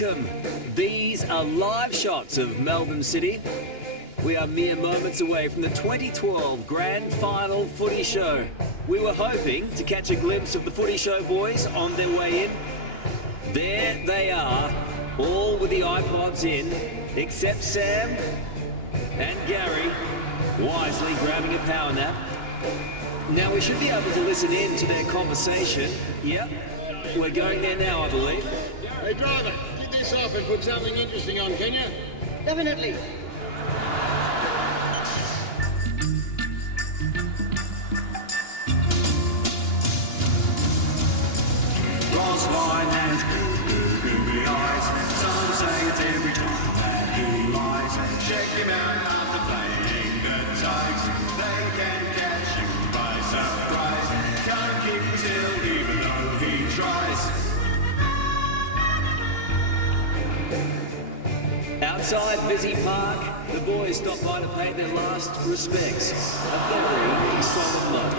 welcome. These are live shots of Melbourne City. We are mere moments away from the 2012 Grand Final Footy Show. We were hoping to catch a glimpse of the Footy Show boys on their way in. There they are, all with the iPods in, except Sam and Gary, wisely grabbing a power nap. Now we should be able to listen in to their conversation. Yep, we're going there now, I believe. Hey driver, get this off and put something interesting on, can you? Definitely. Crossline has googly eyes. Some say it's every time that he lies. Check him out after playing the Tigers. They can catch you by surprise. Can't keep him still even though he tries. Outside Busy Park, the boys stopped by to pay their last respects. A very solid look.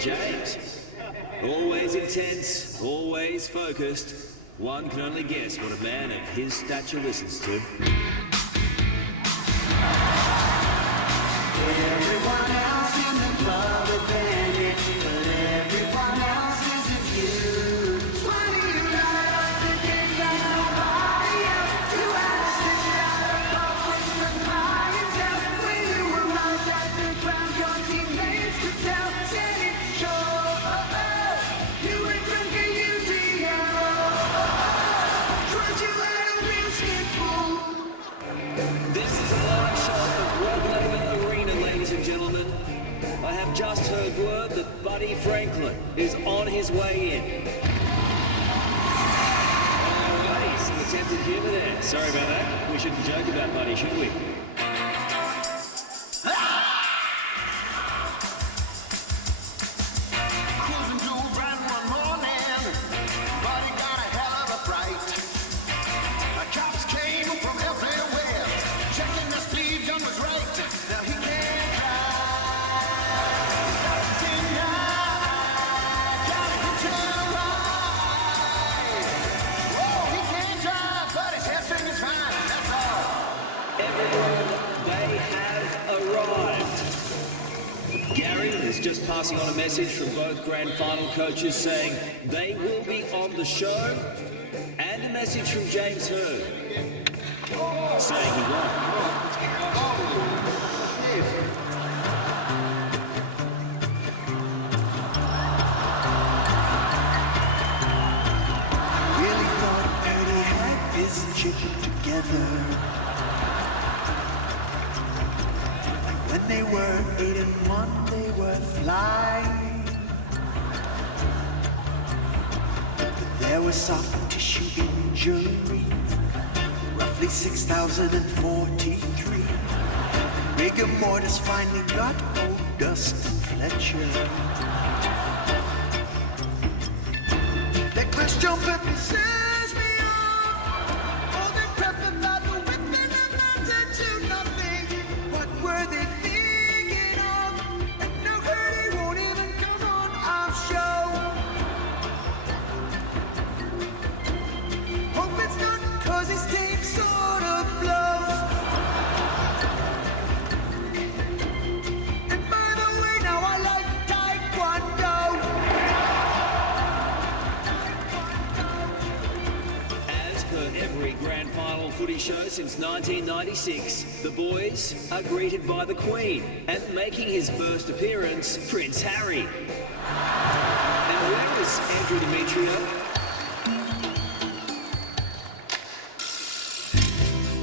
James. Always intense, always focused. One can only guess what a man of his stature listens to. Everyone else in the club advantage, but everyone else isn't you. Sweaty you right to get like nobody else. You had to sit out of public and cry and tell. When you were right at the ground, your teammates could tell. Said it sure, you were drinking UTL. Trust you had a real skinful. This is a live shot of Rod Laver Arena, ladies and gentlemen. I have just heard word that Buddy Franklin is on his way in. Alrighty, some attempted humour there. Sorry about that. We shouldn't joke about Buddy, should we? Cruising through brand one morning, Buddy got a hell of a fright. Cops came from everywhere, checking the speed gun was right. Now he can't drive. Gotta hit you right. Whoa, he can't drive, but his hamstring is fine. That's all. Everyone, they have arrived. Gary is just passing on a message from both grand final coaches saying they will be on the show, and a message from James Hurd saying he won. Really thought Eddie had his chicken together. When they were 8-1, they were flying. But there was soft tissue injury, roughly 6,043. Rigor mortis finally got old Dustin Fletcher. That class jumper pisses me off. All the prep about the whipping amounted to nothing. What were they thinking of? And no hurt, he won't even come on our show. Hope it's not 'cause his team sort of blows. And by the way, now I like Taekwondo. As per every grand final footy show since 1996, the boys are greeted by the Queen, and making his first appearance, Prince Harry. Now where is Andrew Demetrio?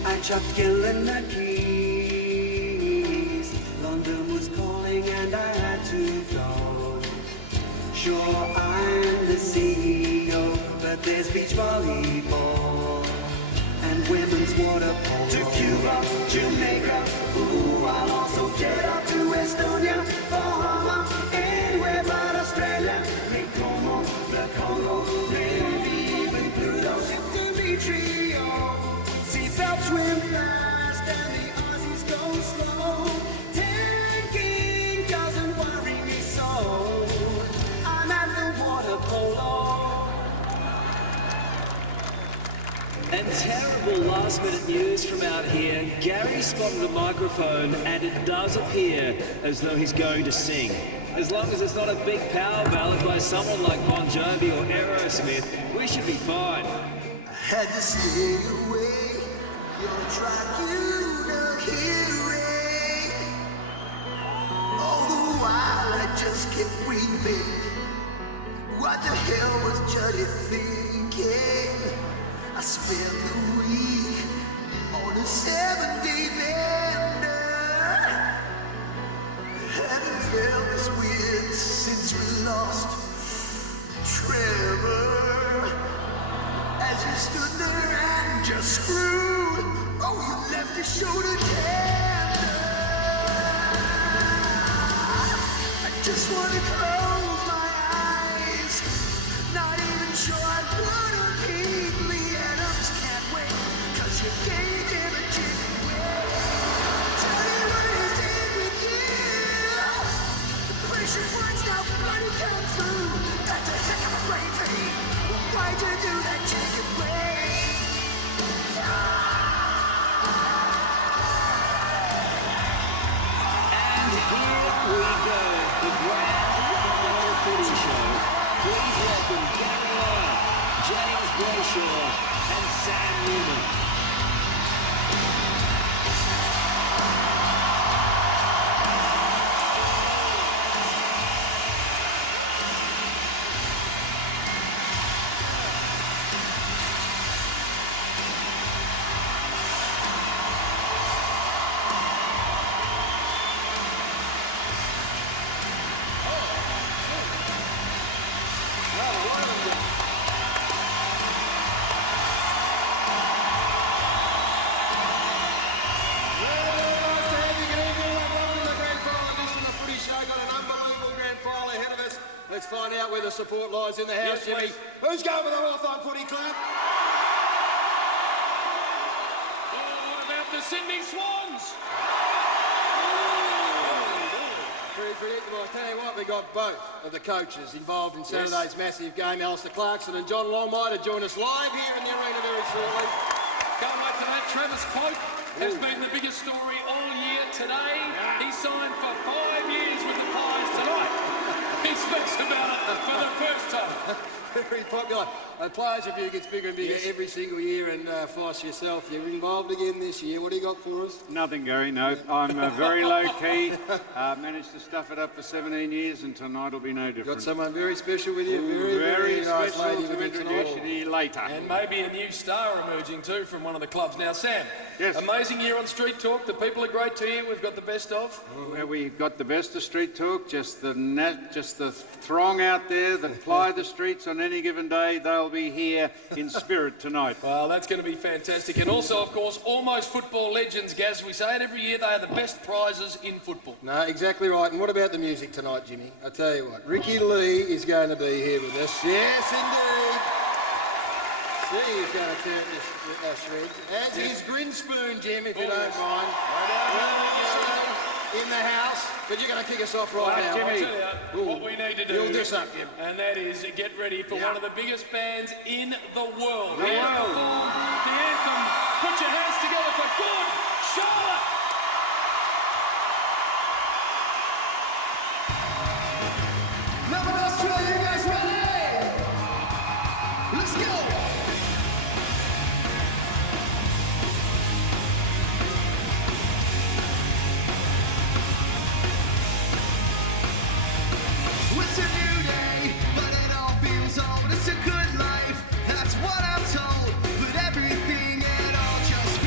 I chopped killing the keys, London was calling and I had to go. Sure, I'm the CEO, but there's beach volleyball and women's water polo. To Cuba, Jamaica, ooh, I'll also jet up to Estonia, Bahama, anywhere but Australia. Lake Como, the Congo, maybe even Pluto, Dimitrio. Seatbelts swim fast and the Aussies go slow. Tanking doesn't worry me so. I'm at the water polo. And terrible last-minute news from out here. Gary spotted a microphone and it does appear as though he's going to sing. As long as it's not a big power ballad by someone like Bon Jovi or Aerosmith, we should be fine. I had to stay away. You're trying to hearing. All the while I just kept weeping. What the hell was Juddy thinking? I spent the week on a 7-day bender. Haven't felt this weird since we lost Trevor. As you stood there and just screwed, oh, you left your shoulder tender. I just want to close my eyes, not even sure I wanna keep me, and I just can't wait, 'cause you gave him a chicken wing. Tell me what he did with you. The precious words now bloody come through. That's a heck of a brain feed. Why'd you do that chicken wing? And here we go, the grand final Footy Show. Please welcome Gary Lyon, James Brayshaw, and Sam Newman. Let's find out where the support lies in the house, yes, Jimmy. Who's going with the Hawthorn Footy Club? What about the Sydney Swans? Pretty predictable. I tell you what, we got both of the coaches involved in Saturday's massive game. Alistair Clarkson and John Longmire to join us live here in the arena very shortly. Can't wait for that. Travis Cloak has been the biggest story all year today. He signed for 5 years with the Pies tonight. He speaks about it for the first time. Very popular. Players' review gets bigger and bigger every single year, and Foss, yourself, you're involved again this year. What do you got for us? Nothing, Gary, no. I'm very low-key. Managed to stuff it up for 17 years, and tonight will be no different. Got someone very special with you. Very nice special lady to with you introduce you tonight. to you later. And maybe a new star emerging too from one of the clubs. Now, Sam, Yes. amazing year on Street Talk. The people are great to hear. We've got the best of. Where we got the best of street talk, just the throng out there that ply the streets on any given day. They'll be here in spirit tonight. Well, that's going to be fantastic. And also, of course, almost football legends, Gaz. We say it every year. They are the best prizes in football. No, exactly right. And what about the music tonight, Jimmy? I tell you what, Ricky Lee is going to be here with us. Yes, indeed. She is going to turn this shreds. As is Grinspoon, Jim, if you don't mind. In the house. But you're going to kick us off right now. I'll tell you what we need to do. Build this up, Jim. And that is get ready for one of the biggest bands in the world. The Here to world. perform the anthem. Put your hands together for Good Charlotte. Melbourne, Australia, you guys ready? Let's go! It's a new day, but it all feels old. It's a good life, that's what I'm told. But everything, it all just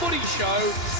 Footy Show,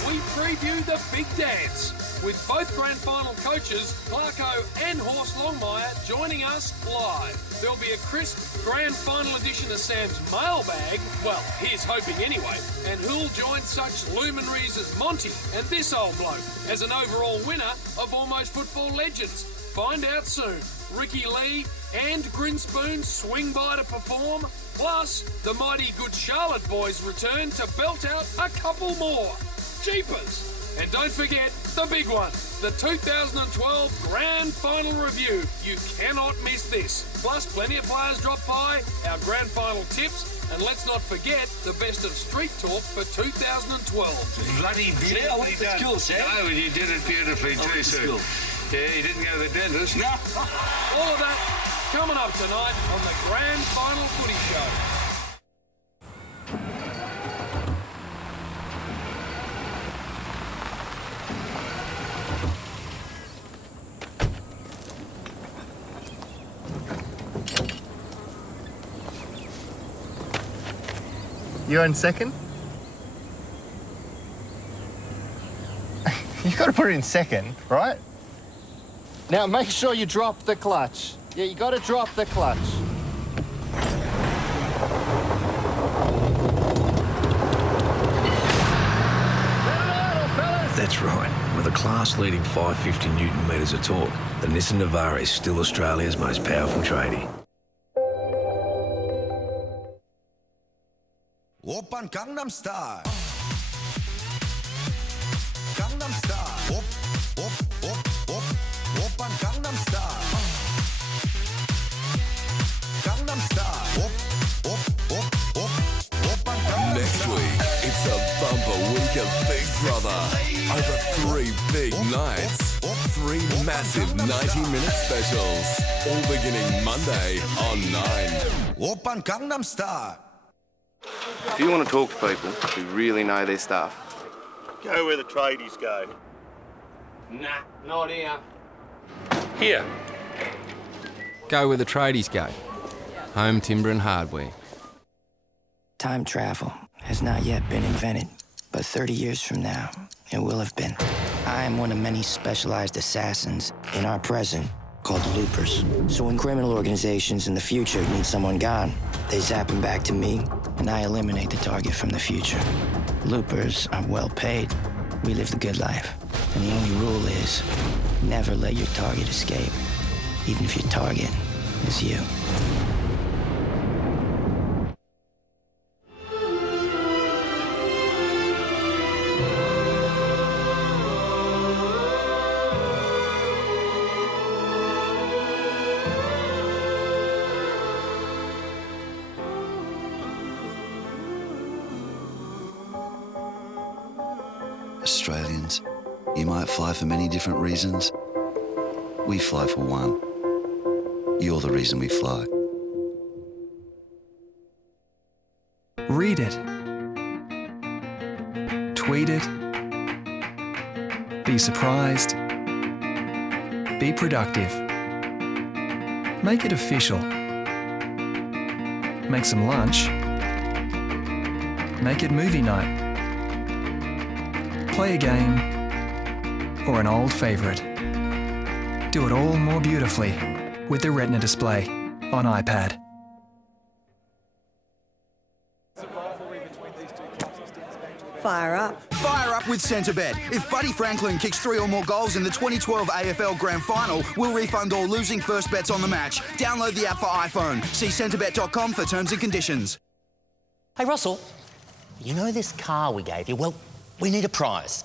we preview the big dance with both grand final coaches, Clarko and Horse Longmire, joining us live. There'll be a crisp grand final edition of Sam's Mailbag, well, here's hoping anyway, and who'll join such luminaries as Monty and this old bloke as an overall winner of Almost Football Legends. Find out soon. Ricky Lee and Grinspoon swing by to perform. Plus, the mighty Good Charlotte boys return to belt out a couple more. Jeepers! And don't forget the big one, the 2012 Grand Final Review. You cannot miss this. Plus, plenty of players drop by, our Grand Final tips, and let's not forget the best of street talk for 2012. Bloody beautifully Yeah, I went to done. school, Sam. Oh, you did it beautifully too, sir. Yeah, you didn't go to the dentist. No. All of that coming up tonight on the Grand Final Footy Show. You're in second? You've got to put it in second, right? Now make sure you drop the clutch. Yeah, you got to drop the clutch. That's right. With a class-leading 550 newton metres of torque, the Nissan Navara is still Australia's most powerful tradie. Oppan Gangnam Style. Gangnam Style. Oppan Gangnam Style. Gangnam Style. Oppan Gangnam Style. Next week, it's a bumper week of Big Brother. Over 3 big nights. 3 massive 90-minute specials. All beginning Monday on 9. Oppan Gangnam Style. If you want to talk to people who really know their stuff, go where the tradies go. Nah, not here. Here. Go where the tradies go. Home Timber and Hardware. Time travel has not yet been invented, but 30 years from now, it will have been. I am one of many specialized assassins in our present called loopers. So when criminal organizations in the future need someone gone, they zap him back to me, and I eliminate the target from the future. Loopers are well paid. We live the good life. And the only rule is never let your target escape, even if your target is you. Australians, you might fly for many different reasons. We fly for one. You're the reason we fly. Read it. Tweet it. Be surprised. Be productive. Make it official. Make some lunch. Make it movie night. Play a game, or an old favourite. Do it all more beautifully with the Retina display on iPad. Fire up. Fire up with Centrebet. If Buddy Franklin kicks 3 or more goals in the 2012 AFL Grand Final, we'll refund all losing first bets on the match. Download the app for iPhone. See centrebet.com for terms and conditions. Hey, Russell, you know this car we gave you? Well, we need a prize.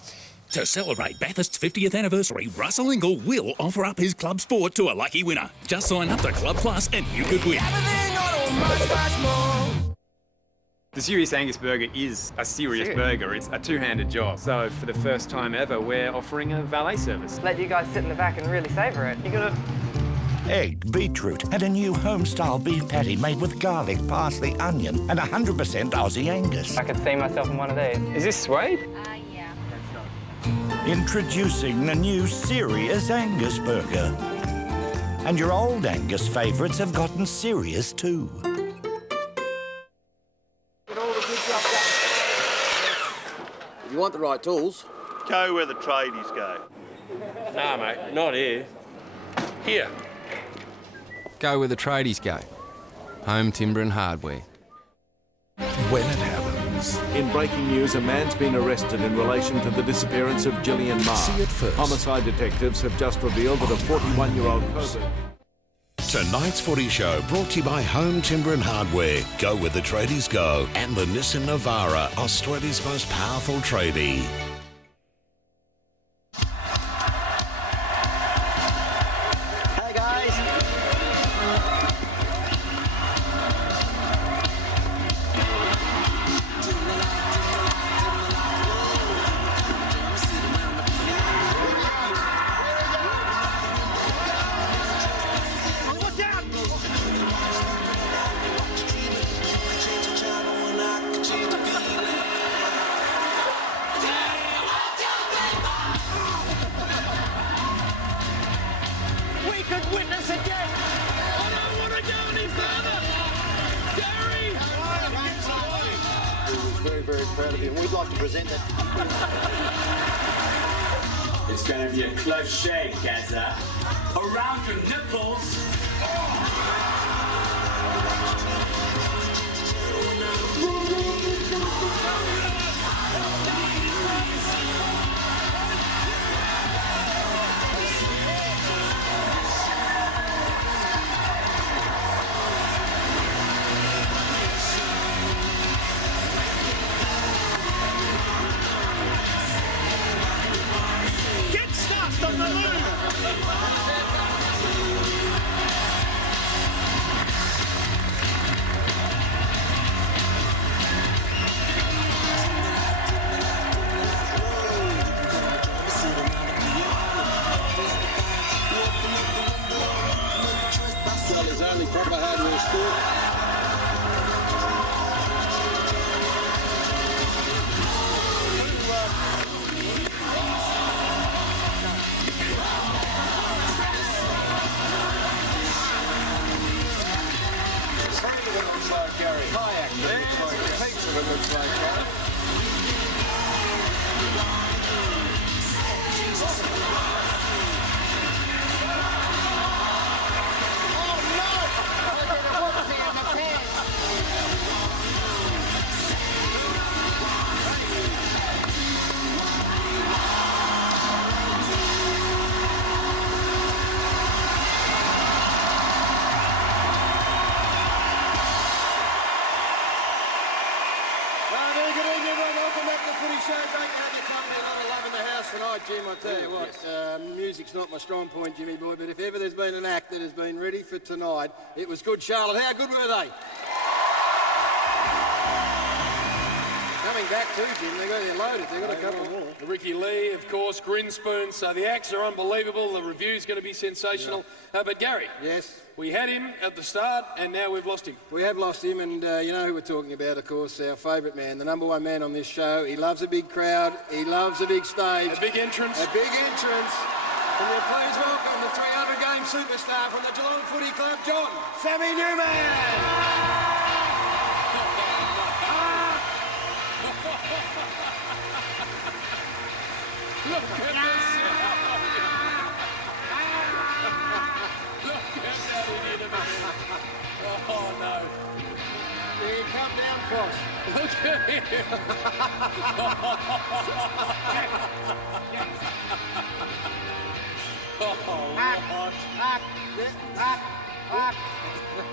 To celebrate Bathurst's 50th anniversary, Russell Ingle will offer up his club sport to a lucky winner. Just sign up to Club Plus and you could win. The Serious Angus Burger is a serious burger. It's a two-handed job. So for the first time ever, we're offering a valet service. Let you guys sit in the back and really savour it. You gotta... Egg, beetroot, and a new home-style beef patty made with garlic, parsley, onion, and 100% Aussie Angus. I could see myself in one of these. Is this suede? Yeah. Introducing the new Serious Angus Burger. And your old Angus favourites have gotten serious too. If you want the right tools... Go where the tradies go. Nah, mate, not here. Here. Go where the tradies go. Home Timber and Hardware. When it happens. In breaking news, a man's been arrested in relation to the disappearance of Gillian Marr. See it first. Homicide detectives have just revealed that a 41-year-old person... Tonight's Footy Show brought to you by Home Timber and Hardware. Go where the tradies go. And the Nissan Navara, Australia's most powerful tradie. Hey, guys. We could witness again. I don't want to go any further. Gary! Very, very proud of you. We'd like to present it. It's going to be a close shave, Gazza. Around your nipples. Get stuffed on the move. Australia's only proper hardware store. Tonight, Jim, I tell you what, music's not my strong point, Jimmy boy, but if ever there's been an act that has been ready for tonight, it was Good Charlotte. How good were they? Coming back too, Jim, they're loaded, they've got a couple more. Ricky Lee, of course, Grinspoon. So the acts are unbelievable. The review's going to be sensational. But Gary, yes, we had him at the start, and now we've lost him. We have lost him, and you know who we're talking about, of course, our favourite man, the number one man on this show. He loves a big crowd. He loves a big stage. A big entrance. A big entrance. And you please welcome the 300-game superstar from the Geelong Footy Club, John Sammy Newman. Look at this. Look at that idiot over there. Oh, no. Here, come down, Frost. Look at him. Oh,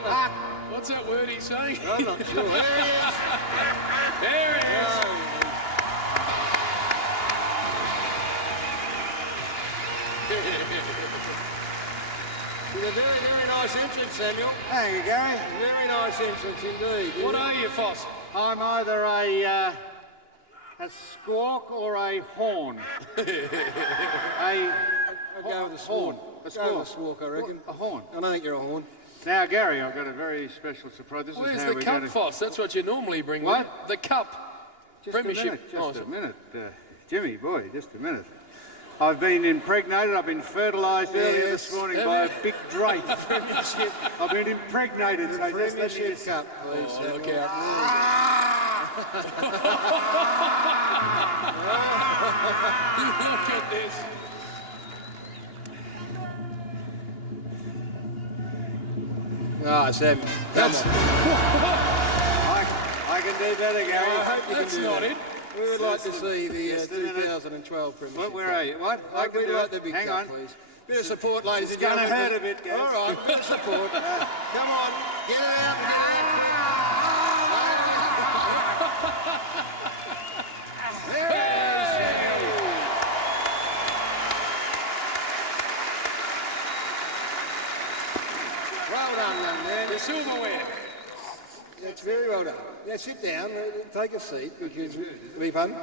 what? What's that word he's saying? I'm not sure. There he is. There he is. It's a very, very nice entrance, Samuel. Thank you, Gary. Very nice entrance indeed. What are you, Foss? I'm either a squawk or a horn. I'll go with a swan. A Go with a squawk, I reckon. A horn. I don't think you're a horn. Now, Gary, I've got a very special surprise. This Where's is how the we're cup, going to... Foss? That's what you normally bring. What? With. The cup. Just Premiership. a minute. Jimmy, boy, just a minute. I've been impregnated, I've been fertilised earlier this morning by a big drake. I've been impregnated. So just let me cup, please. Look out. Look at this. Ah, Sam, come on. I can do better, Gary. I hope you That's can do not that. it. We would like to see the 2012 Premiership. Where are you? What? I can We'd do like it. the big Hang cup, on. please. Bit of support, ladies and It's gonna gentlemen. hurt a bit, guys. All right, bit of support. Come on, get it out, get it out. There it is. Well done, young man. The silverware. That's very well done. Now sit down, take a seat, because we pardon?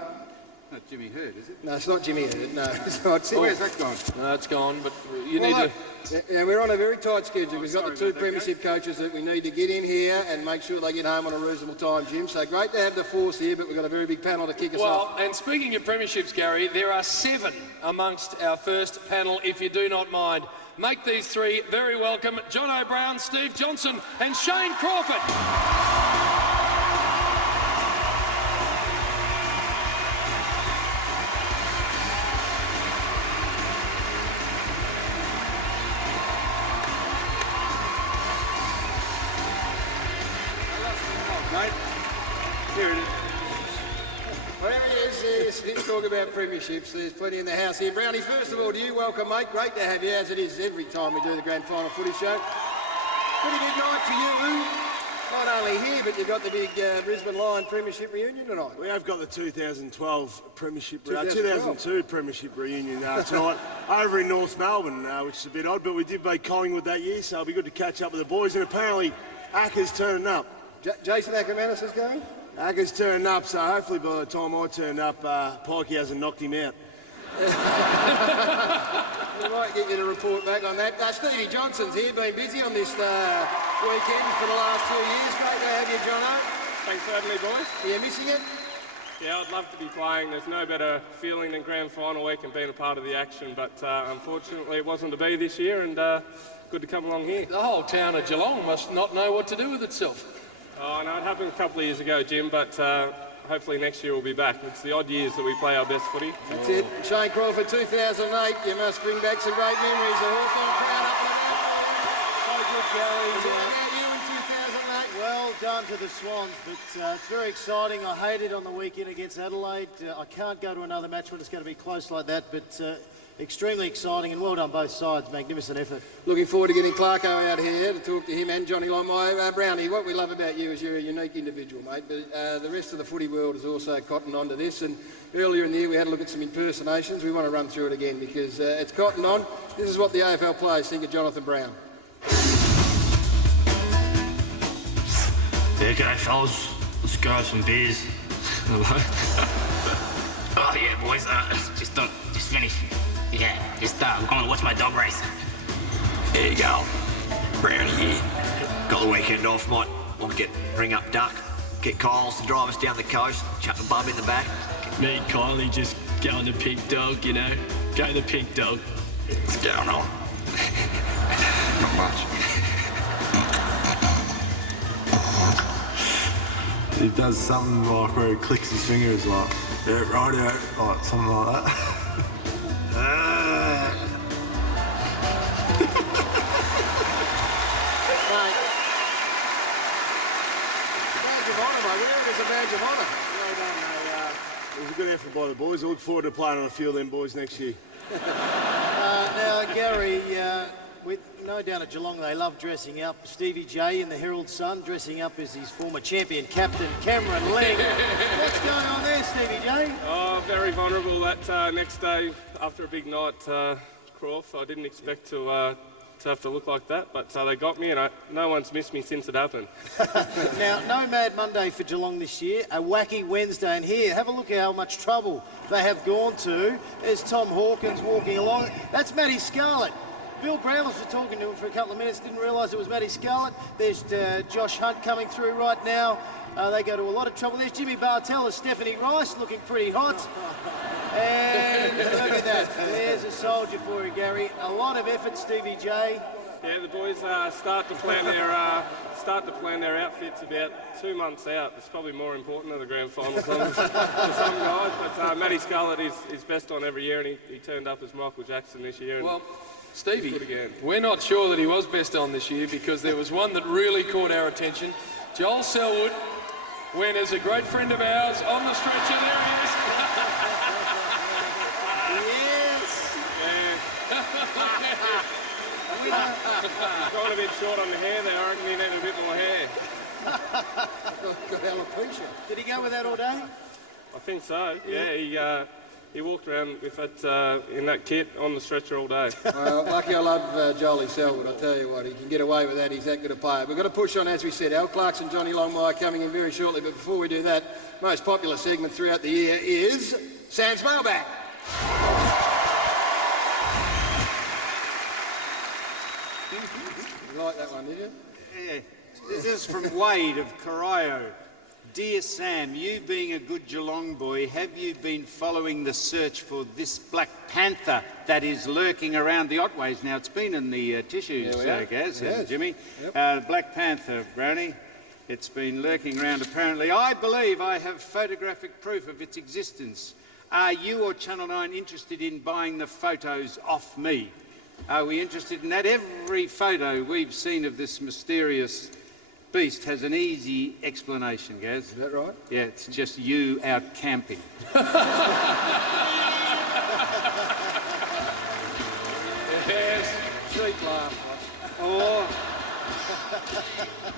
Not Jimmy Hurd, is it? No, it's not Jimmy Hurd, no. It's not. Where's that gone? No, it's gone, but you Well, need look, to... yeah, we're on a very tight schedule. We've got sorry the two about that, premiership coaches that we need to get in here and make sure they get home on a reasonable time, Jim. So great to have the force here, but we've got a very big panel to kick us off. Well, and speaking of premierships, Gary, there are 7 amongst our first panel, if you do not mind. Make these 3 very welcome. John O'Brien, Steve Johnson and Shane Crawford. Mate, here it is. Whatever it is, let's talk about premierships. There's plenty in the house here. Brownie, first of all, to you, welcome, mate. Great to have you, as it is every time we do the Grand Final Footy Show. Pretty good night for you. Not only here, but you've got the big Brisbane Lion Premiership reunion tonight. We have got the 2012 Premiership, 2012. 2002 Premiership reunion tonight over in North Melbourne, which is a bit odd, but we did beat Collingwood that year, so it'll be good to catch up with the boys. And apparently, Acker's turning up. Jason Ackermanis is going? Acker's turning up, so hopefully by the time I turn up, Pikey hasn't knocked him out. We might get you to report back on that. Stevie Johnson's here, been busy on this weekend for the last 2 years. Great to have you, Jono. Thanks for having me, boys. Are you missing it? Yeah, I'd love to be playing. There's no better feeling than grand final week and being a part of the action, but unfortunately it wasn't to be this year, and good to come along here. The whole town of Geelong must not know what to do with itself. Oh, no, it happened a couple of years ago, Jim, but hopefully next year we'll be back. It's the odd years that we play our best footy. That's it. Shane Crawford, 2008. You must bring back some great memories. The Hawthorn crowd up on the So good, Gary. you in 2008. Well done to the Swans, but it's very exciting. I hated on the weekend against Adelaide. I can't go to another match when it's going to be close like that, but extremely exciting, and well done both sides. Magnificent effort. Looking forward to getting Clarko out here to talk to him and Johnny Lomoy. Brownie, what we love about you is you're a unique individual, mate, but the rest of the footy world has also cottoned on to this, and earlier in the year we had a look at some impersonations. We want to run through it again because it's cottoned on. This is what the AFL players think of Jonathan Brown. Yeah, g'day fellas. Let's go have some beers. Oh yeah, boys. Just finished. Yeah, I'm going to watch my dog race. There you go. Brownie here. Got the weekend off, might want to ring up Duck, get Kyles to drive us down the coast, chuck the bum in the back. Me and Kylie just go on the pink dog, you know. Go the pink dog. What's going on? Not much. He does something like where he clicks his fingers like, yeah, rightio, like something like that. Badge of honour, mate. Whatever it's a badge of honour. Well done, mate. It was a good effort by the boys. I look forward to playing on the field then, boys, next year. Now, Gary, with no doubt at Geelong, they love dressing up. Stevie J in the Herald Sun dressing up as his former champion captain, Cameron Legg. What's going on there, Stevie J? Oh, very vulnerable that next day after a big night, Croft. I didn't expect to have to look like that, but they got me, and no one's missed me since it happened. Now, no Mad Monday for Geelong this year, a wacky Wednesday, and here, have a look at how much trouble they have gone to. There's Tom Hawkins walking along. That's Matty Scarlett. Bill Brown was talking to him for a couple of minutes, didn't realise it was Matty Scarlett. There's Josh Hunt coming through right now. They go to a lot of trouble. There's Jimmy Bartell and Stephanie Rice looking pretty hot. And look at that. There's a soldier for you, Gary. A lot of effort, Stevie J. Yeah, the boys start to plan their outfits about 2 months out. It's probably more important than the grand final for some guys. But Matty Scarlett is best on every year, and he turned up as Michael Jackson this year. And well, Stevie, we're not sure that he was best on this year because there was one that really caught our attention. Joel Selwood went as a great friend of ours on the stretcher. There he is. Got a bit short on the hair there. I reckon he needed a bit more hair. Got alopecia. Did he go with that all day? I think so. Yeah, he walked around with that in that kit on the stretcher all day. Well, lucky I love Jolie Selwood. I tell you what, he can get away with that. He's that good a player. We've got to push on, as we said. Al Clarkson, Johnny Longmire coming in very shortly. But before we do that, most popular segment throughout the year is Sam's Mailbag. You like that one, did you? Yeah. This is from Wade of Corio. Dear Sam, you being a good Geelong boy, have you been following the search for this Black Panther that is lurking around the Otways? Now, it's been in the tissues, Gaz and Jimmy. Yep. Black Panther, Brownie. It's been lurking around, apparently. I believe I have photographic proof of its existence. Are you or Channel 9 interested in buying the photos off me? Are we interested in that? Every photo we've seen of this mysterious beast has an easy explanation, Gaz. Is that right? Yeah, it's just you out camping. Yes, cheap laugh. Or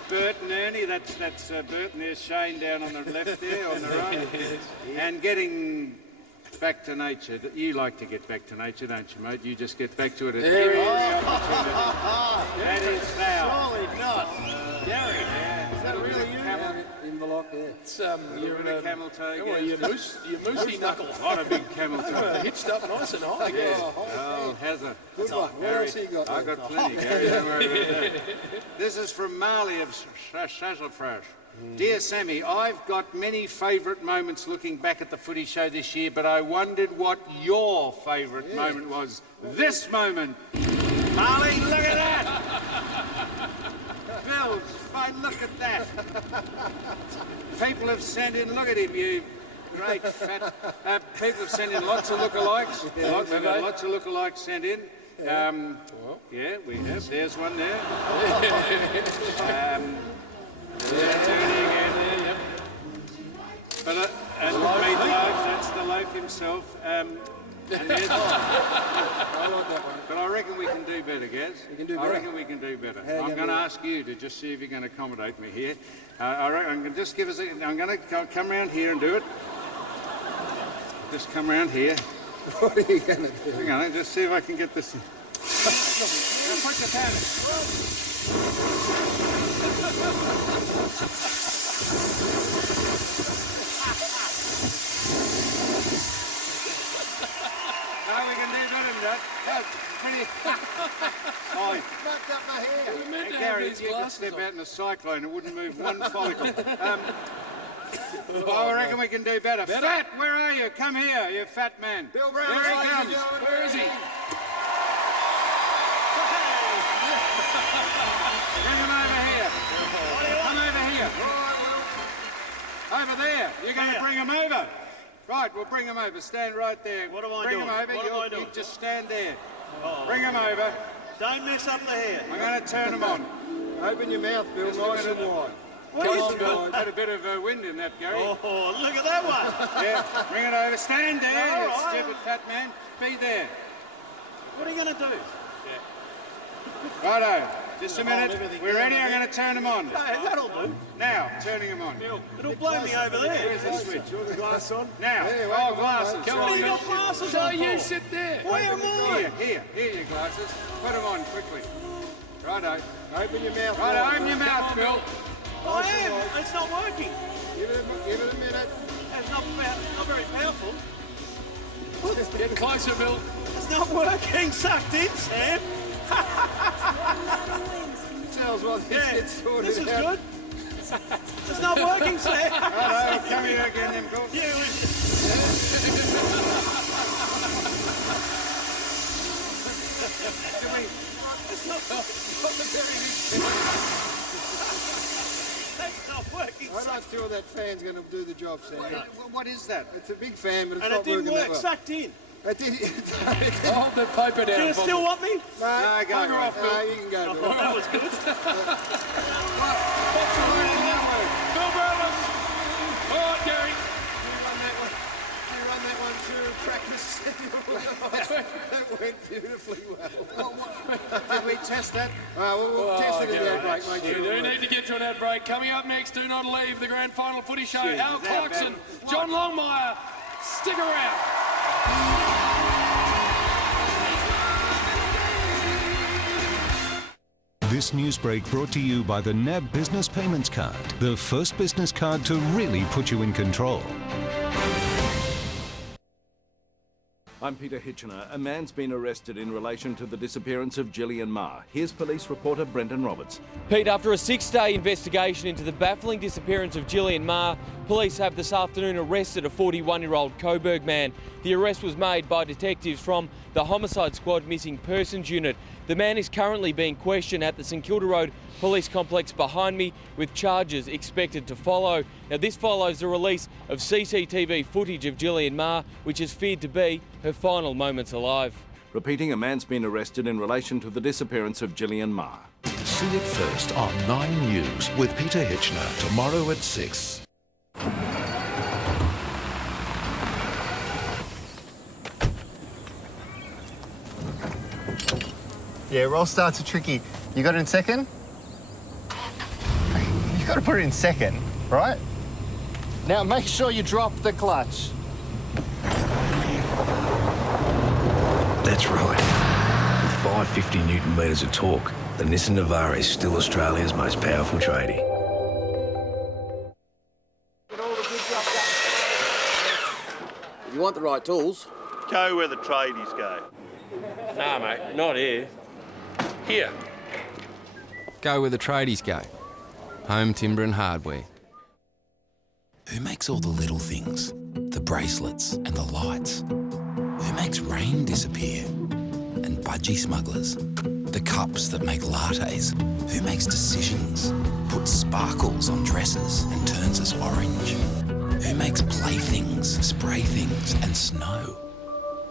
Bert and Ernie, that's Bert and there's Shane down on the left there, on the right. And getting back to nature. You like to get back to nature, don't you, mate? You just get back to it at every opportunity. That is now. Surely not. Gary, is that really you? In the lock there. It's, you're in a camel toe. Well, you moosey knuckle. What a big camel toe. Hitched up nice and high. Yeah. Oh, has a good one. What else you got? I got plenty, Gary. Don't worry about that. This is from Marley of Sazzlefresh. Dear Sammy, I've got many favourite moments looking back at the Footy Show this year, but I wondered what your favourite moment was. This moment. Marley, look at that! Bill, fine, look at that. People have sent in, look at him, you great fat... people have sent in lots of lookalikes. We've got lots of lookalikes sent in. Yeah, we have. There's one there. But, and Meatloaf, that's the loaf himself. And there's I like that one. But I reckon we can do better, Gaz. You can do I better. reckon we can do better. How I'm you going to gonna ask you to just see if you can accommodate me here. I reckon, I'm going to just give us I'm going to come round here and do it. Just come round here. What are you going to do? Hang on, just see if I can get this. Now put your pan in. No, we can do better than that. That's pretty... Oh, Mucked up my hair. We're meant to Gary, have these you could glasses step on. out in a cyclone, it wouldn't move one follicle. I reckon we can do better. Fat, where are you? Come here, you fat man. Bill Brown, There he ladies and comes. gentlemen. Where is he? Bring him over here. Come over here. Over there. You're going to bring him over. Right, we'll bring him over. Stand right there. What am I bring doing? him over. What am I You doing? just stand there. Oh. Bring him over. Don't mess up the hair. I'm going to turn him on. Open your mouth, Bill, nice and wide. What is it? Had a bit of wind in that, Gary. Oh, look at that one. Yeah, bring it over. Stand there, All you right. stupid fat man. Be there. What are you going to do? Righto. Just a Hold minute. everything We're down ready. I'm there. going to turn him on. No, that'll do. Now, turning him on. It'll blow me over there. Where's the switch? You want the glass on? Now, Yeah, all wait, glasses. wait. Come What on, have you you- got glasses So on you for? sit there. Where am I? Here your glasses. Put them on quickly. Righto. Open your mouth. Righto, wide. open your mouth, Bill. I am. It's not working. Give it a minute. It's not very powerful. Get closer, Bill. It's not working. Sucked in, Sam. Tells what this gets sorted This is out. good. It's not working, Sam. Righto, come here again, then, Bill. You listen. It's that fan's going to do the job, Sam. What is that? It's a big fan, but it's And not it didn't working that work, well. sucked in. It did. Hold the paper down. Do you still want me? No, go bugger off, off, Bill. No, you can go, Bill. Oh, that was good. What's the word in that word? Bill Brothers. All right, Gary. You run that one through practice. That went beautifully well. Did we test that? We'll test it in the ad break, mate. We do need to get to an ad break. Coming up next, do not leave the grand final footy show. Jeez, Al is that Clarkson, bad? John Longmire. Stick around. This news break brought to you by the NAB Business Payments Card, the first business card to really put you in control. I'm Peter Hitchener. A man's been arrested in relation to the disappearance of Gillian Marr. Here's police reporter Brendan Roberts. Pete, after a 6-day investigation into the baffling disappearance of Gillian Marr, police have this afternoon arrested a 41-year-old Coburg man. The arrest was made by detectives from the Homicide Squad Missing Persons Unit. The man is currently being questioned at the St Kilda Road Police Complex behind me, with charges expected to follow. Now, this follows the release of CCTV footage of Gillian Marr, which is feared to be her final moments alive. Repeating, a man's been arrested in relation to the disappearance of Gillian Marr. See it first on 9 News with Peter Hitchener tomorrow at 6. Yeah, roll starts are tricky. You got it in second? You got to put it in second, right? Now make sure you drop the clutch. That's right. With 550 newton metres of torque, the Nissan Navara is still Australia's most powerful tradie. If you want the right tools, go where the tradies go. Nah, mate, not here. Here. Go where the tradies go. Home Timber and Hardware. Who makes all the little things? The bracelets and the lights? Who makes rain disappear? And budgie smugglers? The cups that make lattes? Who makes decisions? Puts sparkles on dresses and turns us orange? Who makes playthings, spray things and snow?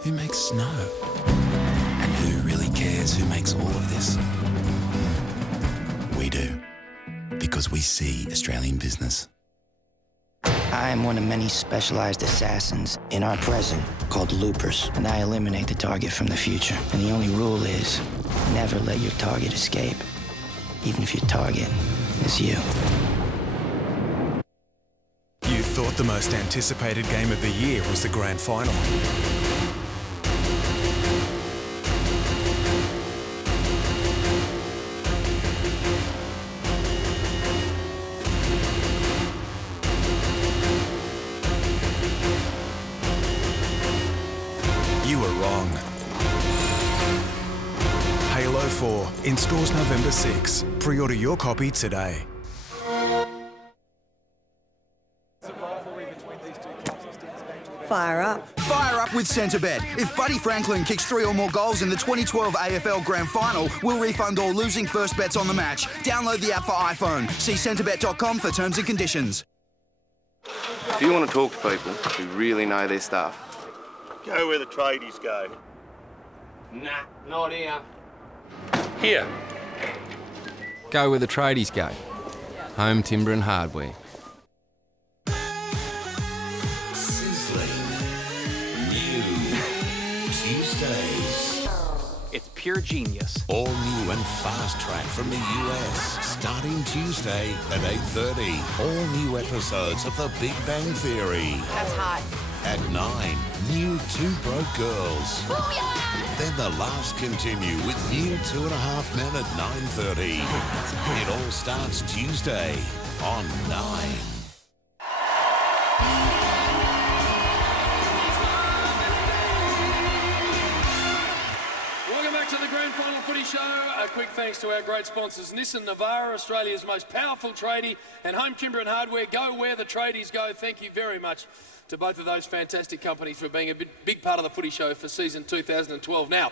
Who makes snow? And who really cares who makes all of this? We do. Because we see Australian business. I am one of many specialized assassins in our present called loopers, and I eliminate the target from the future. And the only rule is never let your target escape, even if your target is you. You thought the most anticipated game of the year was the grand final. You were wrong. Halo 4, in stores November 6. Pre-order your copy today. Fire up. Fire up with Centrebet. If Buddy Franklin kicks 3 or more goals in the 2012 AFL Grand Final, we'll refund all losing first bets on the match. Download the app for iPhone. See centrebet.com for terms and conditions. If you want to talk to people who really know their stuff, Go where the tradies go. Nah, not here. Here. Go where the tradies go. Home Timber and Hardware. Sizzling. New. Tuesdays. It's pure genius. All new and fast track from the US. Starting Tuesday at 8:30. All new episodes of The Big Bang Theory. That's hot. At 9, new Two Broke Girls. Booyah! Then the laughs continue with new 2.5 Men at 9:30. It all starts Tuesday on 9. Welcome back to the Grand Final Footy Show. A quick thanks to our great sponsors, Nissan Navara, Australia's most powerful tradie, and Home Timber and Hardware. Go where the tradies go. Thank you very much to both of those fantastic companies for being a big part of the Footy Show for season 2012. Now,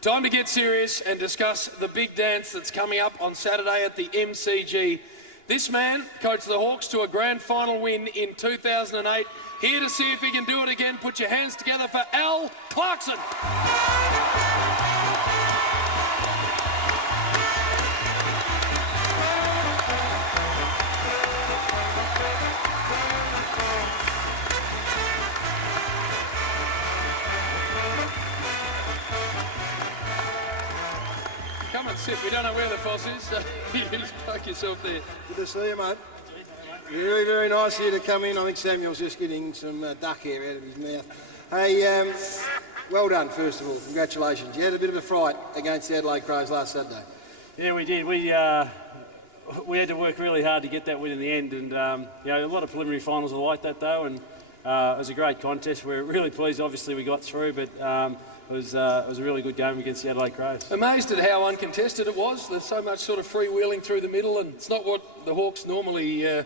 time to get serious and discuss the big dance that's coming up on Saturday at the MCG This man coached the Hawks to a grand final win in 2008. Here to see if he can do it again. Put your hands together for Al Clarkson. Come and sit. We don't know where the foss is, so you just poke yourself there. Good to see you, mate. Very, very nice of you to come in. I think Samuel's just getting some duck hair out of his mouth. Hey, well done, first of all. Congratulations. You had a bit of a fright against the Adelaide Crows last Saturday. Yeah, we did. We had to work really hard to get that win in the end, and you know, a lot of preliminary finals are like that though, and it was a great contest. We're really pleased. Obviously, we got through, but it was a really good game against the Adelaide Crows. Amazed at how uncontested it was. There's so much sort of freewheeling through the middle, and it's not what the Hawks normally,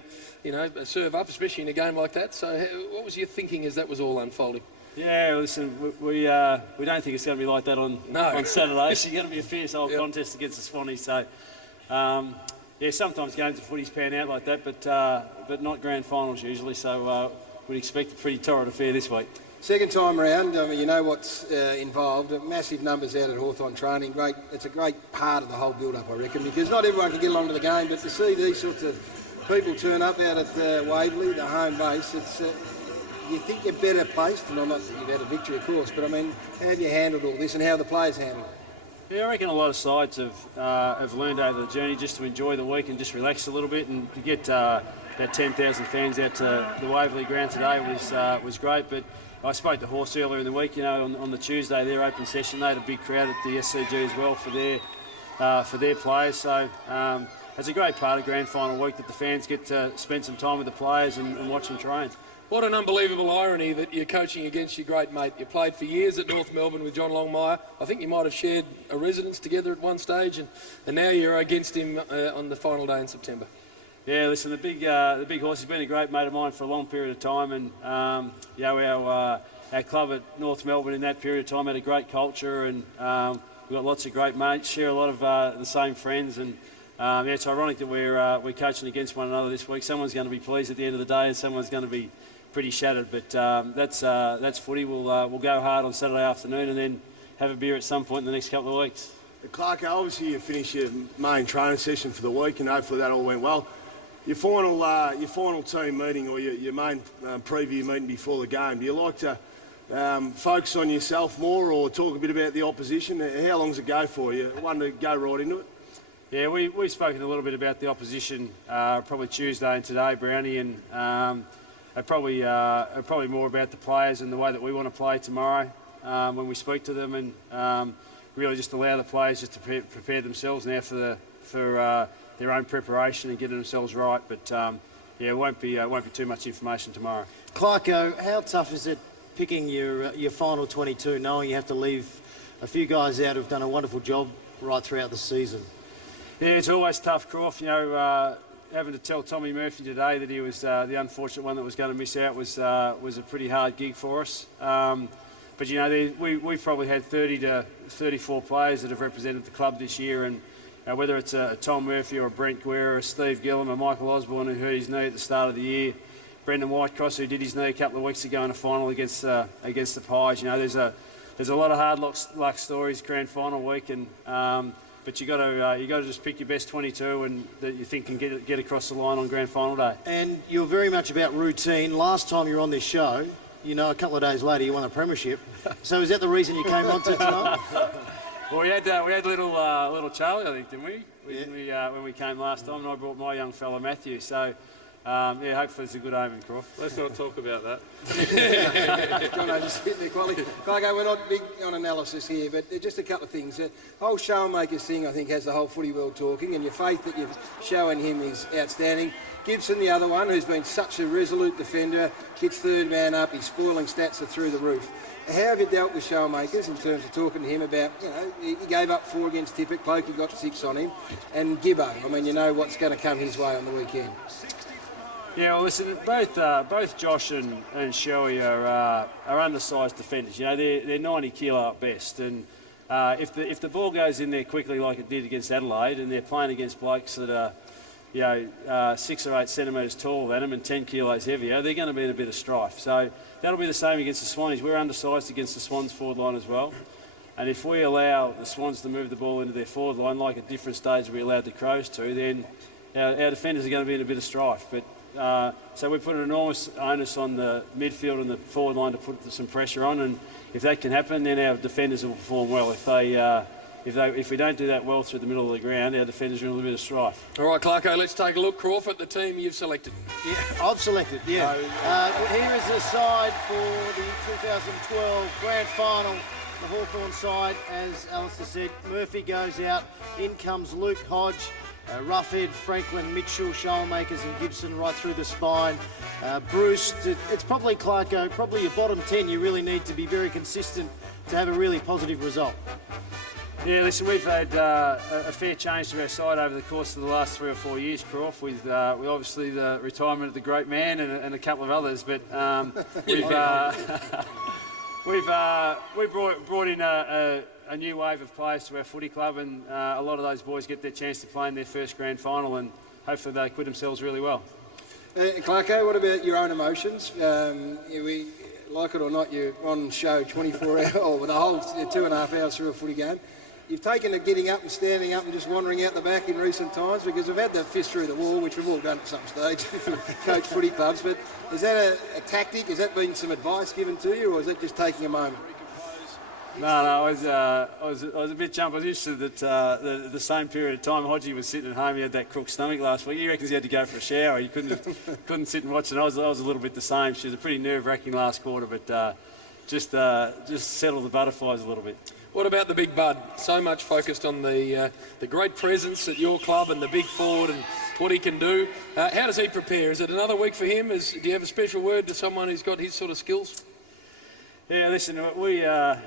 serve up, especially in a game like that. So, what was your thinking as that was all unfolding? Yeah, listen, we don't think it's going to be like that on Saturday. It's going to be a fierce old contest against the Swannies. So, yeah, sometimes games of footies pan out like that, but not grand finals usually. So, we'd expect a pretty torrid affair this week. Second time round, you know what's involved. Massive numbers out at Hawthorn training. Great, it's a great part of the whole build-up, I reckon, because not everyone can get along to the game, but to see these sorts of people turn up out at Waverley, the home base, it's you think you're better placed, and I'm not that you've had a victory, of course, but I mean, how have you handled all this and how have the players handled it? Yeah, I reckon a lot of sides have learned over the journey just to enjoy the week and just relax a little bit, and to get that 10,000 fans out to the Waverley ground today was great. But I spoke to Horse earlier in the week, you know, on the Tuesday, their open session, they had a big crowd at the SCG as well for their players. So it's a great part of grand final week that the fans get to spend some time with the players and watch them train. What an unbelievable irony that you're coaching against your great mate. You played for years at North Melbourne with John Longmire. I think you might have shared a residence together at one stage, and now you're against him on the final day in September. Yeah, listen, the big horse has been a great mate of mine for a long period of time, and our club at North Melbourne in that period of time had a great culture, and we've got lots of great mates, share a lot of the same friends, and it's ironic that we're coaching against one another this week. Someone's going to be pleased at the end of the day, and someone's going to be pretty shattered, but that's footy. We'll go hard on Saturday afternoon and then have a beer at some point in the next couple of weeks. Clark, obviously you finished your main training session for the week, and hopefully that all went well. Your final team meeting, or your main preview meeting before the game, do you like to focus on yourself more or talk a bit about the opposition? How long does it go for you? One to go right into it? Yeah, we've spoken a little bit about the opposition probably Tuesday and today, Brownie, and probably more about the players and the way that we want to play tomorrow when we speak to them, and really just allow the players just to prepare themselves now for their own preparation and getting themselves right. But yeah, it won't be too much information tomorrow. Clarko, how tough is it picking your final 22, knowing you have to leave a few guys out who've done a wonderful job right throughout the season? Yeah, it's always tough, Croft. You know, having to tell Tommy Murphy today that he was the unfortunate one that was going to miss out was a pretty hard gig for us. But you know, we've probably had 30 to 34 players that have represented the club this year, and whether it's a Tom Murphy or a Brent Guerra or a Steve Gillam or Michael Osborne, who hurt his knee at the start of the year, Brendan Whitecross, who did his knee a couple of weeks ago in a final against the Pies. You know, there's a lot of hard luck stories grand final week, and but you got to just pick your best 22 and that you think can get across the line on grand final day. And you're very much about routine. Last time you were on this show, you know, a couple of days later you won the premiership. So is that the reason you came on to tonight? Well, we had little Charlie, I think, didn't we? When we came last time, and I brought my young fella Matthew. So yeah, hopefully it's a good omen, Croft. Let's not talk about that. Jono, just sitting there quietly. Clarko, we're not big on analysis here, but just a couple of things. The whole Showmakers thing, I think, has the whole footy world talking, and your faith that you've shown him is outstanding. Gibson, the other one, who's been such a resolute defender, gets third man up, his spoiling stats are through the roof. How have you dealt with Showmakers in terms of talking to him about, you know, he gave up 4 against Tippett, Clokey got 6 on him, and Gibbo, I mean, you know what's going to come his way on the weekend. Yeah, well, listen, both Josh and Showy are undersized defenders. You know, they're 90 kilo at best, and if the ball goes in there quickly like it did against Adelaide, and they're playing against blokes that are 6 or 8 centimetres taller than them and 10 kilos heavier, they're going to be in a bit of strife. So that'll be the same against the Swannies. We're undersized against the Swans forward line as well. And if we allow the Swans to move the ball into their forward line, like at different stages we allowed the Crows to, then our defenders are going to be in a bit of strife. But so we put an enormous onus on the midfield and the forward line to put some pressure on, and if that can happen, then our defenders will perform well. If we don't do that well through the middle of the ground, our defenders are in a little bit of strife. All right, Clarko, let's take a look, Crawford, at the team you've selected. Yeah, I've selected, yeah. Here is the side for the 2012 Grand Final, the Hawthorn side. As Alistair said, Murphy goes out, in comes Luke Hodge, Roughhead, Franklin, Mitchell, Shoalmakers and Gibson right through the spine. Bruce, it's probably, Clarko, probably your bottom 10. You really need to be very consistent to have a really positive result. Yeah, listen, we've had a fair change to our side over the course of the last 3 or 4 years, Croft, with obviously the retirement of the great man and a couple of others, but we brought in a new wave of players to our footy club, and a lot of those boys get their chance to play in their first grand final, and hopefully they acquit themselves really well. Clarko, what about your own emotions? Like it or not, you're on show 24 hours, or the whole 2.5 hours through a footy game. You've taken to getting up and standing up and just wandering out the back in recent times, because we've had the fist through the wall, which we've all done at some stage for coach footy clubs. But is that a tactic? Has that been some advice given to you, or is that just taking a moment? No, I was a bit jumped. I was interested that the same period of time Hodgie was sitting at home. He had that crook stomach last week. He reckons he had to go for a shower. He couldn't sit and watch it. I was a little bit the same. She was a pretty nerve-wracking last quarter, but just settled the butterflies a little bit. What about the big bud? So much focused on the great presence at your club and the big forward and what he can do. How does he prepare? Is it another week for him? Do you have a special word to someone who's got his sort of skills? Yeah, listen, we know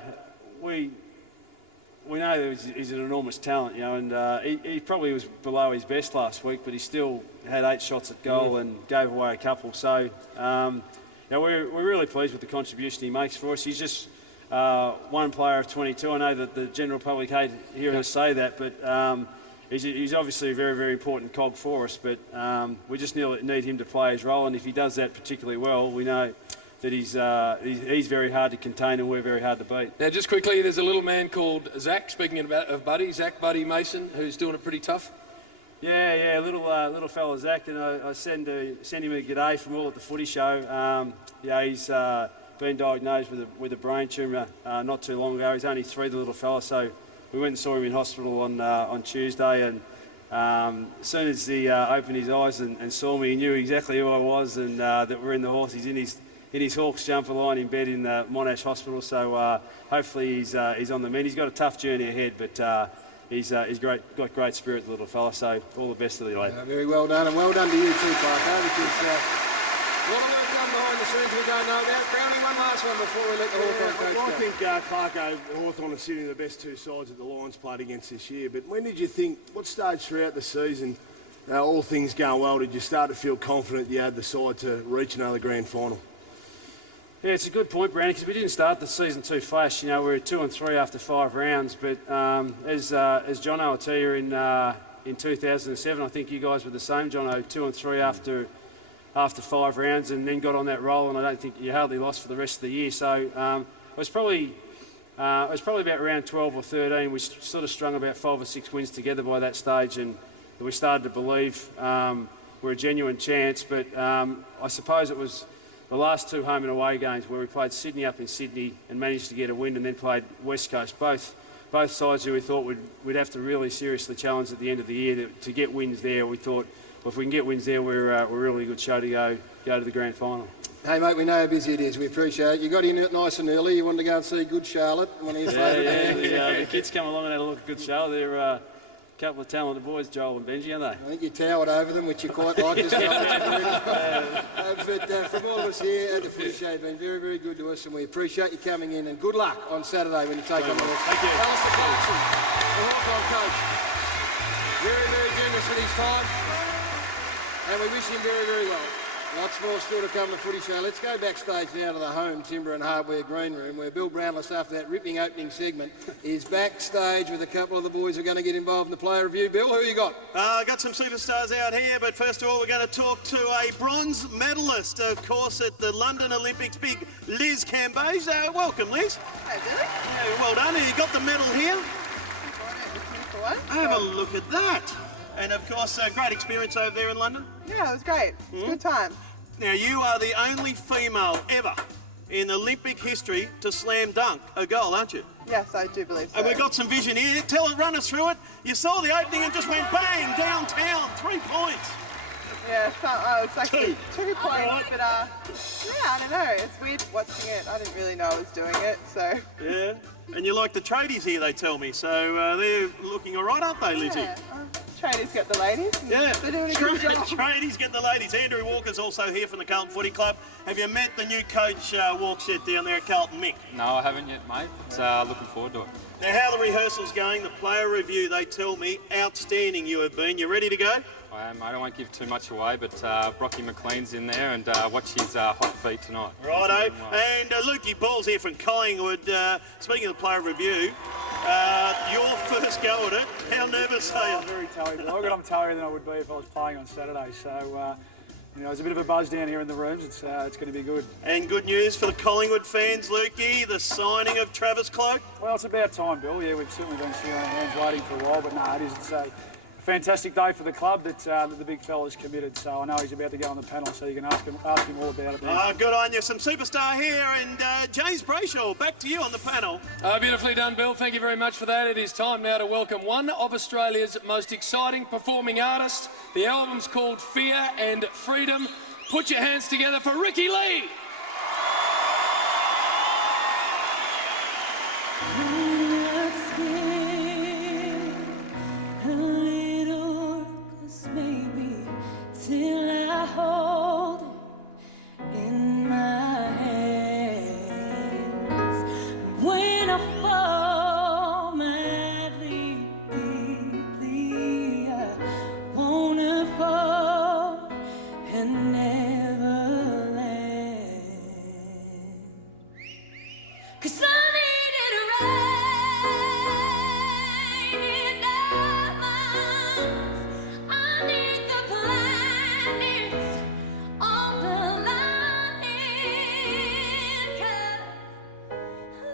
that he's an enormous talent, and he probably was below his best last week, but he still had 8 shots at goal and gave away a couple. So, we're really pleased with the contribution he makes for us. He's just one player of 22. I know that the general public hate hearing us say that, but he's obviously a very, very important cog for us. But we just need him to play his role, and if he does that particularly well, we know that he's very hard to contain and we're very hard to beat. Now, just quickly, there's a little man called Zach, speaking of Buddy, Zach Buddy Mason, who's doing it pretty tough. Yeah, little fella Zach, and I send him a g'day from all at the Footy Show. He's been diagnosed with a brain tumour not too long ago. He's only 3, the little fella, so we went and saw him in hospital on Tuesday, and as soon as he opened his eyes and saw me, he knew exactly who I was, and that we're in the horse. He's in his Hawks jumper line in bed in the Monash Hospital, so hopefully he's on the mend. He's got a tough journey ahead, but he's got great spirit, the little fella, so all the best to the lad. Very well done, and well done to you too, Clarko, because a lot of work done behind the scenes we don't know about. Brownie, one last one before we let the Hawthorn coach go. I think Clarko, Hawthorn are sitting the best 2 sides that the Lions played against this year, but when did you think, what stage throughout the season, all things going well, did you start to feel confident you had the side to reach another grand final? Yeah, it's a good point, Brandon, because we didn't start the season too flash. We were 2-3 after 5 rounds, but as John will tell you in 2007, I think you guys were the same, John, 2-3 after 5 rounds, and then got on that roll, and I don't think you hardly lost for the rest of the year. So it was probably about round 12 or 13. We sort of strung about 5 or 6 wins together by that stage, and we started to believe we're a genuine chance. But I suppose it was the last 2 home and away games where we played Sydney up in Sydney and managed to get a win, and then played West Coast. Both sides who we thought we'd have to really seriously challenge at the end of the year to get wins there. We thought, well, if we can get wins there, we're a really good show to go to the grand final. Hey mate, we know how busy it is. We appreciate it. You got in nice and early. You wanted to go and see Good Charlotte, one of your favourite. The kids come along and had a look at Good Charlotte. They're a couple of talented boys, Joel and Benji, aren't they? I think you towered over them, which you quite like. But from all of us here at the Footy Show, you've been very, very good to us, and we appreciate you coming in. And good luck on Saturday when you take on the Hawks. Thank you. Alistair Clarkson, the Hawthorn coach. Very, very generous with his time, and we wish him very, very well. Lots more still to come in the Footy Show. Let's go backstage now to the home timber and hardware green room, where Bill Brownless, after that ripping opening segment, is backstage with a couple of the boys who are going to get involved in the player review. Bill, who you got? I got some superstars out here, but first of all, we're going to talk to a bronze medalist, of course, at the London Olympics, big Liz Cambage. Welcome, Liz. Hi, Billy. Yeah, well done. You got the medal here. Have a look at that. And of course, a great experience over there in London. Yeah, it was great. It was a good time. Now, you are the only female ever in Olympic history to slam dunk a goal, aren't you? Yes, I do believe so. And we've got some vision here. Run us through it. You saw the opening and just went bang, downtown, 3 points. Yeah, it's like 2 points, but yeah, I don't know. It's weird watching it. I didn't really know I was doing it, so. Yeah, and you like the tradies here, they tell me. So they're looking all right, aren't they, Lizzie? Yeah, tradies get the ladies. Yeah, they're doing a good job. Tradies get the ladies. Andrew Walker's also here from the Carlton Footy Club. Have you met the new coach, Walkshed, down there at Carlton, Mick? No, I haven't yet, mate. But looking forward to it. Now, how are the rehearsals going? The player review, they tell me, outstanding you have been. You ready to go? I am. I don't want to give too much away, but Brocky McLean's in there, and watch his hot feet tonight. Righto. And Lukey Ball's here from Collingwood. Speaking of the player review, your first go at it, how nervous are you? Very tired. I got on tired than I would be if I was playing on Saturday. So, there's a bit of a buzz down here in the rooms. It's going to be good. And good news for the Collingwood fans, Lukey, the signing of Travis Cloak. Well, it's about time, Bill. Yeah, we've certainly been sitting on our hands waiting for a while, but no, it is. It's a fantastic day for the club that the big fella's committed. So I know he's about to go on the panel, so you can ask him all about it. Good on you. Some superstar here, and James Brayshaw, back to you on the panel. Beautifully done, Bill. Thank you very much for that. It is time now to welcome one of Australia's most exciting performing artists. The album's called Fear and Freedom. Put your hands together for Ricky Lee. Till I hold it in my hands. When I fall madly, deeply, I wanna fall and never land. 'Cause I need it rain in diamonds. I need the planets on the line, 'cause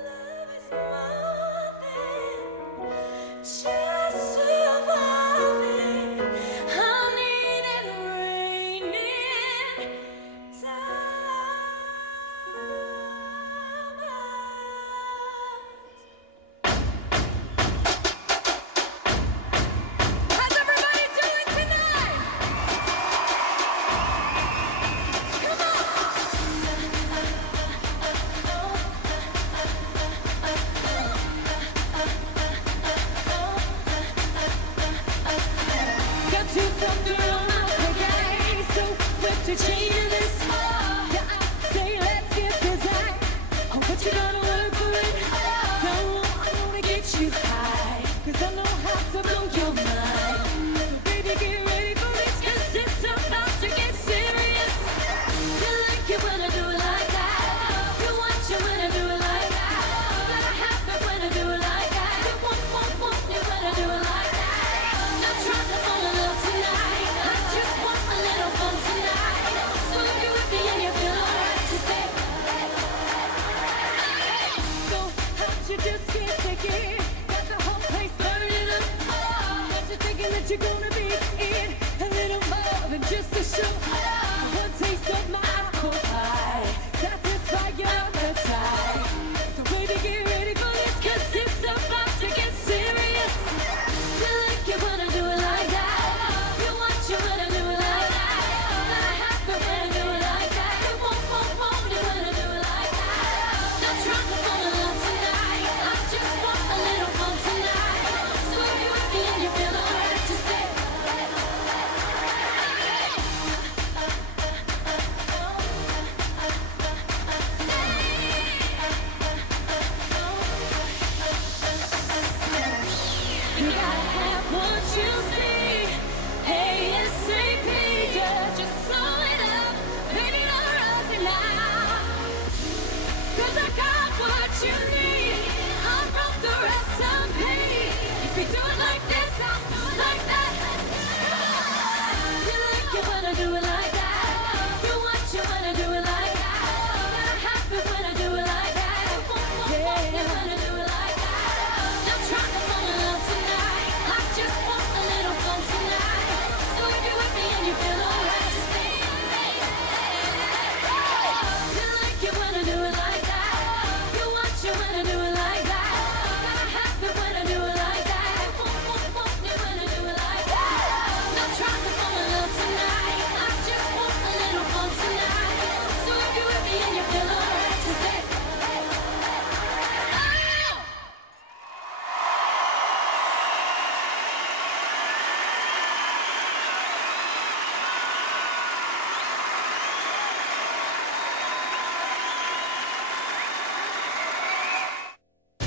love is more than just surviving. I need it raining How's everybody doing tonight? Got to thunder on my brigade, so whip to chain in this small. Yeah, I say let's get design. Oh, but you gotta work for it. I wanna get you high, 'cause I know how to blow your mind. So baby, get ready for this, 'cause it's about to get serious. You like it when I do it like that. You want you when I do it like that. Gotta have it when I do it like that. You want you when I do it like that. Not trying to fall in love tonight. I just want a little fun tonight. So if you're with me and you feel alright, just say, so hot you just can't take it. Got the whole place burning up. Got you thinking that you're gonna be in a little more than just a show. One taste of my apple pie, satisfy your appetite. So baby, get ready for this, 'cause it's about to get serious. You like it when I do it like that. You want you when I do it like that. Gotta have it when I do it like that. You want you when I do it like that. Not trying to fall in love tonight. I just want a little fun tonight. So if you're with me and you feel alright, just say,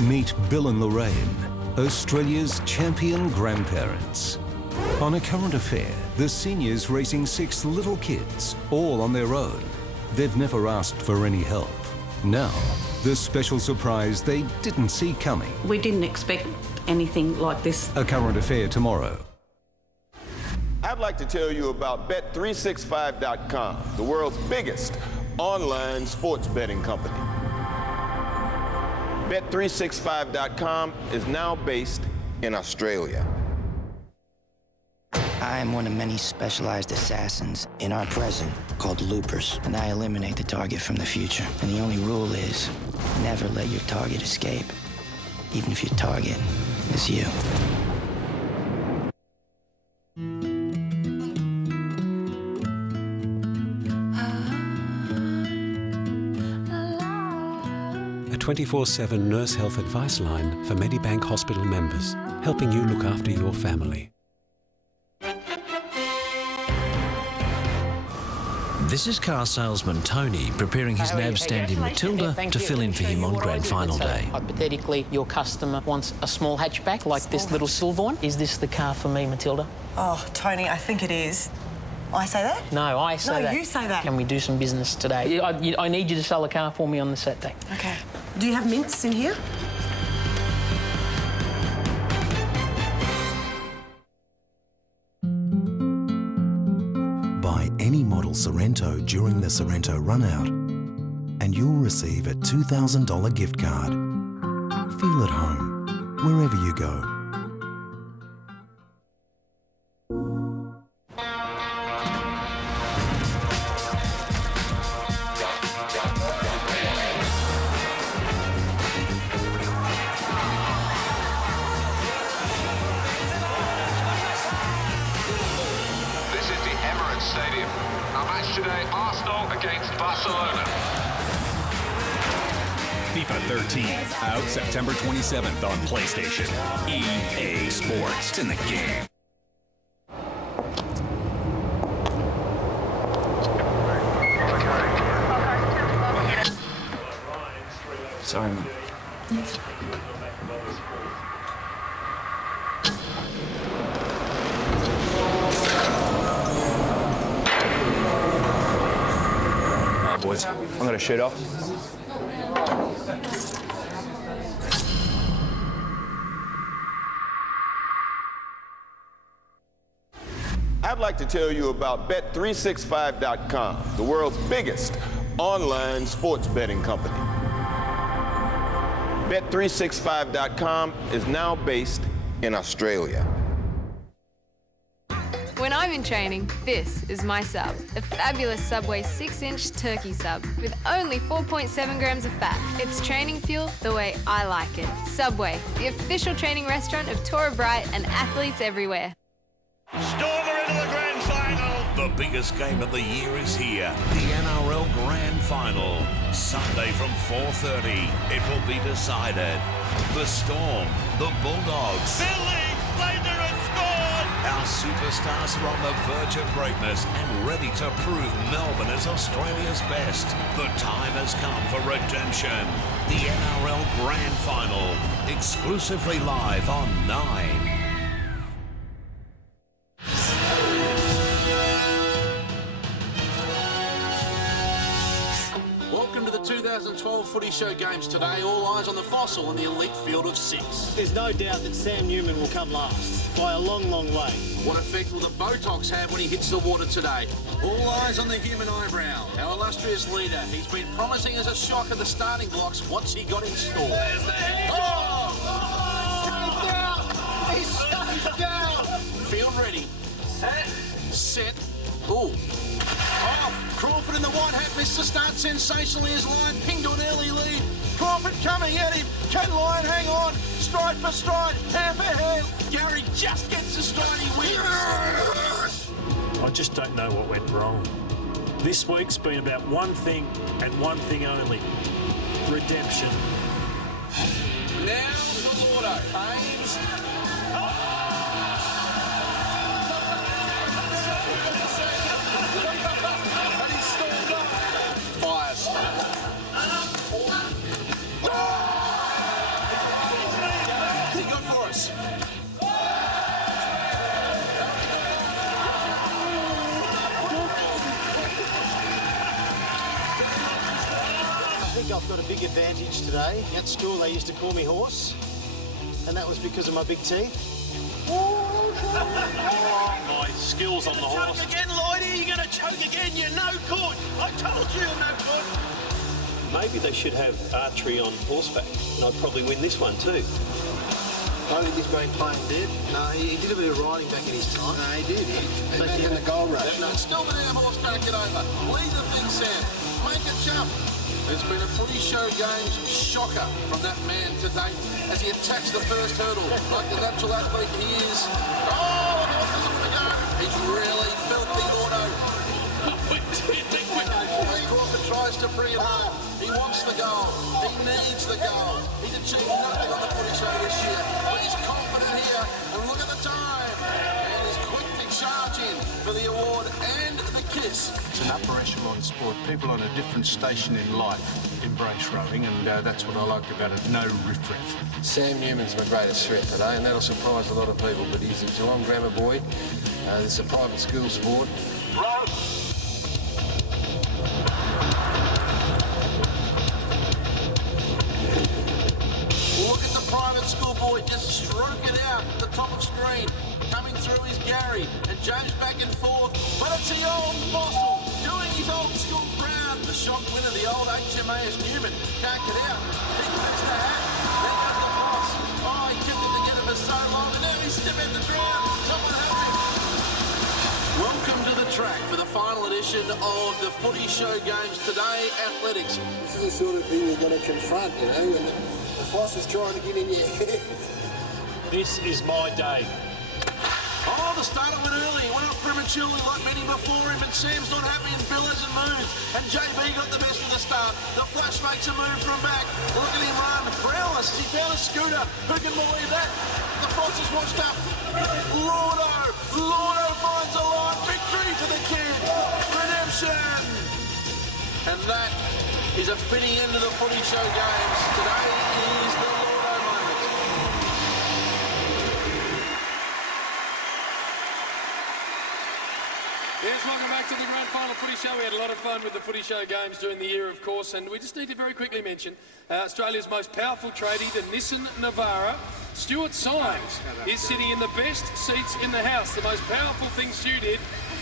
Meet Bill and Lorraine, Australia's champion grandparents. On A Current Affair, the seniors raising 6 little kids, all on their own. They've never asked for any help. Now, the special surprise they didn't see coming. We didn't expect anything like this. A Current Affair tomorrow. I'd like to tell you about Bet365.com, the world's biggest online sports betting company. Bet365.com is now based in Australia. I am one of many specialized assassins in our present called loopers, and I eliminate the target from the future. And the only rule is never let your target escape, even if your target is you. A 24/7 nurse health advice line for Medibank hospital members, helping you look after your family. This is car salesman Tony preparing his NAB stand-in Matilda to fill in for him on Grand Final Day. Hypothetically, your customer wants a small hatchback like this little silver one. Is this the car for me, Matilda? Oh, Tony, I think it is. I say that? No, I say that. No, you say that. Can we do some business today? I need you to sell a car for me on the Saturday. Okay. Do you have mints in here? Buy any model Sorrento during the Sorrento run-out and you'll receive a $2,000 gift card. Feel at home, wherever you go. Stadium. Our match today, Arsenal against Barcelona. FIFA 13, out September 27th on PlayStation. EA Sports, it's in the game. Sorry, man. Boys, I'm going to shoot off. I'd like to tell you about Bet365.com, the world's biggest online sports betting company. Bet365.com is now based in Australia. When I'm in training, this is my sub. The fabulous Subway 6-inch turkey sub with only 4.7 grams of fat. It's training fuel the way I like it. Subway, the official training restaurant of Tora Bright and athletes everywhere. Stormer into the grand final. The biggest game of the year is here. The NRL Grand Final. Sunday from 4:30. It will be decided. The Storm, the Bulldogs. Billy Slater has scored. Our superstars are on the verge of greatness and ready to prove Melbourne is Australia's best. The time has come for redemption. The NRL Grand Final. Exclusively live on 9. Welcome to the 2012 Footy Show games today. All eyes on the Fossil in the elite field of 6. There's no doubt that Sam Newman will come last by a long, long way. What effect will the Botox have when he hits the water today? All eyes on the human eyebrow. Our illustrious leader. He's been promising as a shock at the starting blocks once he got installed. There's the head. Oh! He's shut down. Field ready. Set. Ooh. Off. Crawford in the white hat missed the start sensationally as Lyon pinged on early lead. Crawford coming at him. Can Lyon hang on? Stride for stride. Hand for hand. Gary just gets the stride. He wins. I just don't know what went wrong. This week's been about one thing and one thing only. Redemption. Now the Lordo. Ames. Fires. got a big advantage today. At school, they used to call me Horse, and that was because of my big teeth. My skills on the horse. Choke again, Lloydie. You're going to choke again. You're no good. I told you you're no good. Maybe they should have archery on horseback, and I'd probably win this one too. I think he's been playing dead. No, he did a bit of riding back in his time. No, he did. Back in the gold rush. No, still the damn horse can't get over. Lead the thing, Sam. Make a jump. It's been a Footy Show Games shocker from that man today as he attacks the first hurdle like the natural athlete he is. Oh, the horse doesn't want to go. He's really filthy, Auto. Crawford tries to bring it home. He wants the goal. He needs the goal. He's achieved nothing on the Footy Show this year. But he's confident here. And look at the time. And he's quick to charge in for the award and the kiss. It's an upper echelon sport. People on a different station in life embrace rowing, and that's what I like about it. No riff-raff. Sam Newman's my greatest threat today, and that'll surprise a lot of people, but he's a Geelong grammar boy. It's a private school sport. Row. Look at the private school boy just stroke it out at the top of screen. Coming through is Gary, and James back and forth. But it's the old fossil doing his old school proud. The shock winner, the old HMAS Newman, can't get out. He flips the hat. There goes the boss. Oh, he kept it together for so long, and now he's stiff at the ground. Someone help him. Welcome to the track for the final edition of the Footy Show Games today, athletics. This is the sort of thing you're going to confront, you know, when the boss is trying to get in your head. This is my day. Oh, the starter went early. He went up prematurely like many before him, and Sam's not happy, and Bill hasn't moved. And JB got the best of the start. The Flash makes a move from back. Look at him run. Brownless, he found a scooter. Who can believe that? The Frost is washed up. Lordo finds a line. Victory for the kid. Redemption. And that is a fitting end to the Footy Show Games. Today is the Lordo moment. Yes, welcome back to the Grand Final Footy Show. We had a lot of fun with the Footy Show Games during the year, of course, and we just need to very quickly mention Australia's most powerful tradie, the Nissan Navara. Stuart Symes is sitting in the best seats in the house. The most powerful thing Stu did,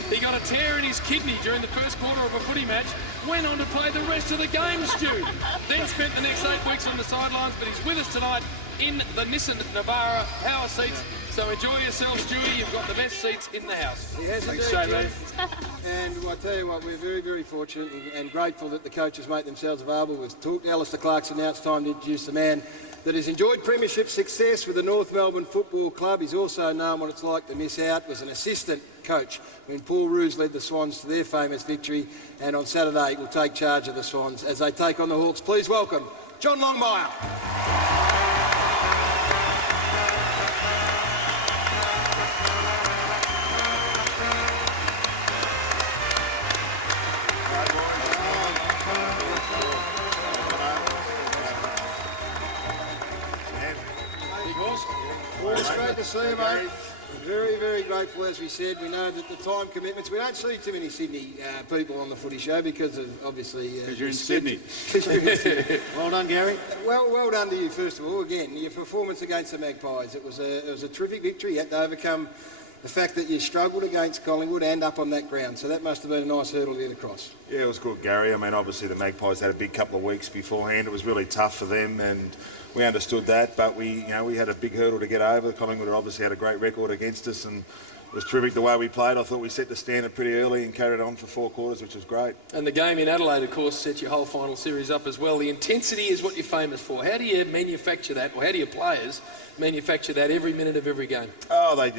he got a tear in his kidney during the first quarter of a footy match, went on to play the rest of the game, Stu. Then spent the next 8 weeks on the sidelines, but he's with us tonight in the Nissan Navara power seats. So enjoy yourself, Stewie. You've got the best seats in the house. He has Thanks, indeed, and I tell you what, we're very, very fortunate and grateful that the coaches make themselves available. We've talked Alistair Clarkson now. It's time to introduce the man that has enjoyed premiership success with the North Melbourne Football Club. He's also known what it's like to miss out. Was an assistant coach when Paul Roos led the Swans to their famous victory, and on Saturday will take charge of the Swans as they take on the Hawks. Please welcome John Longmire. It's great to see you, mate. Very, very grateful, as we said. We know that the time commitments, we don't see too many Sydney people on the Footy Show because of, obviously... Because you're in Sydney. Well done, Gary. Well done to you, first of all. Again, your performance against the Magpies. It was a terrific victory. You had to overcome the fact that you struggled against Collingwood and up on that ground. So that must have been a nice hurdle to get across. Yeah, it was good, Gary. I mean, obviously the Magpies had a big couple of weeks beforehand. It was really tough for them, and we understood that, but we had a big hurdle to get over. Collingwood obviously had a great record against us, and it was terrific the way we played. I thought we set the standard pretty early and carried on for 4 quarters, which was great. And the game in Adelaide, of course, set your whole final series up as well. The intensity is what you're famous for. How do you manufacture that, or how do your players manufacture that every minute of every game? Oh, they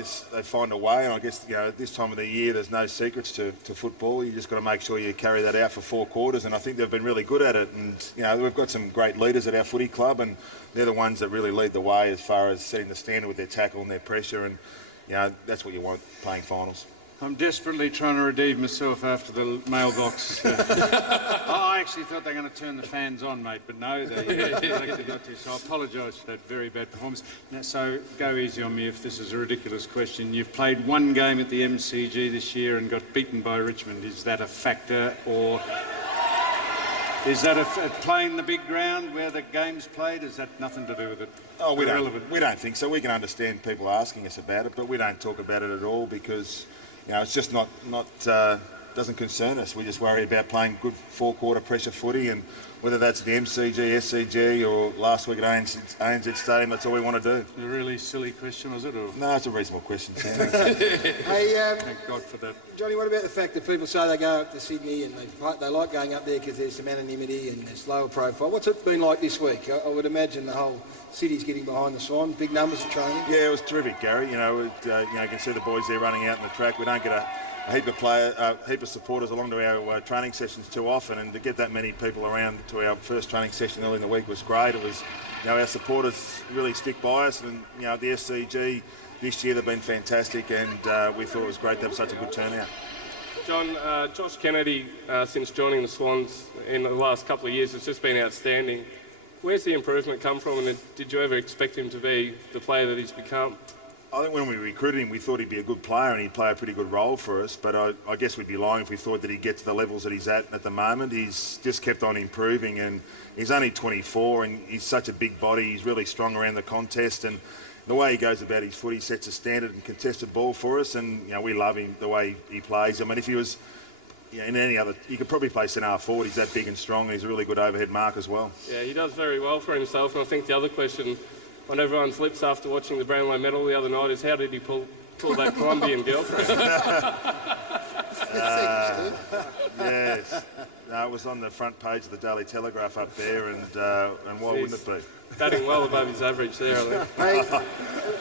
find a way, and I guess at this time of the year there's no secrets to football. You just got to make sure you carry that out for 4 quarters, and I think they've been really good at it. And we've got some great leaders at our footy club, and they're the ones that really lead the way as far as setting the standard with their tackle and their pressure, and that's what you want playing finals. I'm desperately trying to redeem myself after the mailbox. I actually thought they were going to turn the fans on, mate, but no, they actually got to. So I apologise for that very bad performance. Now, so go easy on me if this is a ridiculous question. You've played 1 game at the MCG this year and got beaten by Richmond. Is that a factor, or... Is that playing the big ground where the game's played? Is that nothing to do with it? Oh, we don't think so. We can understand people asking us about it, but we don't talk about it at all because, you know, it's just not doesn't concern us. We just worry about playing good four-quarter pressure footy, and whether that's the MCG, SCG, or last week at ANZ Stadium, that's all we want to do. A really silly question, was it? Or? No, it's a reasonable question, Sam. Hey, thank God for that. Johnny, what about the fact that people say they go up to Sydney and they like going up there because there's some anonymity and there's lower profile? What's it been like this week? I would imagine the whole city's getting behind the Swan, big numbers of training. Yeah, it was terrific, Gary. You know, you can see the boys there running out in the track. We don't get a heap of supporters along to our training sessions too often, and to get that many people around to our first training session early in the week was great. It was, you know, our supporters really stick by us, and you know, the SCG this year they've been fantastic, and we thought it was great to have such a good turnout. John, Josh Kennedy, since joining the Swans in the last couple of years, has just been outstanding. Where's the improvement come from, and did you ever expect him to be the player that he's become? I think when we recruited him, we thought he'd be a good player and he'd play a pretty good role for us, but I guess we'd be lying if we thought that he'd get to the levels that he's at the moment. He's just kept on improving, and he's only 24 and he's such a big body. He's really strong around the contest, and the way he goes about his foot, he sets a standard and contested ball for us, and you know, we love him the way he plays. I mean, if he was in any other, he could probably play centre forward. He's that big and strong, and he's a really good overhead mark as well. Yeah, he does very well for himself, and I think the other question on everyone's lips after watching the Brownlow medal the other night is how did he pull that Colombian girlfriend? Yes, it was on the front page of the Daily Telegraph up there, and why wouldn't it be? Batting well above his average there, I think. Hey,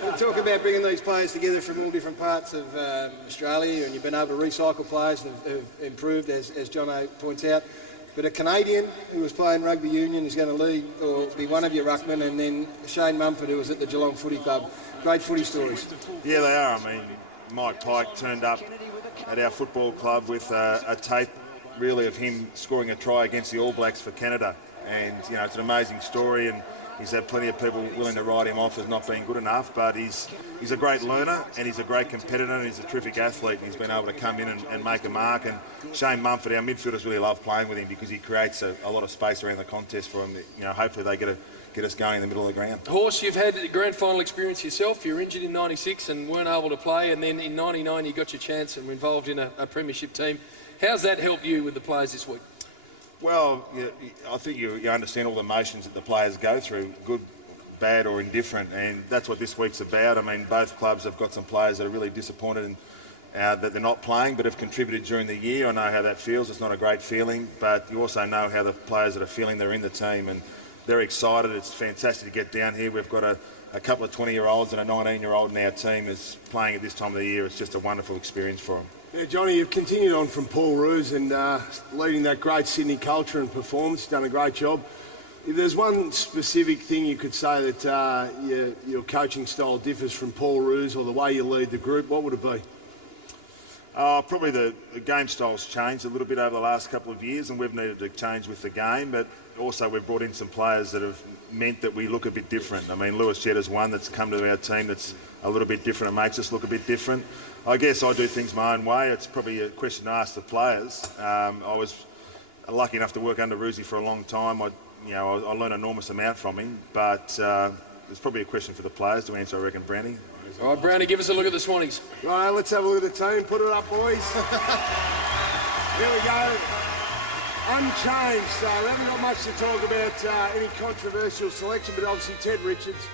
we talk about bringing these players together from all different parts of Australia, and you've been able to recycle players that have improved, as Jono points out. But a Canadian who was playing rugby union is going to lead or be one of your ruckmen, and then Shane Mumford, who was at the Geelong Footy Club. Great footy stories. Yeah, they are. I mean, Mike Pike turned up at our football club with a tape, really, of him scoring a try against the All Blacks for Canada. And, you know, it's an amazing story, and he's had plenty of people willing to write him off as not being good enough, but he's a great learner and he's a great competitor and he's a terrific athlete, and he's been able to come in and make a mark. And Shane Mumford, our midfielders really love playing with him because he creates a lot of space around the contest for him. You know, hopefully they get us going in the middle of the ground. Horse, you've had a grand final experience yourself. You were injured in '96 and weren't able to play, and then in '99 you got your chance and were involved in a premiership team. How's that helped you with the players this week? Well, I think you understand all the emotions that the players go through, good, bad or indifferent, and that's what this week's about. I mean, both clubs have got some players that are really disappointed in, that they're not playing but have contributed during the year. I know how that feels. It's not a great feeling, but you also know how the players that are feeling they're in the team, and they're excited. It's fantastic to get down here. We've got a couple of 20-year-olds and a 19-year-old in our team is playing at this time of the year. It's just a wonderful experience for them. Yeah, Johnny, you've continued on from Paul Roos and leading that great Sydney culture and performance. You've done a great job. If there's one specific thing you could say that your coaching style differs from Paul Roos or the way you lead the group, what would it be? Probably the game style's changed a little bit over the last couple of years, and we've needed to change with the game, but also we've brought in some players that have meant that we look a bit different. I mean, Lewis Jetta's one that's come to our team that's a little bit different. It makes us look a bit different. I guess I do things my own way. It's probably a question to ask the players. I was lucky enough to work under Roosie for a long time. I learned an enormous amount from him, but it's probably a question for the players to answer, I reckon, Brownie. All right, Brownie, give us a look at the Swannies. Right, let's have a look at the team. Put it up, boys. Here we go. Unchanged, so we haven't got much to talk about any controversial selection, but obviously Ted Richards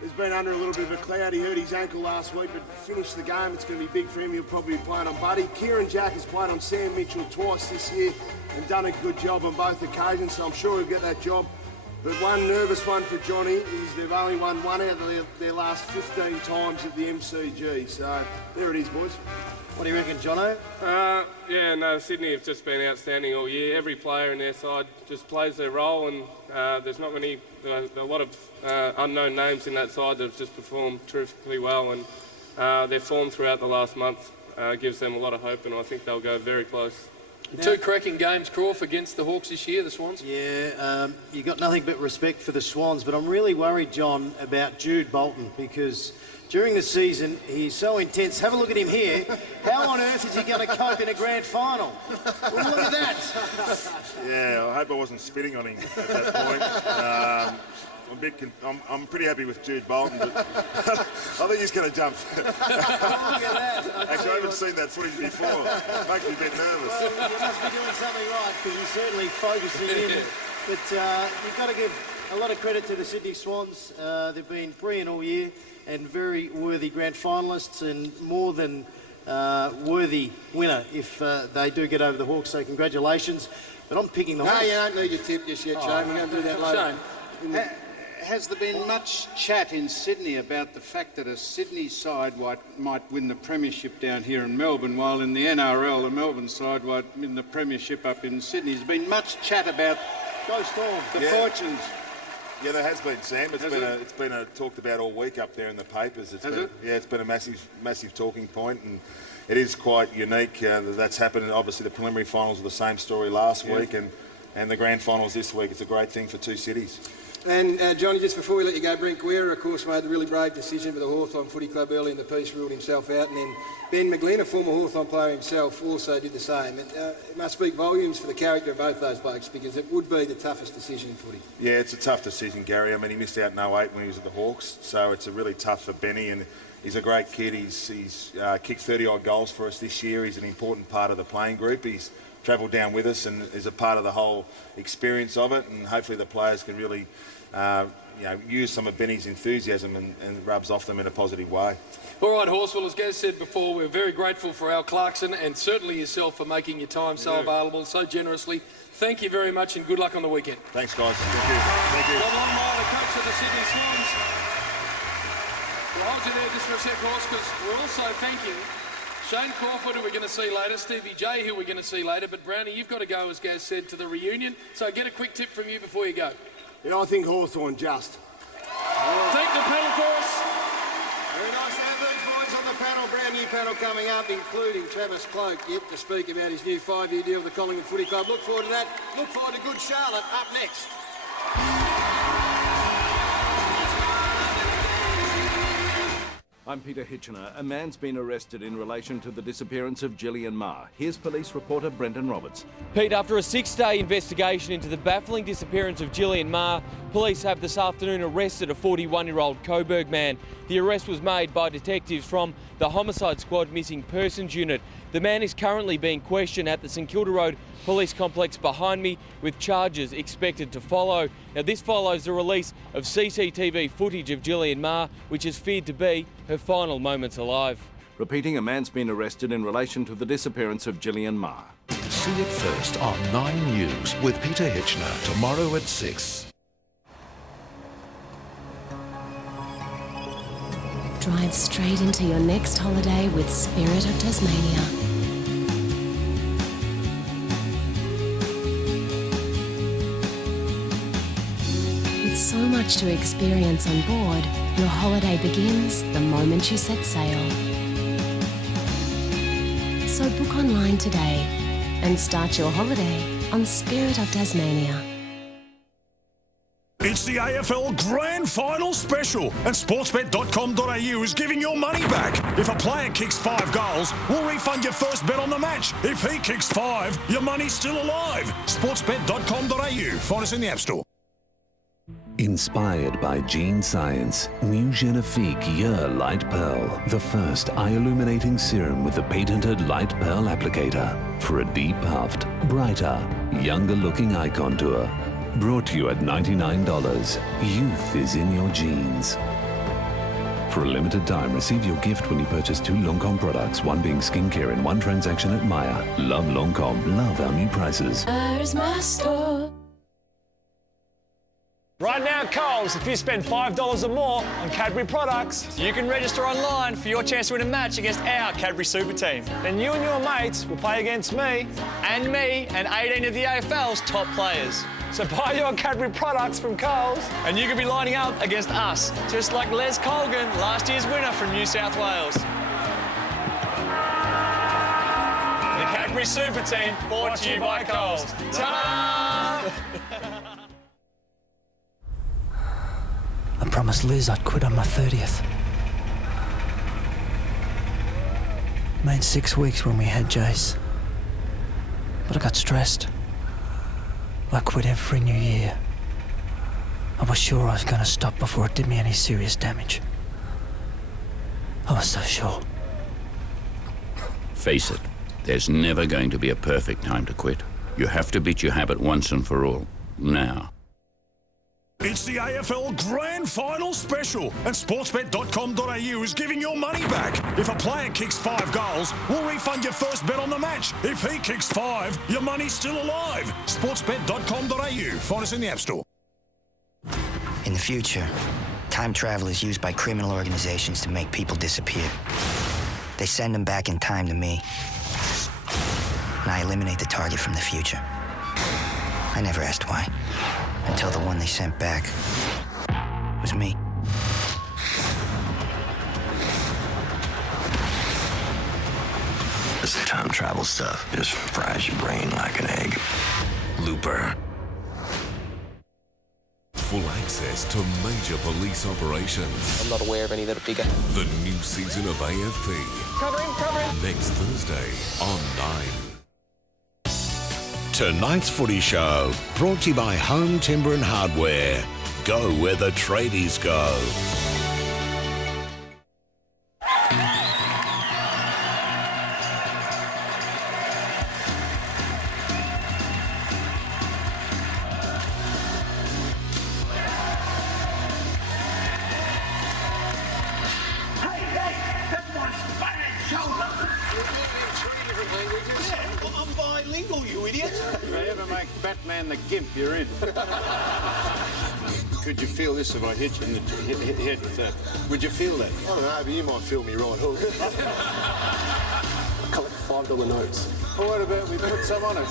has been under a little bit of a cloud. He hurt his ankle last week, but finished the game. It's going to be big for him. He'll probably be playing on Buddy. Kieran Jack has played on Sam Mitchell twice this year and done a good job on both occasions, so I'm sure he'll get that job. But one nervous one for Johnny is they've only won one out of their last 15 times at the MCG. So there it is, boys. What do you reckon, Jono? Sydney have just been outstanding all year. Every player in their side just plays their role, and there's not many, a lot of unknown names in that side that have just performed terrifically well, and their form throughout the last month gives them a lot of hope, and I think they'll go very close. Two cracking games, Crawf, against the Hawks this year, the Swans. Yeah, you got nothing but respect for the Swans, but I'm really worried, John, about Jude Bolton, because during the season, he's so intense. Have a look at him here. How on earth is he going to cope in a grand final? Well, look at that. Yeah, I hope I wasn't spitting on him at that point. I'm pretty happy with Jude Bolton, but I think he's going to jump. Look at that. Actually, I haven't seen that footage before. It makes me a bit nervous. Well, you must be doing something right, because he's certainly focusing in. But you've got to give a lot of credit to the Sydney Swans. They've been brilliant all year and very worthy grand finalists, and more than worthy winner if they do get over the Hawks, so congratulations. But I'm picking the Hawks. No, you don't need your tip just yet, Shane. We're going to do that later. Shane, has there been much chat in Sydney about the fact that a Sydney side might win the premiership down here in Melbourne, while in the NRL, a Melbourne side might win the premiership up in Sydney? There's been much chat about the fortunes. Yeah, there has been, Sam. It's been talked about all week up there in the papers. It's been a massive talking point, and it is quite unique that that's happened. And obviously, the preliminary finals were the same story last week, and the grand finals this week. It's a great thing for two cities. And Johnny, just before we let you go, Brent Guerra, of course, made the really brave decision for the Hawthorn Footy Club early in the piece, ruled himself out, and then Ben McGlynn, a former Hawthorn player himself, also did the same. It must speak volumes for the character of both those blokes, because it would be the toughest decision in footy. Yeah, it's a tough decision, Gary. I mean, he missed out in 08 when he was at the Hawks, so it's a really tough for Benny, and he's a great kid. He's kicked 30-odd goals for us this year. He's an important part of the playing group. He's travelled down with us and is a part of the whole experience of it, and hopefully the players can really use some of Benny's enthusiasm and rubs off them in a positive way. All right, Horsewell, as Gaz said before, we're very grateful for Al Clarkson and certainly yourself for making your time so available so generously. Thank you very much and good luck on the weekend. Thanks, guys. Thank you. Bob Longmire, the coach of the Sydney Swans. We'll hold you there just for a sec, Horse, because we're also thanking Shane Crawford, who we're going to see later, Stevie J, who we're going to see later, but Brownie, you've got to go, as Gaz said, to the reunion, so get a quick tip from you before you go. Yeah, I think Hawthorn just. Thank the panel for us. Very nice to have these boys on the panel. Brand new panel coming up, including Travis Cloak, yet to speak about his new 5-year deal with the Collingwood Footy Club. Look forward to that. Look forward to Good Charlotte up next. I'm Peter Hitchener. A man's been arrested in relation to the disappearance of Gillian Marr. Here's police reporter Brendan Roberts. Pete, after a 6-day investigation into the baffling disappearance of Gillian Marr, police have this afternoon arrested a 41-year-old Coburg man. The arrest was made by detectives from the Homicide Squad Missing Persons Unit. The man is currently being questioned at the St Kilda Road Police Complex behind me, with charges expected to follow. Now, this follows the release of CCTV footage of Gillian Marr, which is feared to be her final moments alive. Repeating, a man's been arrested in relation to the disappearance of Gillian Marr. See it first on 9 News with Peter Hitchener tomorrow at 6. Drive straight into your next holiday with Spirit of Tasmania. With so much to experience on board, your holiday begins the moment you set sail. So book online today and start your holiday on Spirit of Tasmania. It's the AFL Grand Final Special, and sportsbet.com.au is giving your money back. If a player kicks 5 goals, we'll refund your first bet on the match. If he kicks 5, your money's still alive. Sportsbet.com.au. Find us in the App Store. Inspired by gene science, new Genifique Year Light Pearl, the first eye-illuminating serum with the patented Light Pearl applicator for a deep-puffed, brighter, younger-looking eye contour. Brought to you at $99. Youth is in your genes. For a limited time, receive your gift when you purchase 2 Lancome products, one being skincare in 1 transaction at Maya. Love Lancome. Love our new prices. There's my store. Right now at Coles, if you spend $5 or more on Cadbury products, you can register online for your chance to win a match against our Cadbury Super Team. Then you and your mates will play against me and 18 of the AFL's top players. So buy your Cadbury products from Coles and you can be lining up against us, just like Les Colgan, last year's winner from New South Wales. The Cadbury Cadbury Super Team, brought to you by Coles. Ta-da! I promised Liz I'd quit on my 30th. Made 6 weeks when we had Jace. But I got stressed. I quit every new year. I was sure I was going to stop before it did me any serious damage. I was so sure. Face it, there's never going to be a perfect time to quit. You have to beat your habit once and for all. Now. It's the AFL Grand Final Special, and sportsbet.com.au is giving your money back. If a player kicks 5 goals, we'll refund your first bet on the match. If he kicks 5, your money's still alive. Sportsbet.com.au. Find us in the App Store. In the future, time travel is used by criminal organizations to make people disappear. They send them back in time to me, and I eliminate the target from the future. I never asked why, until the one they sent back was me. This time travel stuff just fries your brain like an egg. Looper. Full access to major police operations. I'm not aware of any that are bigger. The new season of AFP. Cover him. Next Thursday on 9. Tonight's Footy Show, brought to you by Home Timber and Hardware. Go where the tradies go. I'm bilingual, you idiot. If I ever make Batman the Gimp, you're in. Could you feel this if I hit you in the head with that? Would you feel that? I don't know, but you might feel me right hook. I collect $5 notes. Well, what about we put some on it?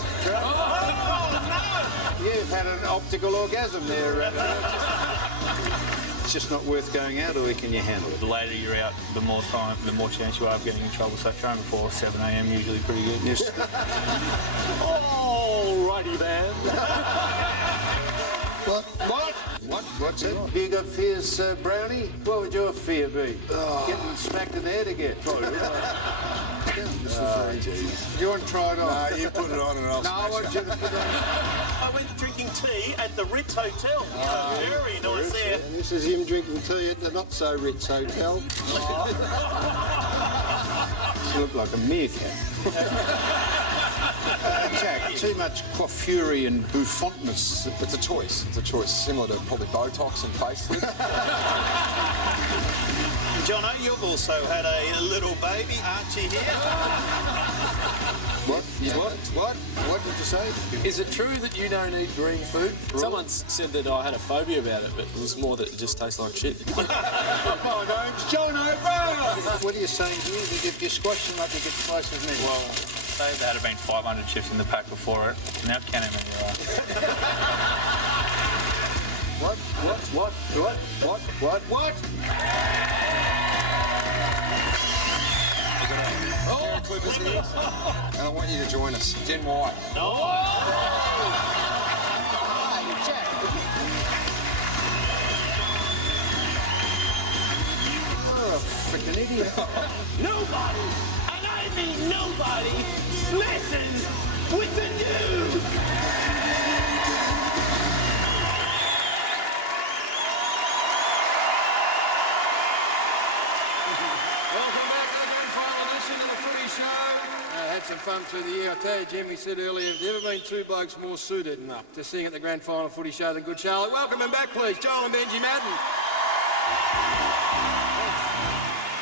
You've had an optical orgasm there. It's just not worth going out, or can you handle it? The later you're out, the more chance you are of getting in trouble. So training before 7 a.m. usually pretty good. Yes. Alrighty then. What's that? You got fears, Brownie? What would your fear be? Getting smacked in the head again? You want to try it on? No, you put it on and I'll I want you to put it on. I went drinking tea at the Ritz Hotel. Very nice there. And this is him drinking tea at the not-so-Ritz Hotel. You look like a meerkat. Jack, too much coiffury and bouffontness. It's a choice. It's a choice. Similar to probably Botox and facelifts. Jono, you've also had a little baby, Archie here. What did you say? Is it true that you don't eat green food? Someone said that I had a phobia about it, but it was more that it just tastes like shit. My name's Jono Brown. What are you saying to me? If you squash them up, you get twice as many. Well, say there had been 500 chips in the pack before it. Now count how many there are. What? Sarah Clippers here, and I want you to join us. Jen White. You're a freaking idiot. Nobody, and I mean nobody, listens with the news. Welcome back to the grand final edition of the Footy Show. Had some fun through the year. I tell you, Jim, we said earlier, there's never been two blokes more suited to sing at the grand final Footy Show than Good Charlotte. Welcome them back, please, Joel and Benji Madden.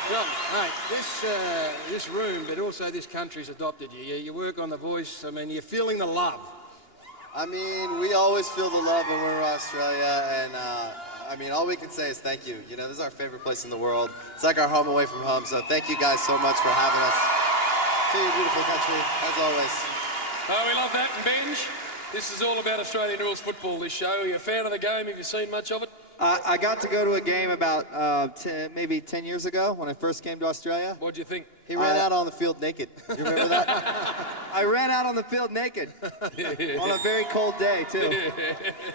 John, mate, this room, but also this country's adopted you. You work on The Voice. I mean, you're feeling the love. I mean, we always feel the love when we're in Australia, and I mean, all we can say is thank you. You know, this is our favorite place in the world. It's like our home away from home, so thank you guys so much for having us. See you, beautiful country, as always. Oh, we love that. And Benj, this is all about Australian rules football, this show. Are you a fan of the game? Have you seen much of it? I got to go to a game about maybe 10 years ago when I first came to Australia. What'd you think? He ran out on the field naked. Do you remember that? I ran out on the field naked on a very cold day, too.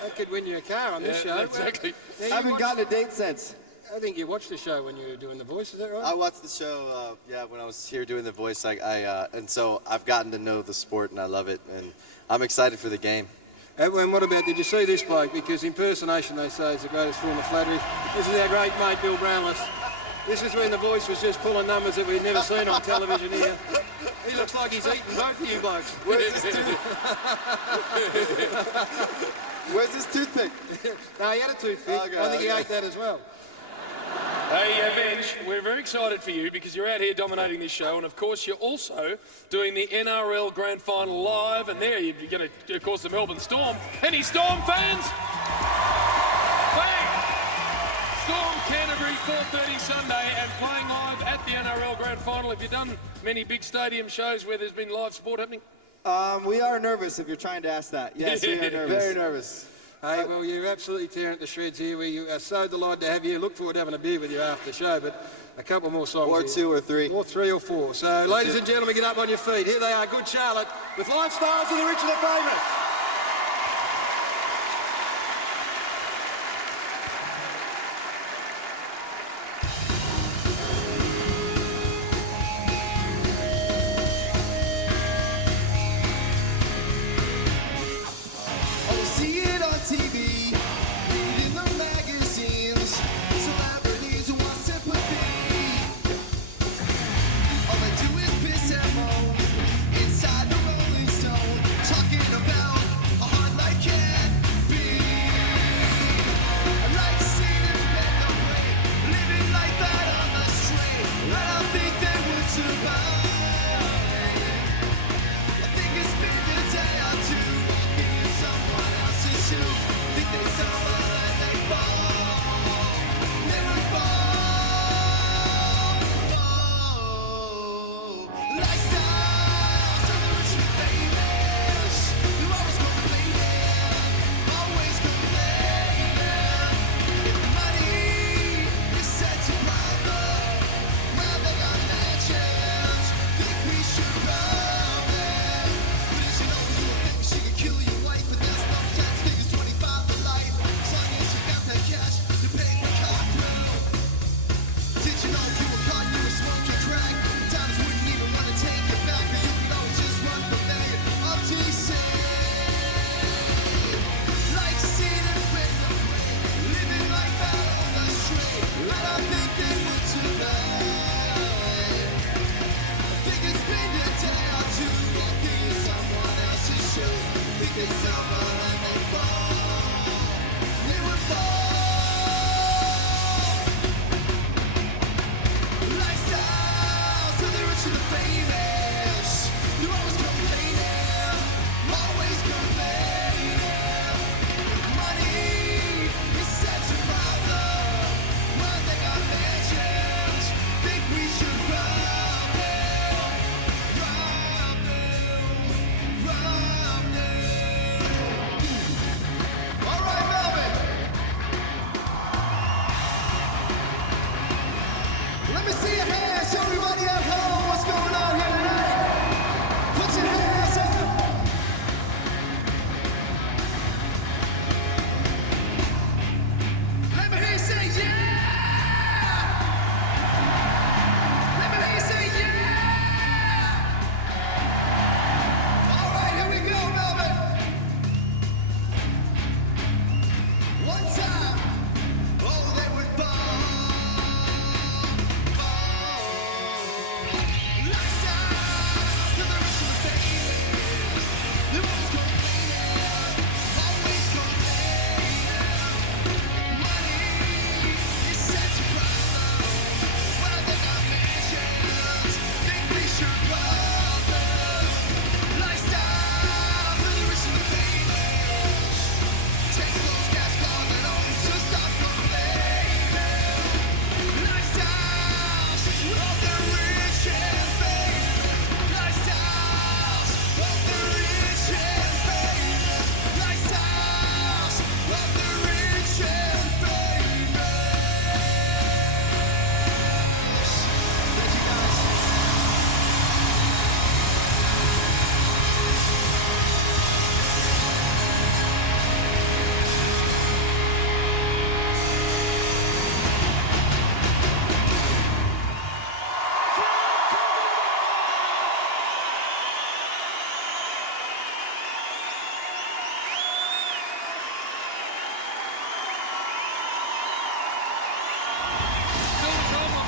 That could win you a car on this show. Exactly. I haven't gotten a date since. I think you watched the show when you were doing the voice, is that right? I watched the show, when I was here doing the voice. And so I've gotten to know the sport, and I love it, and I'm excited for the game. And what about, did you see this bloke? Because impersonation, they say, is the greatest form of flattery. This is our great mate, Bill Brownless. This is when the voice was just pulling numbers that we'd never seen on television here. He looks like he's eaten both of you blokes. Where's his toothpick? No, he had a toothpick. Okay, I think he ate that as well. Hey, Bench, we're very excited for you because you're out here dominating this show, and of course you're also doing the NRL Grand Final live, and there you're going to, of course, the Melbourne Storm. Any Storm fans? Bang! Storm Canterbury, 4:30 Sunday, and playing live at the NRL Grand Final. Have you done many big stadium shows where there's been live sport happening? We are nervous, if you're trying to ask that. Yes, we are nervous. Very nervous. Hey, well, you're absolutely tearing at the shreds here. We are so delighted to have you. Look forward to having a beer with you after the show, but a couple more songs. Or here. 2 or 3. Or 3 or 4. So, ladies and gentlemen, get up on your feet. Here they are, Good Charlotte, with Lifestyles of the Rich and the Famous. TV, reading the magazines, celebrities who want sympathy. All they do is piss and moan inside the Rolling Stone, talking about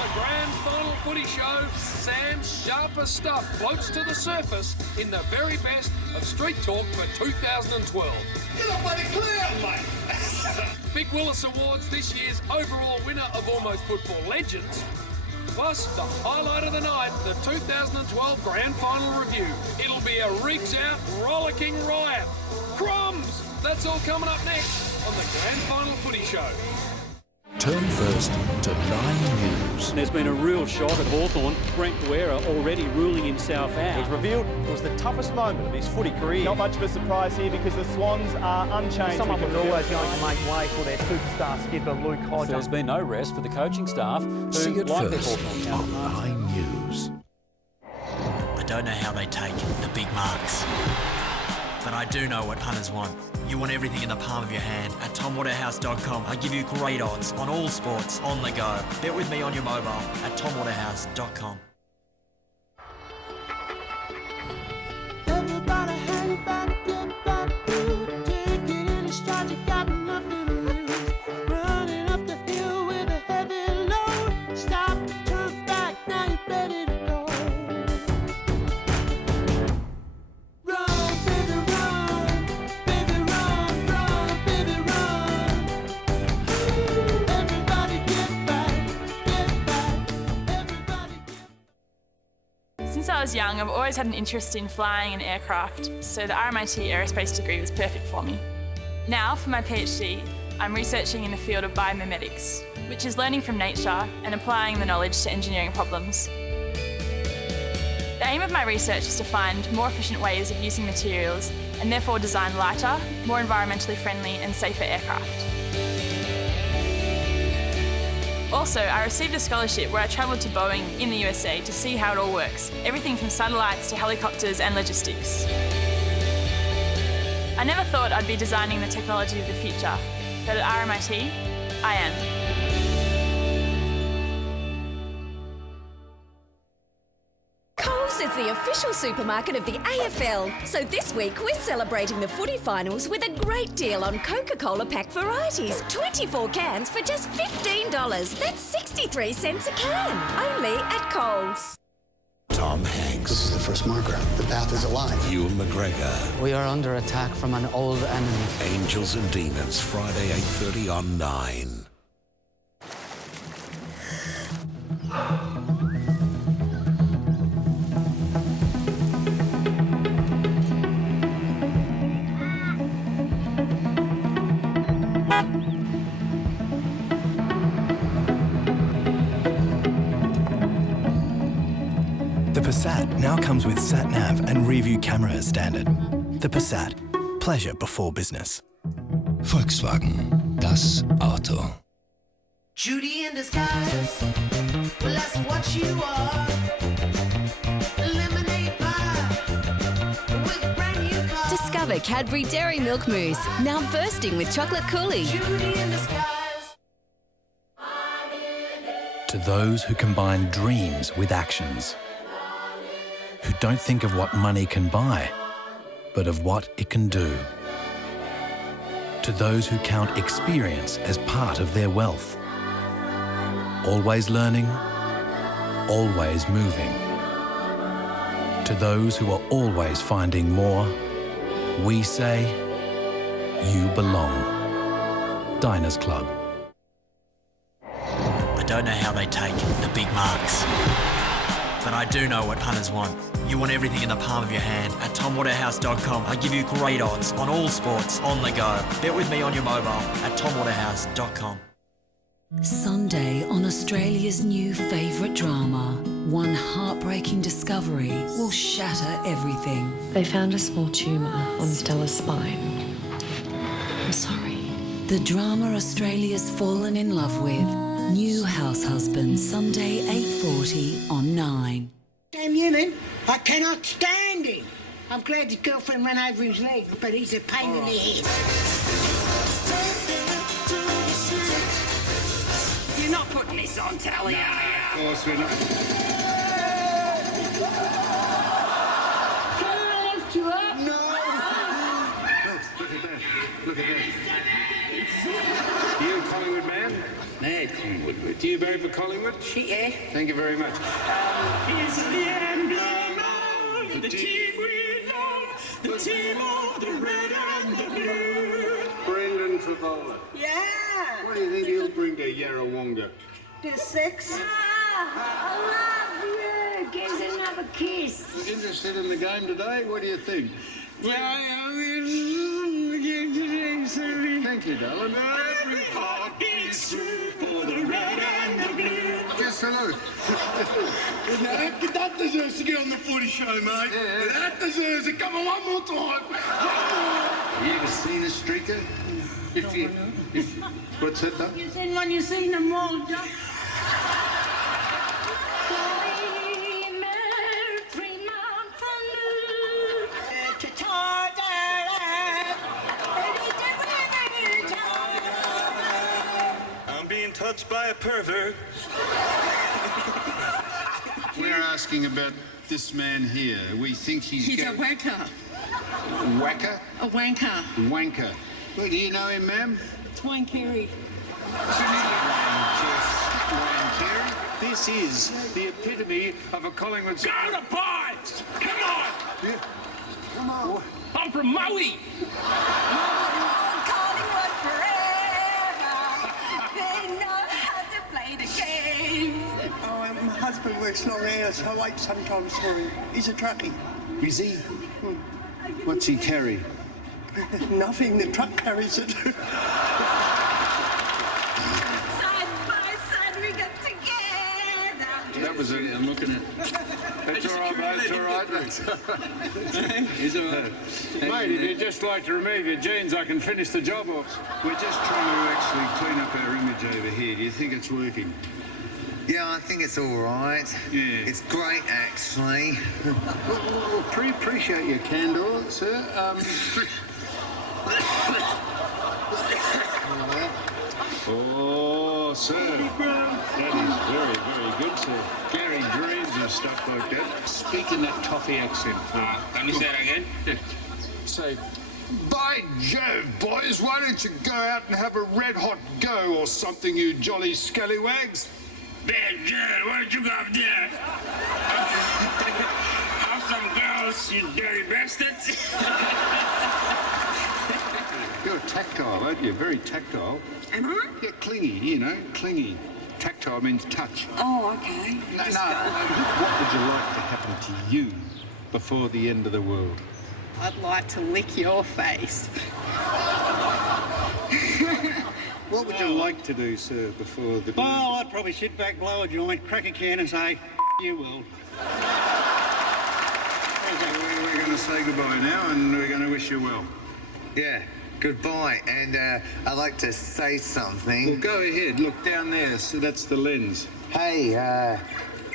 the Grand Final Footy Show, Sam's sharpest stuff floats to the surface in the very best of Street Talk for 2012. Get up by the cloud, mate! Big Willis Awards, this year's overall winner of Almost Football Legends. Plus, the highlight of the night, the 2012 Grand Final Review. It'll be a rigs-out, rollicking riot. Crumbs! That's all coming up next on the Grand Final Footy Show. Turn first to 9 News. There's been a real shot at Hawthorn. Brent Guerra already ruling himself out. He's revealed it was the toughest moment of his footy career. Not much of a surprise here because the Swans are unchanged. Someone was always going to make way for their superstar skipper, Luke Hodge. There's been no rest for the coaching staff who See it like their first Hawthorn on counterparts. 9 News. I don't know how they take the big marks, but I do know what punters want. You want everything in the palm of your hand. At TomWaterhouse.com, I give you great odds on all sports on the go. Bet with me on your mobile at TomWaterhouse.com. Everybody hang back, get back, take it in a stride, you got nothing to lose. Running up the hill with a heavy load. Stop, turn back, now you're ready to go. Run, baby, run, baby, run, run, baby, run. Everybody get back, everybody get. Since I was young, I've always had an interest in flying and aircraft, so the RMIT aerospace degree was perfect for me. Now, for my PhD, I'm researching in the field of biomimetics, which is learning from nature and applying the knowledge to engineering problems. The aim of my research is to find more efficient ways of using materials and therefore design lighter, more environmentally friendly and safer aircraft. Also, I received a scholarship where I travelled to Boeing in the USA to see how it all works, everything from satellites to helicopters and logistics. I never thought I'd be designing the technology of the future, but at RMIT, I am. Coles is the official supermarket of the AFL. So this week we're celebrating the footy finals with a great deal on Coca-Cola pack varieties. 24 cans for just $15. That's 63 cents a can. Only at Coles. Tom Hanks. This is the first marker. The path is alive. Ewan McGregor. We are under attack from an old enemy. Angels and Demons, Friday 8:30 on 9. The Passat now comes with sat-nav and rear-view camera as standard. The Passat. Pleasure before business. Volkswagen. Das Auto. Judy in disguise. Well, that's what you are. Lemonade pie with brand new car. Discover Cadbury Dairy Milk Mousse, now bursting with chocolate coulis. Judy in disguise. To those who combine dreams with actions, who don't think of what money can buy, but of what it can do. To those who count experience as part of their wealth. Always learning, always moving. To those who are always finding more, we say, you belong. Diners Club. I don't know how they take the big marks, but I do know what punters want. You want everything in the palm of your hand. At TomWaterhouse.com, I give you great odds on all sports on the go. Bet with me on your mobile at TomWaterhouse.com. Sunday on Australia's new favourite drama, one heartbreaking discovery will shatter everything. They found a small tumour on Stella's spine. I'm sorry. The drama Australia's fallen in love with. New House Husband, Sunday 8:40 on 9. Damn Newman, I cannot stand him. I'm glad his girlfriend ran over his leg, but he's a pain in the head. You're not putting this on telly, are you? Of course we're not. Can I lift you up? No! Look at that. Look at that. You Collingwood man? No, mad Collingwood. Do you vote for Collingwood? Yeah. Thank you very much. It's the emblem of the team we love, the team of the red and the blue. Brendan Favola. Yeah. What do you think he'll bring to Yarrawonga? The 6. I love you. Give us another kiss. Interested in the game today? What do you think? Thank you, darling. Every heart beats true for the red and the blue. Yes, hello. That deserves to get on the Footy Show, mate. Yeah. That deserves it. Come on, one more time. You ever seen a streaker? What's that, though? You seen when you seen them all, Doc? I'm being touched by a pervert. We're asking about this man here. We think He's a wanker. Whacker? A wanker. Wanker. Well, do you know him, ma'am? Twine Carey. This is the epitome of a Collingwood... Go to Pines! Come on! Yeah. Come on. I'm from Maui! Collingwood forever. They know how to play the game. Oh, my husband works long hours, so I wait sometimes for him. He's a truckie. Is he? What's he carry? Nothing, the truck carries it. Side by side we got together. That was it. I'm looking at... That's all right, mate. It's all right, mate. He's all right. Mate, if you'd just like to remove your jeans, I can finish the job off. We're just trying to actually clean up our image over here. Do you think it's working? Yeah, I think it's all right. Yeah. It's great, actually. Well, appreciate your candour, sir. Oh, sir. That is very, very good, sir. Gary dreams of stuff like that. Speak in that toffee accent, please. Can you say that again? Yeah. Say, by Jove, boys, why don't you go out and have a red-hot go or something, you jolly scallywags? Bad girl, why don't you go up there? Have some girls, you dirty bastards. You're tactile, aren't you? Very tactile. Am I? Yeah, clingy, you know, clingy. Tactile means touch. Oh, okay. No. What would you like to happen to you before the end of the world? I'd like to lick your face. What would you like to do, sir, before the... Well, I'd probably sit back, blow a joint, crack a can and say, you will. We're going to say goodbye now and we're going to wish you well. Yeah, goodbye. And I'd like to say something. Well, go ahead. Look down there. So that's the lens. Hey,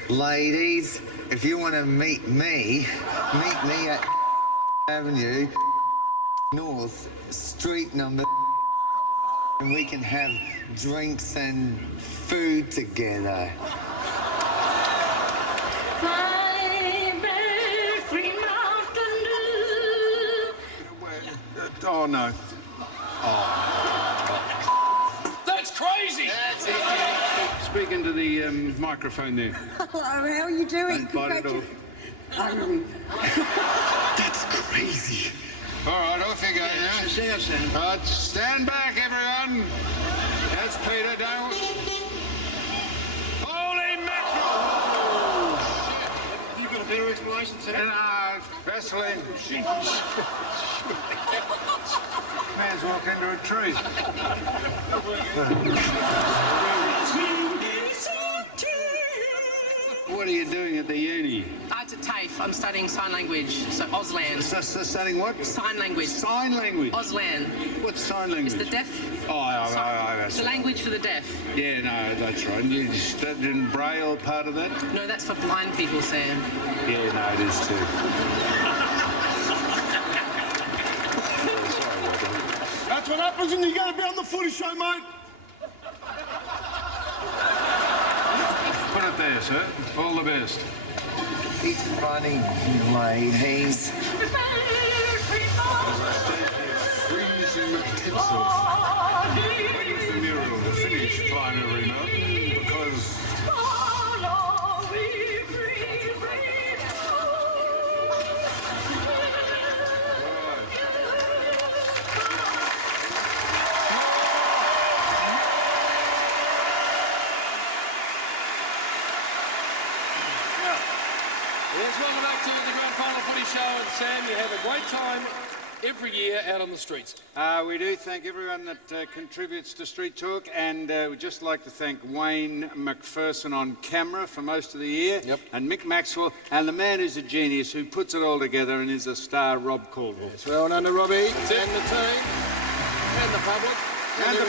ladies, if you want to meet me at Avenue North, street number, and we can have drinks and food together. Oh, no. Oh. That's crazy! Speak into the microphone there. Hello, how are you doing? Don't bite it off. That's crazy. All right, off you go now. Right, stand back, everyone. That's Peter, don't... Holy mackerel! Oh, shit. You got a better explanation, sir? Vaseline. May as well into a tree. What are you doing at the uni? It's a TAFE. I'm studying sign language, so Auslan. Studying what? Sign language. Sign language? Auslan. What's sign language? It's the deaf. That's the language for the deaf. Yeah, no, that's right. You studied Braille part of that? No, that's for blind people, Sam. Yeah, no, it is too. That's what happens when you got to be on the Footy Show, mate. Put it there, sir. All the best. It's funny, ladies. Freezing the tips off. Waiting for Muriel to finish. fish flying arena because... Yes, welcome back to the Grand Final Footy Show. And Sam, you have a great time every year out on the streets. We do thank everyone that contributes to Street Talk, and we'd just like to thank Wayne McPherson on camera for most of the year, and Mick Maxwell, and the man who's a genius who puts it all together and is a star, Rob Caldwell. Yes, well done to Robbie and the team and the public. And the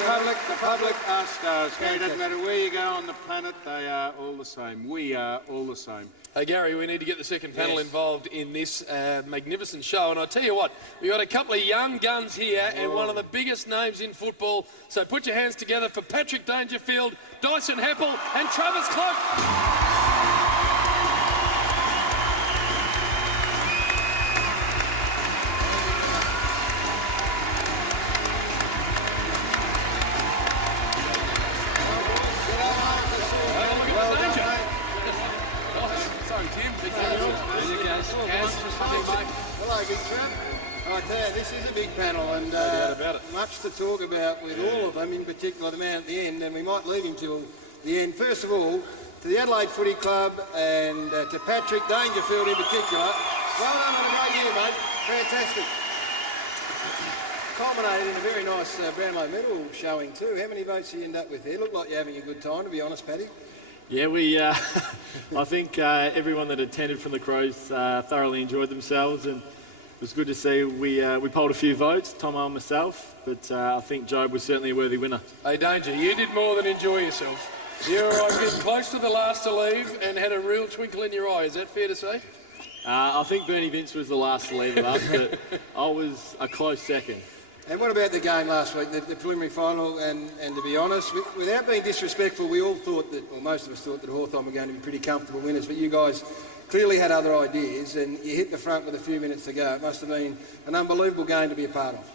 public are stars. It doesn't matter where you go on the planet, they are all the same. We are all the same. Hey, Gary, we need to get the second panel involved in this magnificent show. And I tell you what, we've got a couple of young guns here and one of the biggest names in football. So put your hands together for Patrick Dangerfield, Dyson Heppel and Travis Cloak. Hello, Big Trev. I tell you, this is a big panel, and much to talk about with all of them, in particular the man at the end, and we might leave him till the end. First of all, to the Adelaide Footy Club and to Patrick Dangerfield in particular. Well done on a great year, mate. Fantastic. Culminated in a very nice Brownlow medal showing too. How many votes did you end up with there? Looked like you're having a good time, to be honest, Paddy. Yeah, I think everyone that attended from the Crows thoroughly enjoyed themselves, and it was good to see. We polled a few votes, Tomo and myself, but I think Job was certainly a worthy winner. Hey, Danger, you did more than enjoy yourself. You were getting close to the last to leave and had a real twinkle in your eye. Is that fair to say? I think Bernie Vince was the last to leave of us, but I was a close second. And what about the game last week, the preliminary final? And to be honest, without being disrespectful, we all thought that, or most of us thought that Hawthorn were going to be pretty comfortable winners, but you guys clearly had other ideas, and you hit the front with a few minutes to go. It must have been an unbelievable game to be a part of.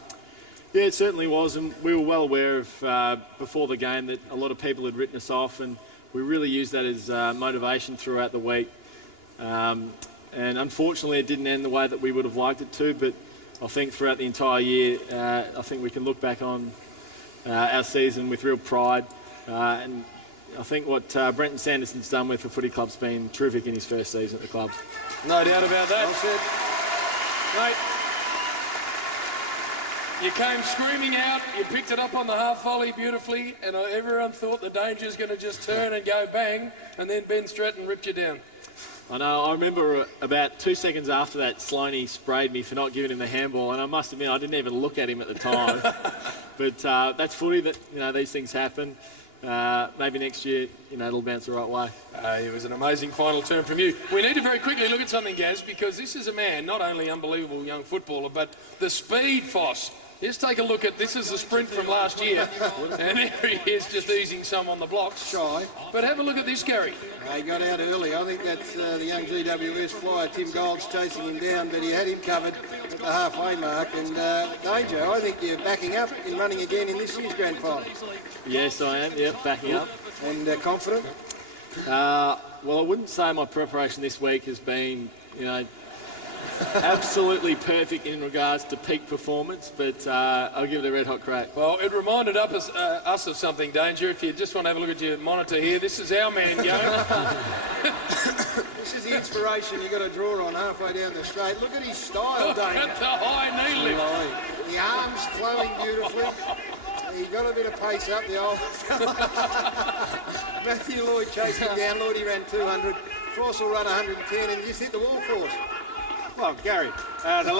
Yeah, it certainly was, and we were well aware of before the game that a lot of people had written us off, and we really used that as motivation throughout the week. And unfortunately, it didn't end the way that we would have liked it to, but I think throughout the entire year, I think we can look back on our season with real pride. And I think what Brenton Sanderson's done with the footy club's been terrific in his first season at the club. No doubt about that. Mate, you came screaming out, you picked it up on the half volley beautifully, and everyone thought the Danger's going to just turn and go bang, and then Ben Stratton ripped you down. I know, I remember about 2 seconds after that, Sloaney sprayed me for not giving him the handball, and I must admit I didn't even look at him at the time. But that's footy, that these things happen. Maybe next year, it'll bounce the right way. It was an amazing final turn from you. We need to very quickly look at something, Gaz, because this is a man, not only unbelievable young footballer, but the speed Foss. Just take a look at, this is the sprint from last year, and there he is just easing some on the blocks. Shy. But have a look at this, Gary. He got out early. I think that's the young GWS flyer, Tim Gold's chasing him down, but he had him covered at the halfway mark. And Danger, I think you're backing up in running again in this year's grand final. Yes, I am, backing up. And confident? Well, I wouldn't say my preparation this week has been, absolutely perfect in regards to peak performance, but I'll give it a red hot crack. Well, it reminded us of something, Danger. If you just want to have a look at your monitor here, this is our man going. This is the inspiration you've got to draw on halfway down the straight. Look at his style, Look Danger. at the high knee lift. The arms flowing beautifully. He got a bit of pace up, the old fella. Matthew Lloyd chasing down. Lloyd, ran 200. Frost will run 110 and just hit the wall for us. Well, Gary, the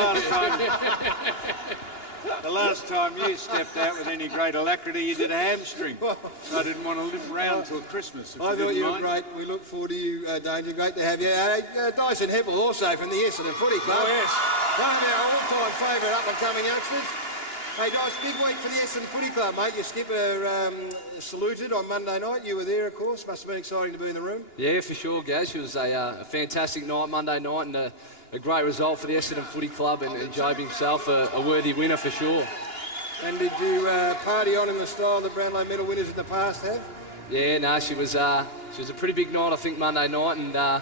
last time you stepped out with any great alacrity, you did a hamstring. I didn't want to live around till Christmas. I thought you were great. We look forward to you, Danger. Great to have you. Dyson Heppel also from the Essendon Footy Club. Oh, yes. One of our all-time favourite up-and-coming youngsters. Hey, Dice, big week for the Essendon Footy Club, mate. Your skipper saluted on Monday night. You were there, of course. Must have been exciting to be in the room. Yeah, for sure, Gaz. It was a fantastic night, Monday night, and a great result for the Essendon Footy Club, and Job himself, a worthy winner for sure. And did you party on in the style that Brownlow medal winners in the past have? Yeah, no, she was a pretty big night, I think, Monday night, and I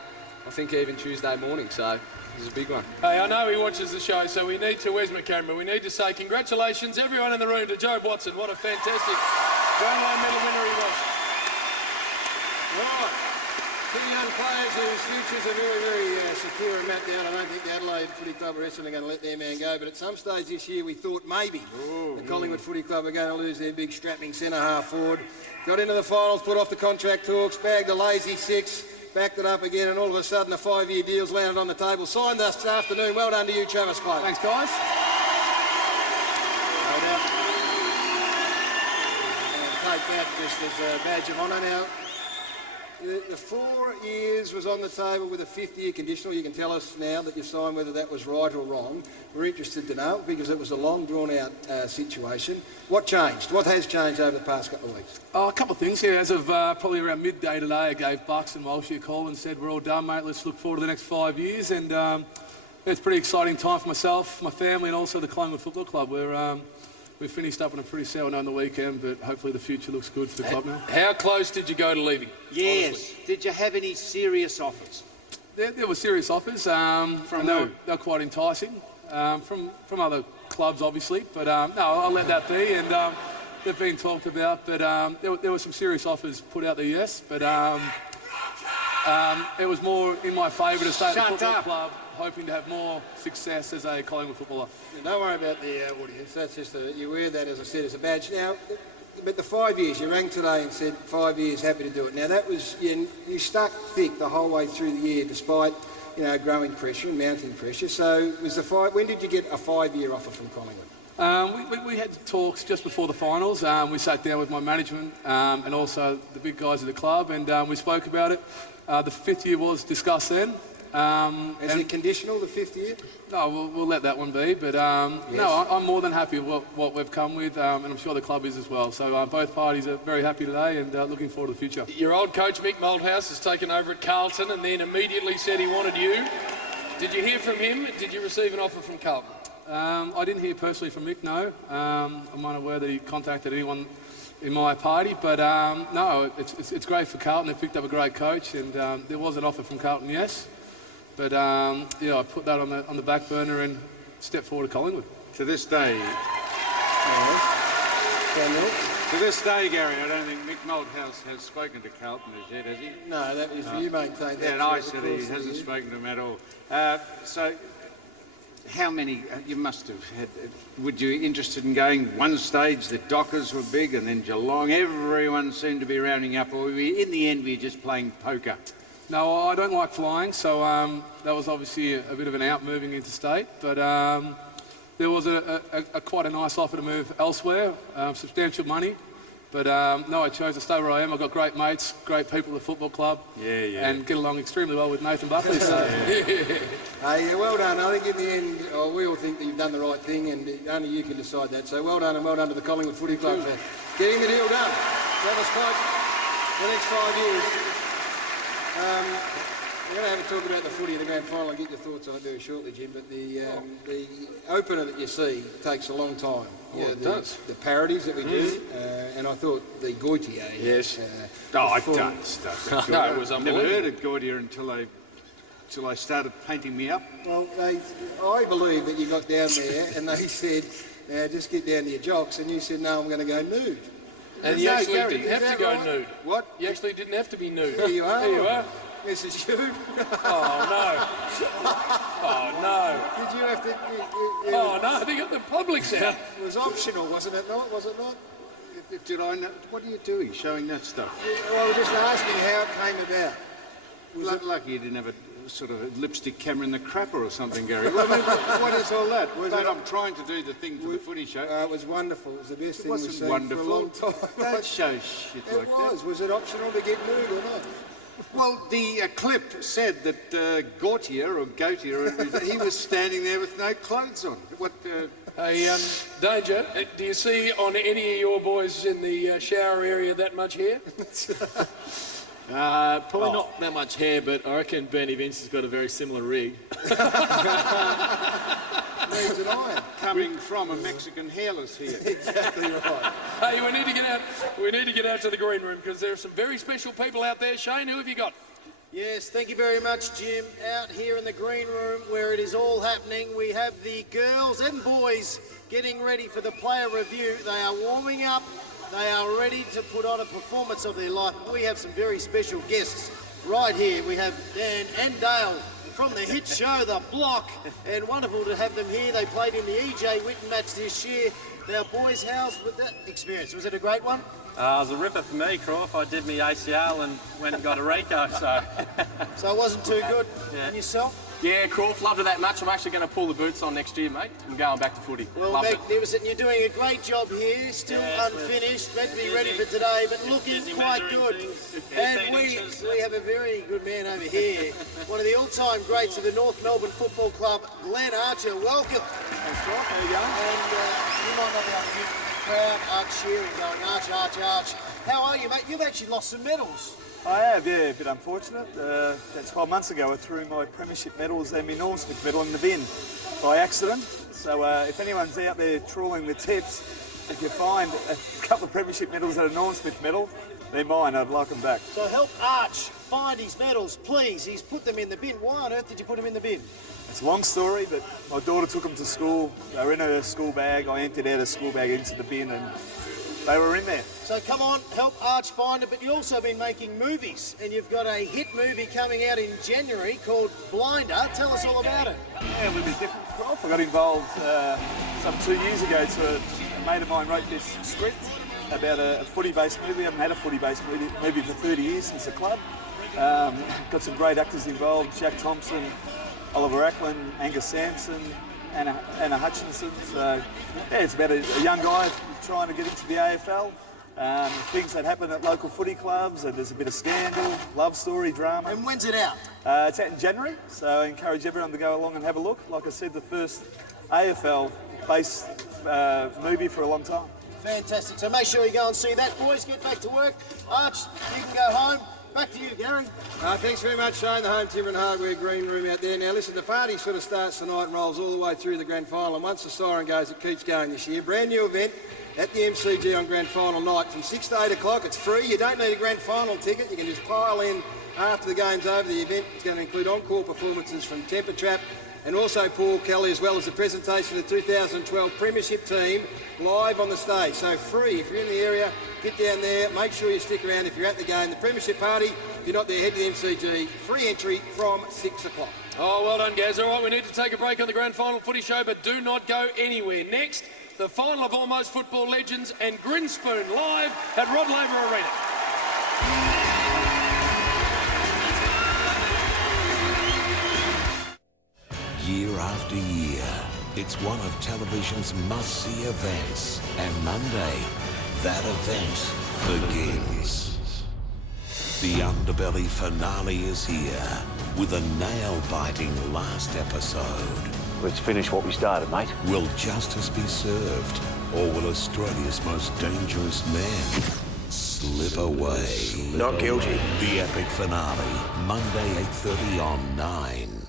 think even Tuesday morning, so it was a big one. Hey, I know he watches the show, so where's my camera? We need to say congratulations, everyone in the room, to Joe Watson. What a fantastic Brownlow medal winner he was. Right. Two young players whose futures are very, very secure and mapped out. I don't think the Adelaide Footy Club or Essendon are going to let their man go, but at some stage this year we thought maybe the Collingwood Footy Club are going to lose their big strapping centre-half forward. Got into the finals, put off the contract talks, bagged a lazy 6, backed it up again, and all of a sudden a 5-year deal's landed on the table. Signed this afternoon. Well done to you, Travis Clay. Thanks, guys. No doubt. And take that just as a badge of honour now. The 4 years was on the table with a 5th-year conditional. You can tell us now that you signed whether that was right or wrong. We're interested to know because it was a long, drawn-out situation. What changed? What has changed over the past couple of weeks? Oh, a couple of things here. As of probably around midday today, I gave Bucks and Walsh a call and said, we're all done, mate. Let's look forward to the next 5 years. And it's a pretty exciting time for myself, my family, and also the Collingwood Football Club. We finished up on a pretty sour note on the weekend, but hopefully the future looks good for the club now. How close did you go to leaving? Yes. Honestly? Did you have any serious offers? There were serious offers. From who? They were quite enticing. From other clubs, obviously. But no, I'll let that be. And they've been talked about. But there were some serious offers put out there, yes. But it was more in my favour to stay at the football club, hoping to have more success as a Collingwood footballer. Don't worry about the audience. That's just you wear that, as I said, as a badge. Now, but the 5 years, you rang today and said 5 years, happy to do it. Now that was you stuck thick the whole way through the year, despite growing pressure and mounting pressure. So was the when did you get a 5-year offer from Collingwood? We had talks just before the finals. We sat down with my management and also the big guys at the club, and we spoke about it. The 5th year was discussed then. Is it conditional, the 5th year? No, we'll let that one be. But yes. No, I'm more than happy with what we've come with, and I'm sure the club is as well. So both parties are very happy today and looking forward to the future. Your old coach, Mick Malthouse, has taken over at Carlton and then immediately said he wanted you. Did you hear from him? Did you receive an offer from Carlton? I didn't hear personally from Mick, no. I'm unaware that he contacted anyone in my party, but no, it's great for Carlton. They've picked up a great coach, and there was an offer from Carlton, yes. But yeah, I put that on the back burner and stepped forward to Collingwood. To this day, Gary, I don't think Mick Malthouse has spoken to Carlton as yet, has he? No, that is you maintain that. Yeah, and I said he hasn't spoken to him at all. So, how many you must have had? Would you be interested in going? One stage the Dockers were big, and then Geelong. Everyone seemed to be rounding up. Or in the end, we were just playing poker. No, I don't like flying, so that was obviously a bit of an out moving interstate. But there was quite a nice offer to move elsewhere, substantial money. But no, I chose to stay where I am. I've got great mates, great people at the football club, and get along extremely well with Nathan Buckley. So. Hey, well done. I think in the end, we all think that you've done the right thing, and only you can decide that. So well done, and well done to the Collingwood Footy Club for getting the deal done. Travis Clay, the next 5 years. We're going to have a talk about the footy in the grand final and get your thoughts on it very shortly, Jim, but the opener that you see takes a long time. It does. The parodies that we do, and I thought the Gautier... Yes. I don't start. No, it was unbelievable. Never heard of Gautier until they started painting me up. Well, I believe that you got down there and they said, just get down to your jocks, and you said, no, I'm going to go nude. And you actually didn't have to go right? nude. What? You actually didn't have to be nude. Here you are. Here you are. Mrs. Shute. Oh, no. Oh, no. Did you have to... Oh, no, they got the publics out. It was optional, wasn't it not? Was it not? Did I know? What are you doing, showing that stuff? Well, I was just asking how it came about. Was it lucky you didn't have a sort of a lipstick camera in the crapper or something, Gary? Well, I mean, what is all that? I'm trying to do the thing for the footy show. It was wonderful. It was the best thing we've seen wonderful. for a long time. Don't show shit like that. It was. Was it optional to get nude or not? Well, the clip said that Gautier, he was standing there with no clothes on. What? Hey, Danger, do you see on any of your boys in the shower area that much hair? Probably not that much hair, but I reckon Bernie Vince has got a very similar rig. needs an iron. Coming from a Mexican hairless here. Exactly right. Hey, we need to get out. We need to get out to the green room because there are some very special people out there. Shane, who have you got? Yes, thank you very much, Jim. Out here in the green room where it is all happening, we have the girls and boys getting ready for the player review. They are warming up. They are ready to put on a performance of their life. We have some very special guests right here. We have Dan and Dale from the hit show The Block, and wonderful to have them here. They played in the EJ Whitten match this year. Now, boys, how's with that experience? Was it a great one? It was a ripper for me, Croft. I did my ACL and went and got a Rico, so... So it wasn't too good. Yeah. And yourself? Yeah, Croft, loved it that much. I'm actually going to pull the boots on next year, mate. I'm going back to footy. Well, Loved it. magnificent. You're doing a great job here. Still unfinished. Meant to be ready for today, but looking quite good. And we have a very good man over here. One of the all-time greats of the North Melbourne Football Club, Glenn Archer. Welcome. Thanks, Rob. How you going? And you might not be able to hear the crowd cheering, going, Arch, Arch, Arch. How are you, mate? You've actually lost some medals. I have, yeah, a bit unfortunate. About 12 months ago I threw my premiership medals and my Norm Smith medal in the bin by accident. So if anyone's out there trawling the tips, if you find a couple of premiership medals and a Norm Smith medal, they're mine, I'd like them back. So help Arch find his medals, please. He's put them in the bin. Why on earth did you put them in the bin? It's a long story, but my daughter took them to school. They were in her school bag. I emptied out her school bag into the bin and they were in there. So come on, help Arch find it, but you've also been making movies, and you've got a hit movie coming out in January called Blinder. Tell us all about it. Yeah, a little bit different. I got involved some 2 years ago to a mate of mine wrote this script about a footy-based movie. I haven't had a footy-based movie for 30 years since the club. Got some great actors involved, Jack Thompson, Oliver Ackland, Angus Sampson, Anna Hutchinson. So, yeah, it's about a young guy trying to get into the AFL. Things that happen at local footy clubs, and there's a bit of scandal, love story, drama. And when's it out? It's out in January, so I encourage everyone to go along and have a look. Like I said, the first AFL-based movie for a long time. Fantastic. So make sure you go and see that. Boys, get back to work. Arch, you can go home. Back to you, Gary. Thanks very much, Shane, the Home Timber and Hardware green room out there. Now, listen, the party sort of starts tonight and rolls all the way through the grand final. And once the siren goes, it keeps going this year. Brand new event at the MCG on grand final night from 6 to 8 o'clock. It's free. You don't need a grand final ticket. You can just pile in after the game's over. The event is going to include encore performances from Temper Trap and also Paul Kelly, as well as the presentation of the 2012 Premiership team live on the stage. So free. If you're in the area, get down there. Make sure you stick around if you're at the game. The Premiership party, if you're not there, head to the MCG. Free entry from 6 o'clock. Oh, well done, Gaz. All right, we need to take a break on the grand final footy show, but do not go anywhere. Next, the final of Almost Football Legends and Grinspoon live at Rod Laver Arena. Year after year, it's one of television's must-see events. And Monday, that event begins. The Underbelly finale is here with a nail-biting last episode. Let's finish what we started, mate. Will justice be served, or will Australia's most dangerous man slip away? Not guilty. The epic finale, Monday 8:30 on 9.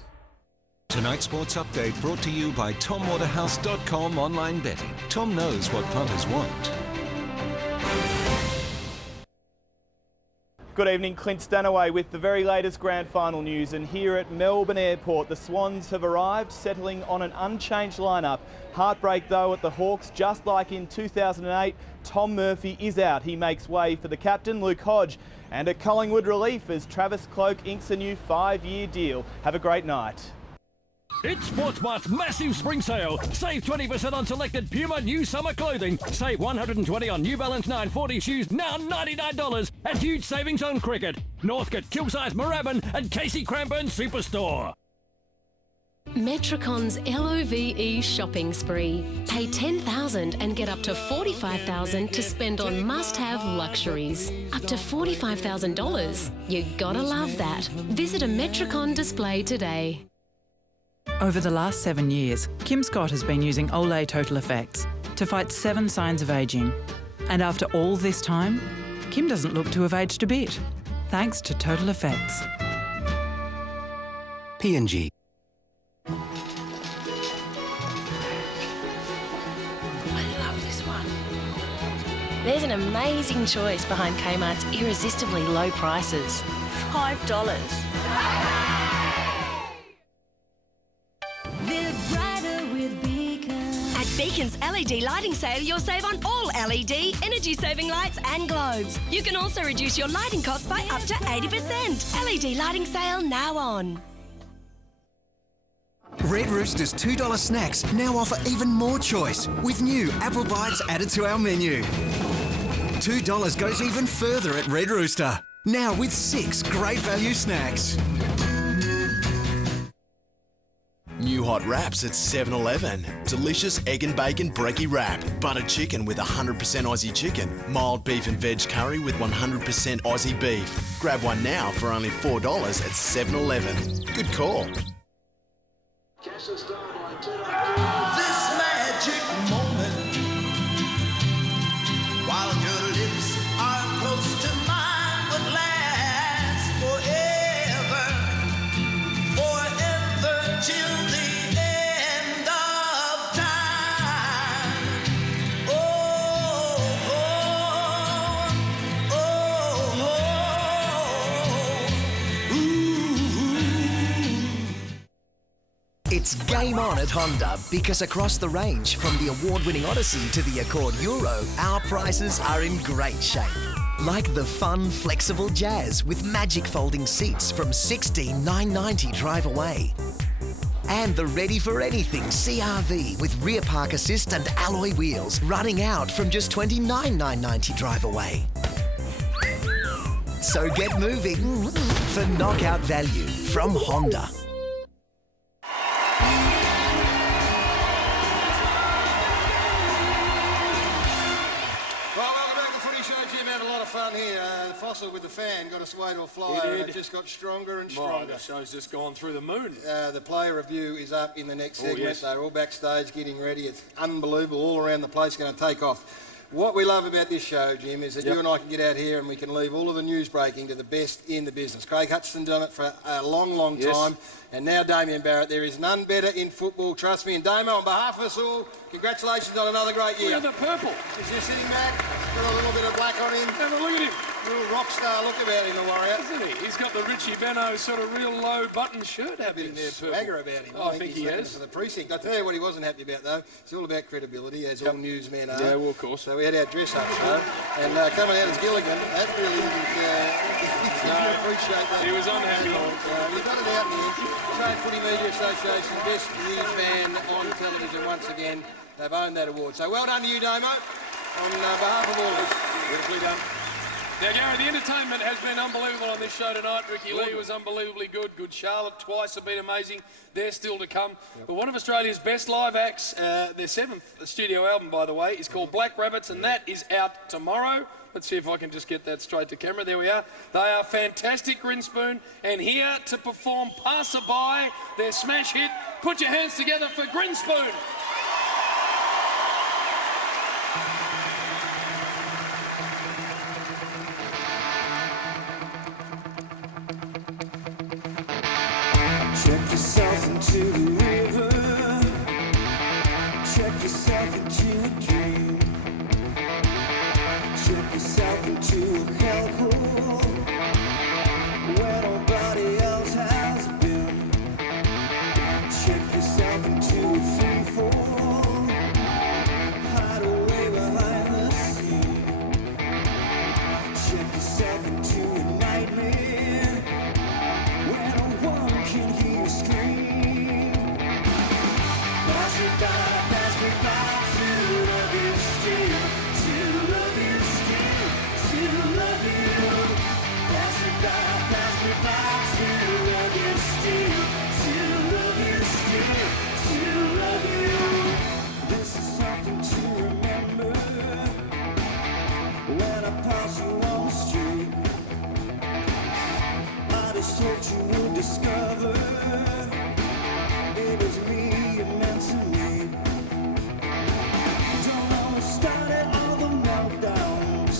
Tonight's sports update brought to you by TomWaterhouse.com online betting. Tom knows what punters want. Good evening, Clint Stanaway with the very latest grand final news, and here at Melbourne Airport the Swans have arrived, settling on an unchanged lineup. Heartbreak though at the Hawks, just like in 2008, Tom Murphy is out. He makes way for the captain, Luke Hodge. And at Collingwood relief as Travis Cloak inks a new 5-year deal. Have a great night. It's SportsMart's massive spring sale. Save 20% on selected Puma new summer clothing. Save $120 on New Balance 940 shoes, now $99. And huge savings on cricket. Northcote, Kilsyth, Moorabbin and Casey Cranbourne Superstore. Metricon's LOVE shopping spree. Pay $10,000 and get up to $45,000 to spend on must-have luxuries. Up to $45,000. You gotta love that. Visit a Metricon display today. Over the last 7 years, Kim Scott has been using Olay Total Effects to fight 7 signs of ageing. And after all this time, Kim doesn't look to have aged a bit, thanks to Total Effects. P&G. an amazing choice behind Kmart's irresistibly low prices. $5. At Beacon's LED lighting sale, you'll save on all LED, energy-saving lights and globes. You can also reduce your lighting costs by up to 80%. LED lighting sale now on. Red Rooster's $2 snacks now offer even more choice with new apple bites added to our menu. $2 goes even further at Red Rooster. Now with 6 great value snacks. New hot wraps at 7-Eleven. Delicious egg and bacon brekkie wrap. Buttered chicken with 100% Aussie chicken. Mild beef and veg curry with 100% Aussie beef. Grab one now for only $4 at 7-Eleven. Good call. This magic moment, while your lips are close to mine, would last forever, forever till the end of time. Oh, oh, oh, oh, ooh. It's game on at Honda because across the range, from the award-winning Odyssey to the Accord Euro, our prices are in great shape. Like the fun, flexible Jazz with magic folding seats from $16,990 drive away. And the Ready for Anything CR-V with rear park assist and alloy wheels running out from just $29,990 drive away. So get moving for knockout value from Honda. Fun here. Fossil with the fan got us away to a flyer and it just got stronger and stronger. The show's just gone through the moon. The player review is up in the next segment. Yes. They're all backstage getting ready. It's unbelievable. All around the place going to take off. What we love about this show, Jim, is that you and I can get out here and we can leave all of the news breaking to the best in the business. Craig Hutchinson done it for a long, long time. And now Damien Barrett. There is none better in football, trust me. And Damo, on behalf of us all, congratulations on another great year. Look at the purple. Is he sitting back? Got a little bit of black on him. Have a look at him. Real rock star look about him, the Warrior. Isn't he? He's got the Richie Benno sort of real low button shirt happening there, purple. Swagger about him. I think he has. For the precinct. I tell you what he wasn't happy about, though. It's all about credibility, as all newsmen are. Yeah, well, of course. So we had our dress-up show, and coming out as Gilligan, that really didn't appreciate that. He was unhappy. We got it out here. Australian Footy Media Association, best news man on television once again. They've owned that award. So well done to you, Damo, on behalf of all of us. Beautifully done. Now, Gary, the entertainment has been unbelievable on this show tonight. Ricky Lee was unbelievably good. Good Charlotte twice have been amazing. They're still to come. But one of Australia's best live acts, their 7th studio album, by the way, is called Black Rabbits, and that is out tomorrow. Let's see if I can just get that straight to camera. There we are. They are fantastic, Grinspoon, and here to perform Passerby, their smash hit. Put your hands together for Grinspoon. Check yourself into the river. Check yourself into a dream. Check yourself into a hellhole where nobody else has been. Check yourself into a free fall. Hide away behind the scene. Check yourself into a nightmare where no one can hear you scream. Pass me by to love you still, to love you still, to love you. Pass me by to love you still, to love you still, to love you. This is something to remember when I pass you on the street. I just hoped you would discover it was me you meant to meet. Don't know what started all the meltdowns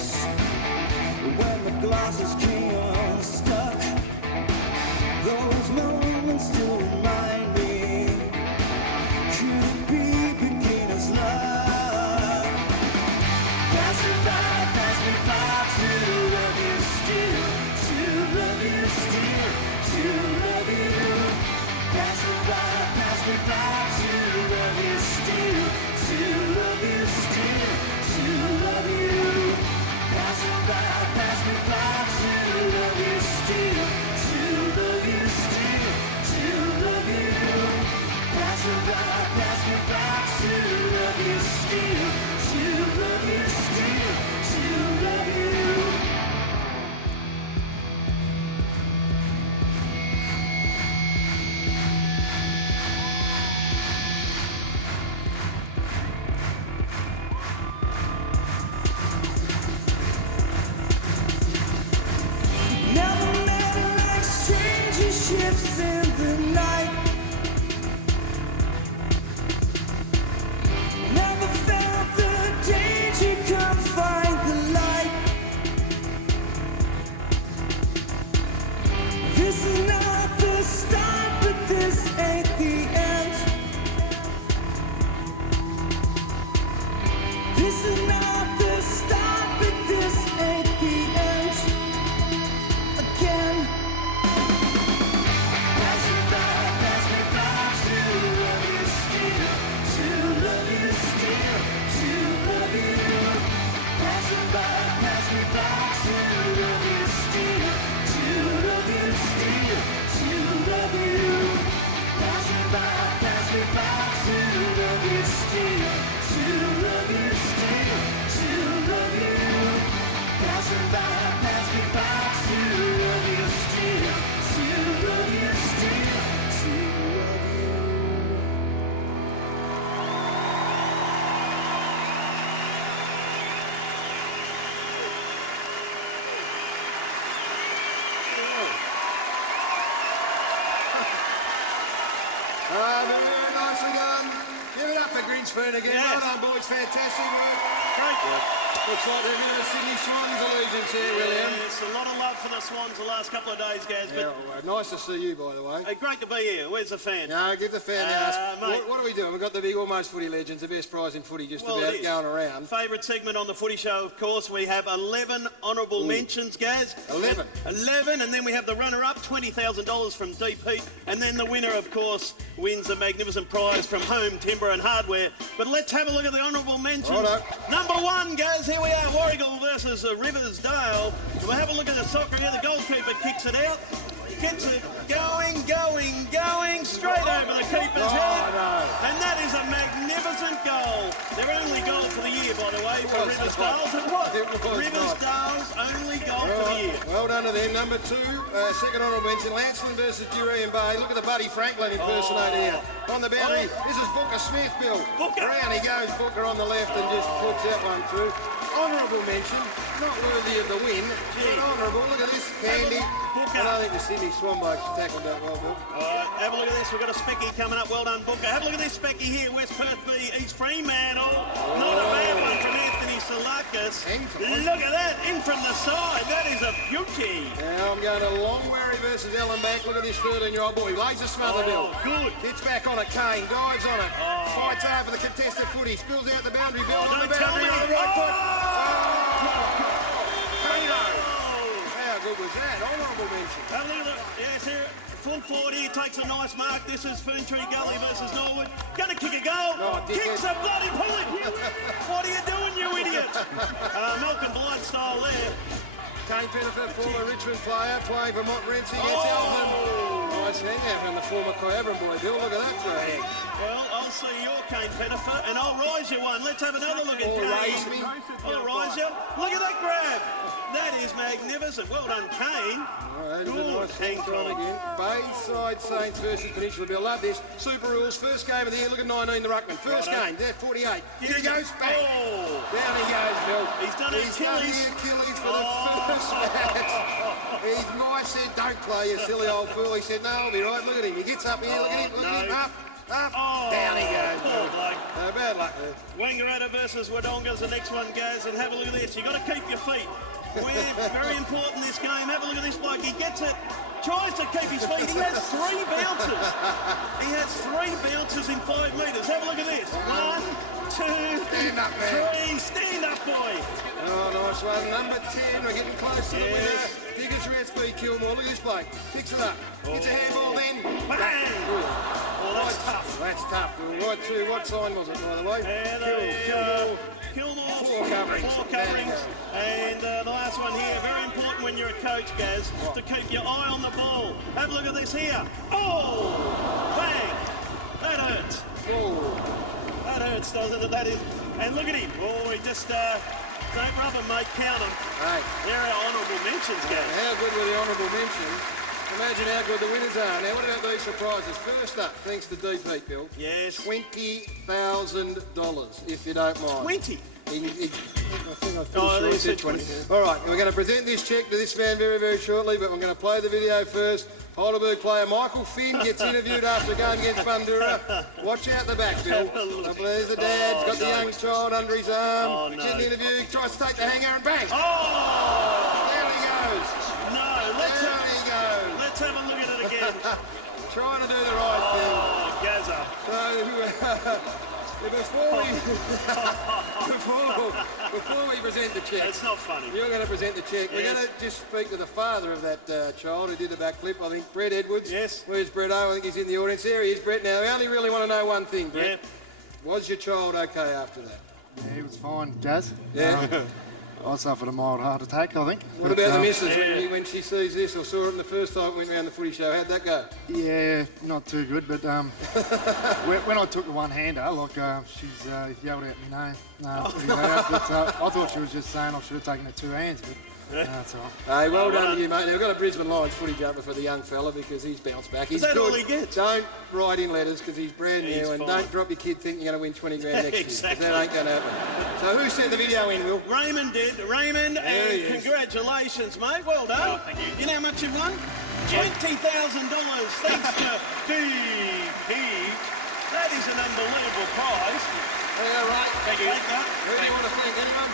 when the glasses came unstuck. Those moments still remind me. Could it be beginner's luck? Pass me by lives in the night. Never felt the danger, come find the light. This is not the start, but this ain't the end. This is not the start, but this ain't the end. Again. Pass me by, to love you still, to love you still, to love you. Pass me by, to love you still, to love you still, to love you. Pass me by, to love you still, to love you still, to love you. Pass me by, to love you still, to love you still, to love you. Very nicely done. Give it up for Grinspoon again. Yes. Well done, boys. Fantastic work. Great work. Looks like they're giving a Sydney Swans allegiance here, William. It's a lot of love for the Swans the last couple of days, Gaz. Yeah, But well, nice to see you, by the way. great to be here. Where's the fan? No, give the fan the ask. mate. What are we doing? We've got the big Almost Footy Legends, the best prize in footy just Well, about it is. going around. Favourite segment on the Footy Show, of course. We have 11 honourable mentions, Gaz. 11. 11, and then we have the runner-up, $20,000 from Deep Heat, and then the winner, of course, wins a magnificent prize from Home Timber and Hardware. But let's have a look at the honourable mentions. Righto. Number 1, Gaz, here we are, Warragul versus Riversdale. We'll have a look at the soccer here. The goalkeeper kicks it out. Gets it going, straight over the keeper's head. And that is a magnificent goal. Their only goal for the year, by the way, for Riversdale's. It was. Riversdale's only goal for the year. Well done to them. Number 2, second honourable mention, Lancelin versus Durian Bay. Look at the Buddy Franklin impersonator here. On the boundary, this is Booker Smith, Bill. Round he goes, Booker on the left and just puts that one through. Honourable mention, not worthy of the win, but honourable. Look at this, Candy. I don't think the Sydney Swan blokes tackled that well, Bill. Have a look at this. We've got a Specky coming up. Well done, Booker. Have a look at this Specky here. West Perth v East Fremantle. Not a bad one from Anthony Salakis. Look at that. In from the side. That is a beauty. Now I'm going to Longwarry versus Ellenbank. Look at this 13-year-old boy. Lays a smother, Bill. Good. Gets back on it. Kane dives on it. Fights over the contested footy. Spills out the boundary. Bill on the boundary on the right foot. How good was that? Honourable mention. Have a look at it. Yes, here. Full 40. He takes a nice mark. This is Ferntree Gully versus Norwood. Going to kick a goal. Kicks a bloody bullet. What are you doing, you idiot? Malcolm Blind style there. Kane Pettifer, former Richmond player, playing for Montmorency against Eltham. Nice hang out from the former Kyabram boy, Bill. Look at that for a hang. Well, I'll see your Kane Pettifer, and I'll rise you one. Let's have another look at Or Kane. raise me. I'll rise you. Look at that grab. That is magnificent. Well done, Kane. All right, Good nice hang time again. Bayside Saints versus Peninsula Bill. Love this. Super rules. First game of the year. Look at 19, the Ruckman. First game. There, 48. Here he goes. Bang. Down he goes, Bill. He's done Achilles for the first match. His wife said, don't play, you silly old fool. He said, no, I'll be right. Look at him. He gets up here. Look at him. Look at him. Up. Down he goes. No, bad luck there. Wangaratta versus Wodonga's the next one, Gaz, and have a look at this. You've got to keep your feet. Very important this game. Have a look at this bloke. He gets it, tries to keep his feet. He has 3 bounces. He has 3 bounces in 5 metres. Have a look at this. 1, 2, Stand up, man. 3. Stand up, boy. Oh, nice one. Number 10. We're getting close to the winner. Diggers Redsby Kilmore. Look at this bloke. Picks it up. Gets a handball then. Bang! Oh, that's tough. That's tough. Right through. What sign was it, by the way? Kilmore. 4 coverings. 4 coverings. And the last one here, very important when you're a coach, Gaz, to keep your eye on the ball. Have a look at this here. Oh! Bang! That hurts. That hurts, doesn't it? That is. And look at him. Oh, he just don't rub him, mate. Count him. Right. There are honourable mentions, Gaz. How good were the honourable mentions? Imagine how good the winners are. Now, what about these surprises? First up, thanks to Deep Heat, Bill. Yes. $20,000, if you don't mind. 20? Oh, they said 20. All right, we're going to present this cheque to this man very, very shortly, but we're going to play the video first. Heidelberg player Michael Finn gets interviewed after a game against Bandura. Watch out the back, Bill. There's the dad, he's got the young child under his arm. Getting interviewed, tries to take the hanger and bang! Oh! There he goes. No, let's have a look at it again. Trying to do the right thing. Oh, Gazza. Before we present the cheque, it's not funny. You're going to present the cheque. We're going to just speak to the father of that child who did the backflip. I think Brett Edwards. Yes. Where's Brett? I think he's in the audience. There he is, Brett. Now we only really want to know one thing, Brett. Was your child okay after that? Yeah, he was fine, Jazz. Yeah. I suffered a mild heart attack, I think. What about the missus when she sees this or saw it the first time we went round the footy show? How'd that go? Yeah, not too good, but when I took the one-hander, she's yelled out my name. I thought she was just saying I should have taken it two hands, but that's all right. Hey, well done to you, mate. Now, we've got a Brisbane Lions footy jumper for the young fella because he's bounced back. He's Is that good. all he gets? Don't write in letters because he's brand new, He's and fine. don't drop your kid thinking you're going to win 20 grand next Exactly. year. That ain't going to happen. So who sent the video in, Will? Raymond did. Raymond, There he and is. congratulations, mate. Well done. Oh, thank you. You know how much you won? $20,000 thanks to DP. That is an unbelievable prize. Yeah, right. Thank you. Who do you want to thank? Anyone?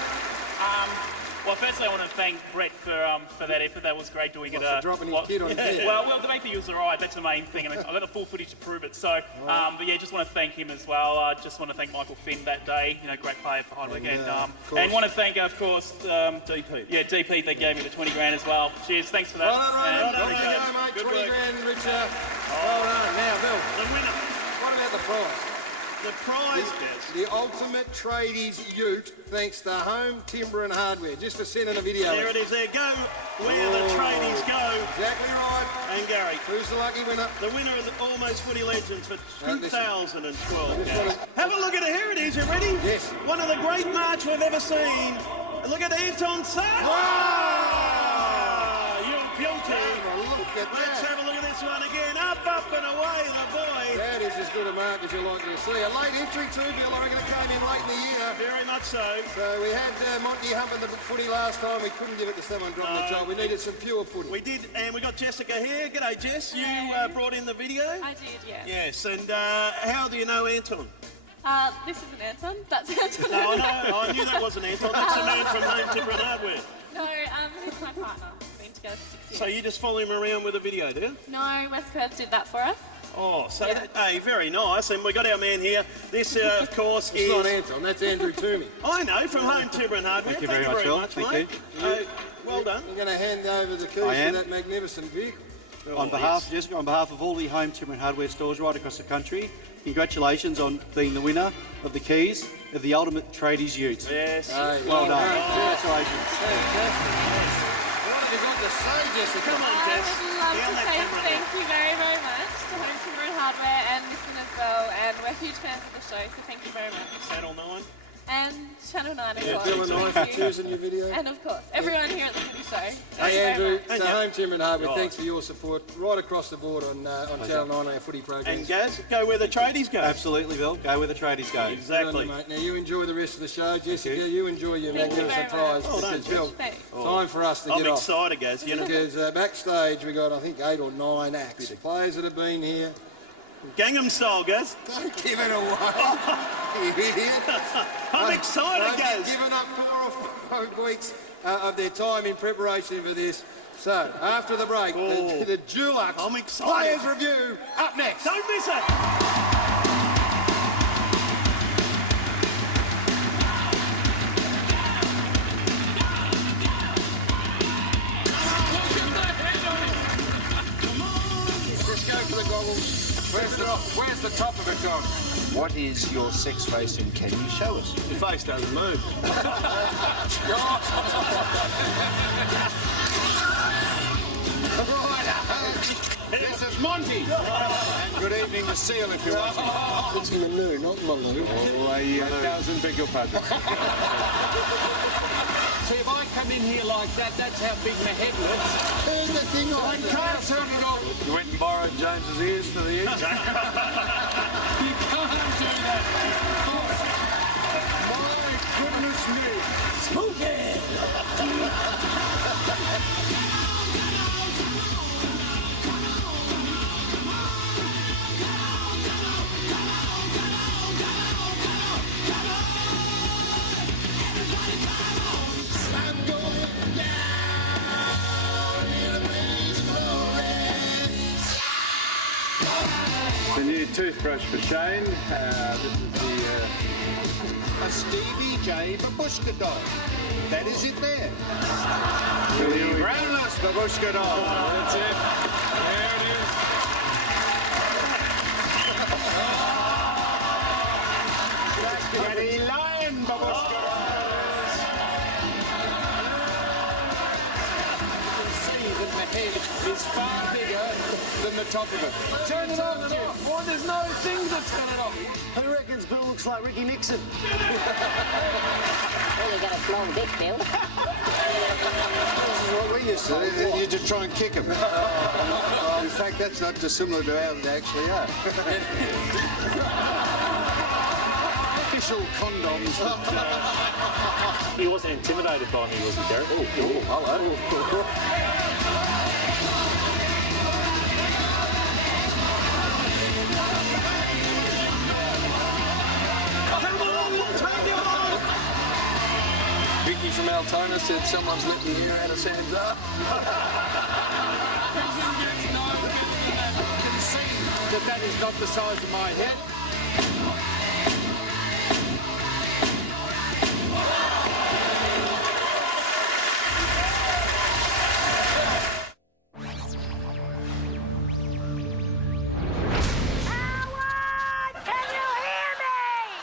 Well, firstly, I want to thank Brett for that effort. That was great doing it. For dropping his kid on his head. Well, the main thing was all right. That's the main thing, and I've got the full footage to prove it. So, but yeah, just want to thank him as well. I just want to thank Michael Finn that day. You know, great player for Heidelberg, and want to thank, of course, DP. Yeah, DP. They gave me the 20 grand as well. Cheers, thanks for that. Well done, mate. 20 grand, Richard. Well done. Now, Bill. The winner. What about the prize? The prize, The ultimate tradies ute, thanks to Home Timber and Hardware, just for sending a video. There it is. There, go where the tradies go. Exactly right. And Gary, who's the lucky winner? The winner of the Almost Footy Legends for Now, listen. 2012. Have a look at it. Here it is. You ready? Yes. One of the great march we've ever seen. Look at Anton Saad. You're guilty. Let's have a look at this one again. Up, and away, the boy. That is as good a mark as you're likely to see. A late entry too, Bill. I reckon it came in late in the year. Very much so. So we had Monty humping the footy last time. We couldn't give it to someone dropping the job. We needed some pure footy. We did, and we got Jessica here. G'day, Jess. You brought in the video? I did, yes. Yes, and how do you know Anton? This isn't Anton. That's Anton. No, I knew that wasn't Anton. That's the man from Home Timber and Hardware. No, he's my partner. We've been together for 6 years. So you just follow him around with a video, do you? No, West Perth did that for us. Oh, so hey, very nice. And we got our man here. This, of course, is... It's not Anton, that's Andrew Toomey. I know, from Home Timber and Hardware. Thank you very much, Phil. mate. Thank you. Well done. You're going to hand over the keys I to am. that magnificent vehicle. On behalf of all the Home Timber and Hardware stores right across the country, congratulations on being the winner of the keys of the ultimate tradies utes. Yes. Well done. Congratulations. Fantastic. What have you got to say, Jessica? Come on, I would love to say thank you very, very much to Home Timber and Hardware and Listen as well. And we're huge fans of the show, so thank you very much. Channel 9. And Channel 9, of Yeah, course. Bill and I for Thank you. choosing your video. And of course, everyone here at the Footy Show. Thank you Hey very Andrew, much. so Home Timber and Hardware, thanks for your support right across the board on Channel 9 on our footy program. And Gaz, go where the tradies go. Absolutely, Bill. Go where the tradies go. Exactly. Mate. Now you enjoy the rest of the show, Jessica. You enjoy your Thank you magnificent very much. prize. Well done, Because, Bill, Thanks. time for us to I'm get off. excited, Gaz. You know. Because backstage we got, I think, 8 or 9 acts. Players that have been here. Gangnam Style, Gaz. Don't give it away, you idiot. I'm excited, Gaz. They've given up 4 or 5 weeks of their time in preparation for this. So, after the break, the Dulux I'm excited. Players Review up next. Don't miss it. Just go for the goggles. Where's the top of it gone? What is your sex face and can you show us? Your face doesn't move. This is Monty. Good evening, the seal, if you want. It's Manu, not Malou. Oh, a thousand beg your pardon. See, if I come in here like that, that's how big my head looks. Turn the thing on. I can't turn it off. You went and borrowed James's ears for the ears? You can't do that. My goodness me. The new toothbrush for Shane. This is the... A Stevie J babushka doll. That is it there. The groundless babushka doll. That's it. There it is. Daddy Lion babushka doll. The head is far bigger than the top of it. Turn it off, Jim. Boy, there's no thing to turn it off. Who reckons Bill looks like Ricky Nixon? Well, you got a small dick, Bill. This is what we used to do. You just try and kick him. In fact, that's not dissimilar to how they actually are. Official condoms. He wasn't intimidated by me, was he, Derek? Oh, hello. Vicky from Altona said someone's let the hair out of Sam's up. That is not the size of my head.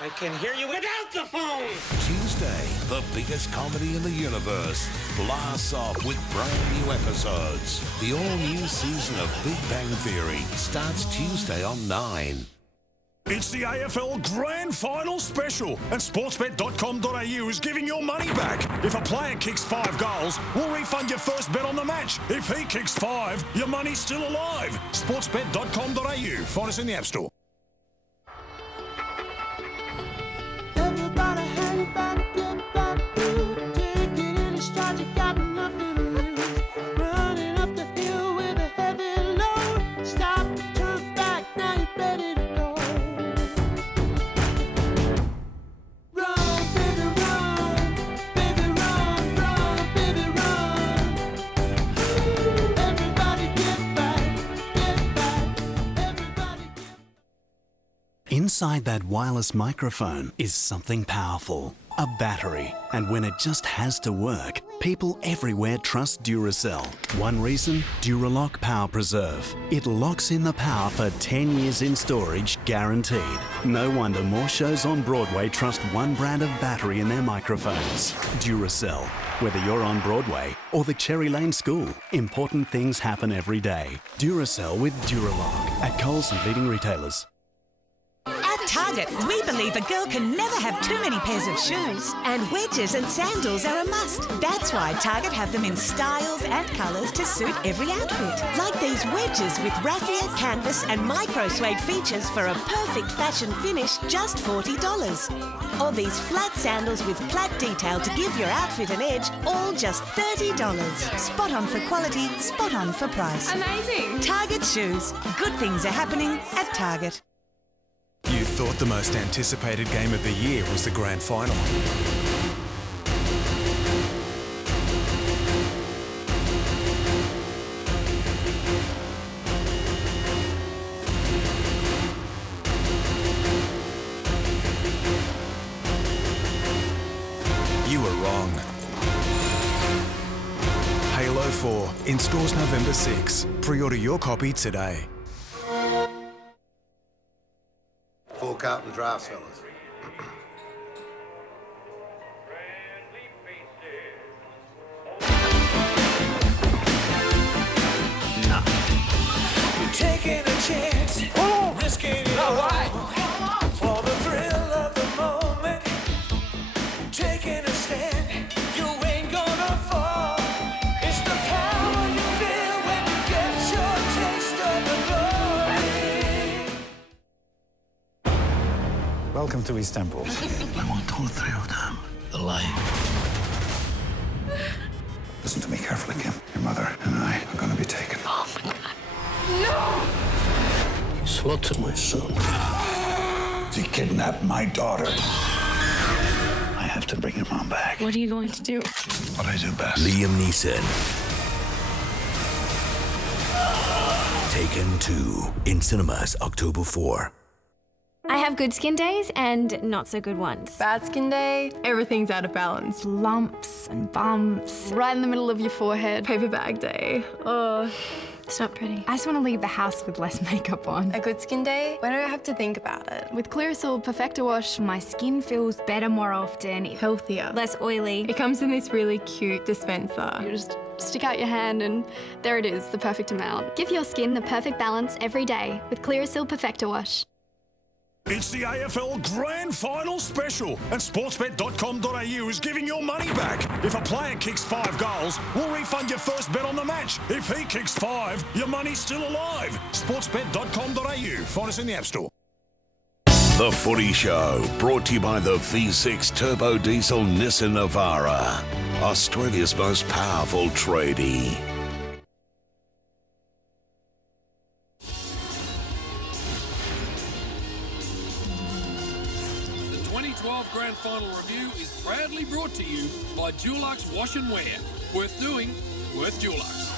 I can hear you without the phone! Tuesday, the biggest comedy in the universe, blasts off with brand new episodes. The all-new season of Big Bang Theory starts Tuesday on 9. It's the AFL Grand Final Special, and sportsbet.com.au is giving your money back. If a player kicks 5 goals, we'll refund your first bet on the match. If he kicks 5, your money's still alive. Sportsbet.com.au. Find us in the App Store. Everybody hang back, get back, take it in a stride, you got nothing to lose. Running up the hill with a heavy load. Stop, turn back, now you're ready to go. Run, baby, run, baby, run, run, baby, run. Everybody get back, everybody get. Inside that wireless microphone is something powerful, a battery. And when it just has to work, people everywhere trust Duracell. One reason, Duralock Power Preserve. It locks in the power for 10 years in storage, guaranteed. No wonder more shows on Broadway trust one brand of battery in their microphones. Duracell. Whether you're on Broadway or the Cherry Lane School, important things happen every day. Duracell with Duralock at Coles and leading retailers. At Target, we believe a girl can never have too many pairs of shoes. And wedges and sandals are a must. That's why Target have them in styles and colours to suit every outfit. Like these wedges with raffia, canvas and micro suede features for a perfect fashion finish, just $40. Or these flat sandals with plaid detail to give your outfit an edge, all just $30. Spot on for quality, spot on for price. Amazing. Target shoes. Good things are happening at Target. You thought the most anticipated game of the year was the grand final. You were wrong. Halo 4 in stores November 6. Pre-order your copy today. 4 carton drafts, fellas. You're taking a chance, risking it all for the thrill of the moment. Taking a stand, you ain't gonna fall. It's the power you feel when you get your taste of the glory. Welcome to Istanbul. I want all 3 of them alive. Listen to me carefully, Kim. Your mother and I are going to be taken. Oh my God. No! You slaughtered my son. He kidnapped my daughter. I have to bring your mom back. What are you going to do? What I do best. Liam Neeson. Taken 2 in cinemas October 4. I have good skin days and not so good ones. Bad skin day, everything's out of balance. Lumps and bumps, right in the middle of your forehead. Paper bag day. Oh, it's not pretty. I just want to leave the house with less makeup on. A good skin day, when I don't have to think about it. With Clearasil Perfector Wash, my skin feels better more often, healthier. Less oily. It comes in this really cute dispenser. You just stick out your hand and there it is, the perfect amount. Give your skin the perfect balance every day with Clearasil Perfector Wash. It's the AFL Grand Final Special, and sportsbet.com.au is giving your money back. If a player kicks 5 goals, we'll refund your first bet on the match. If he kicks 5, your money's still alive. Sportsbet.com.au. Find us in the App Store. The Footy Show, brought to you by the V6 Turbo Diesel Nissan Navara, Australia's most powerful tradie. The 2012 Grand Final Review is proudly brought to you by Dulux Wash and Wear. Worth doing, worth Dulux.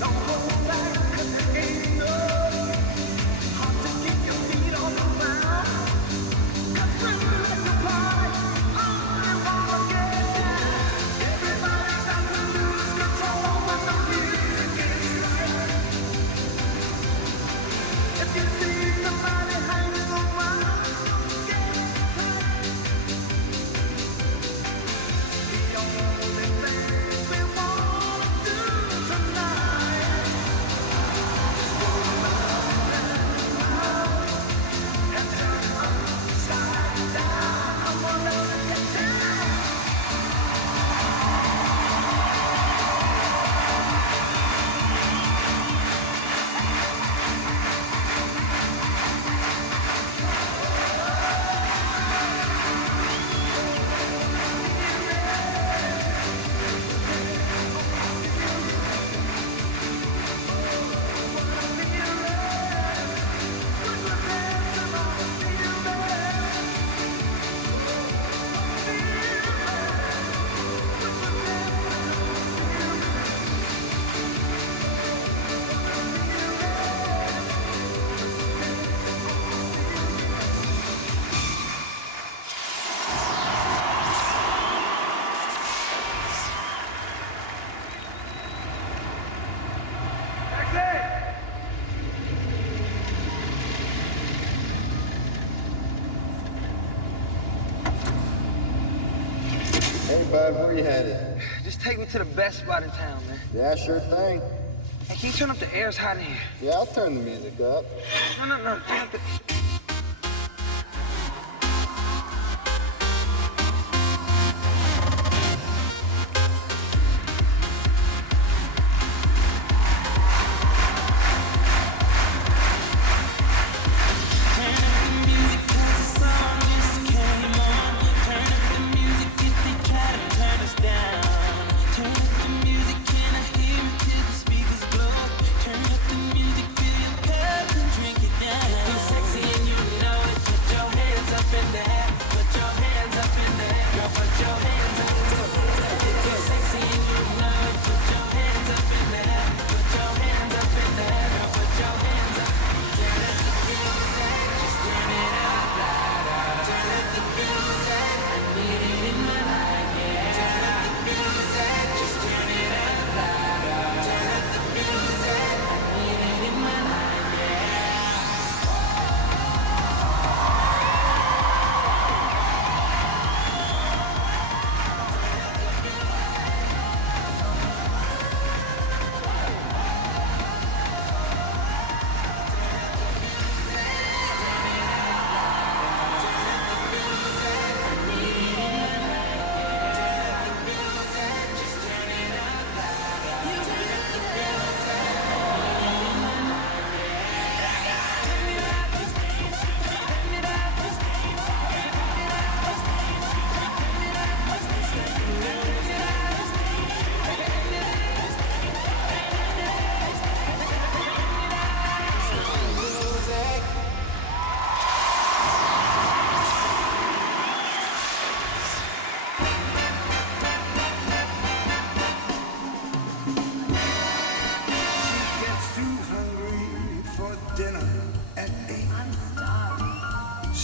Don't hold bud. Where you headed? Just take me to the best spot in town, man. Yeah, sure thing. Hey, can you turn up the air? It's hot in here. Yeah, I'll turn the music up. No. Turn up the...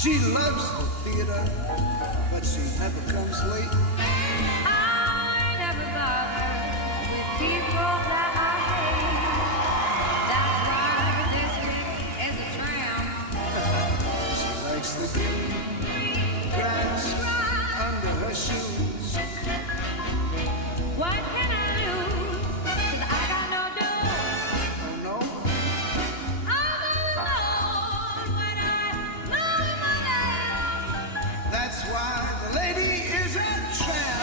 She loves the theater, but she never comes late. I never bother with people that I hate. That's why her district is a tramp. She likes the green grass under her shoes. What can I lose? 'Cause I got no dough. Oh no? I'm alone when I lose my love. That's why the lady is a tramp.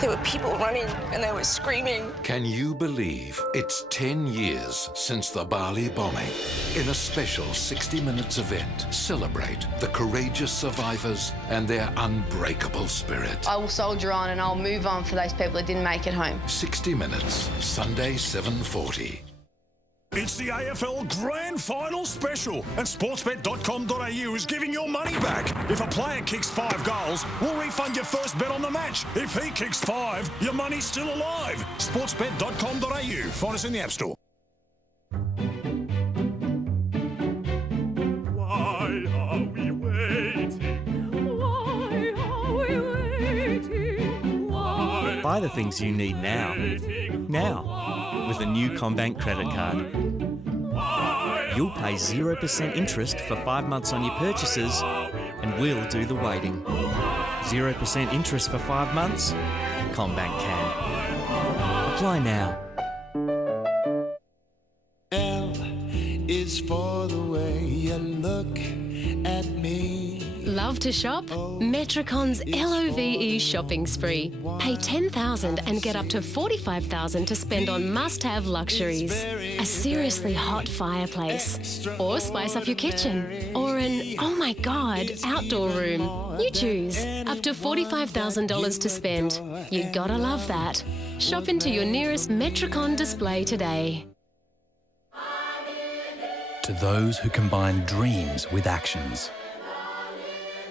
There were people running and they were screaming. Can you believe it's 10 years since the Bali bombing? In a special 60 Minutes event, celebrate the courageous survivors and their unbreakable spirit. I will soldier on and I'll move on for those people that didn't make it home. 60 Minutes, Sunday 7:40. It's the AFL Grand Final Special, and sportsbet.com.au is giving your money back. If a player kicks 5 goals, we'll refund your first bet on the match. If he kicks 5, your money's still alive. Sportsbet.com.au. Find us in the App Store. Why are we waiting? Why are we waiting? Why? Buy the things you need now. Now, with a new CommBank credit card. You'll pay 0% interest for 5 months on your purchases, and we'll do the waiting. 0% interest for 5 months? CommBank can. Apply now. L is for the way you look at me. Love to shop? Metricon's LOVE shopping spree. Pay $10,000 and get up to $45,000 to spend on must-have luxuries. A seriously hot fireplace. Or spice up your kitchen. Or an, oh my God, outdoor room. You choose. Up to $45,000 to spend. You gotta love that. Shop into your nearest Metricon display today. To those who combine dreams with actions,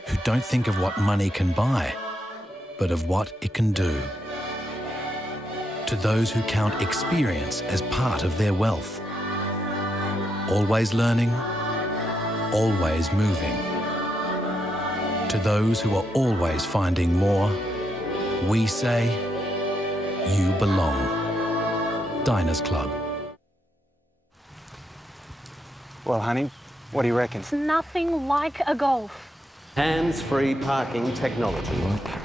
who don't think of what money can buy, but of what it can do. To those who count experience as part of their wealth. Always learning, always moving. To those who are always finding more, we say, you belong. Diners Club. Well, honey, what do you reckon? It's nothing like a Golf. Hands-free parking technology.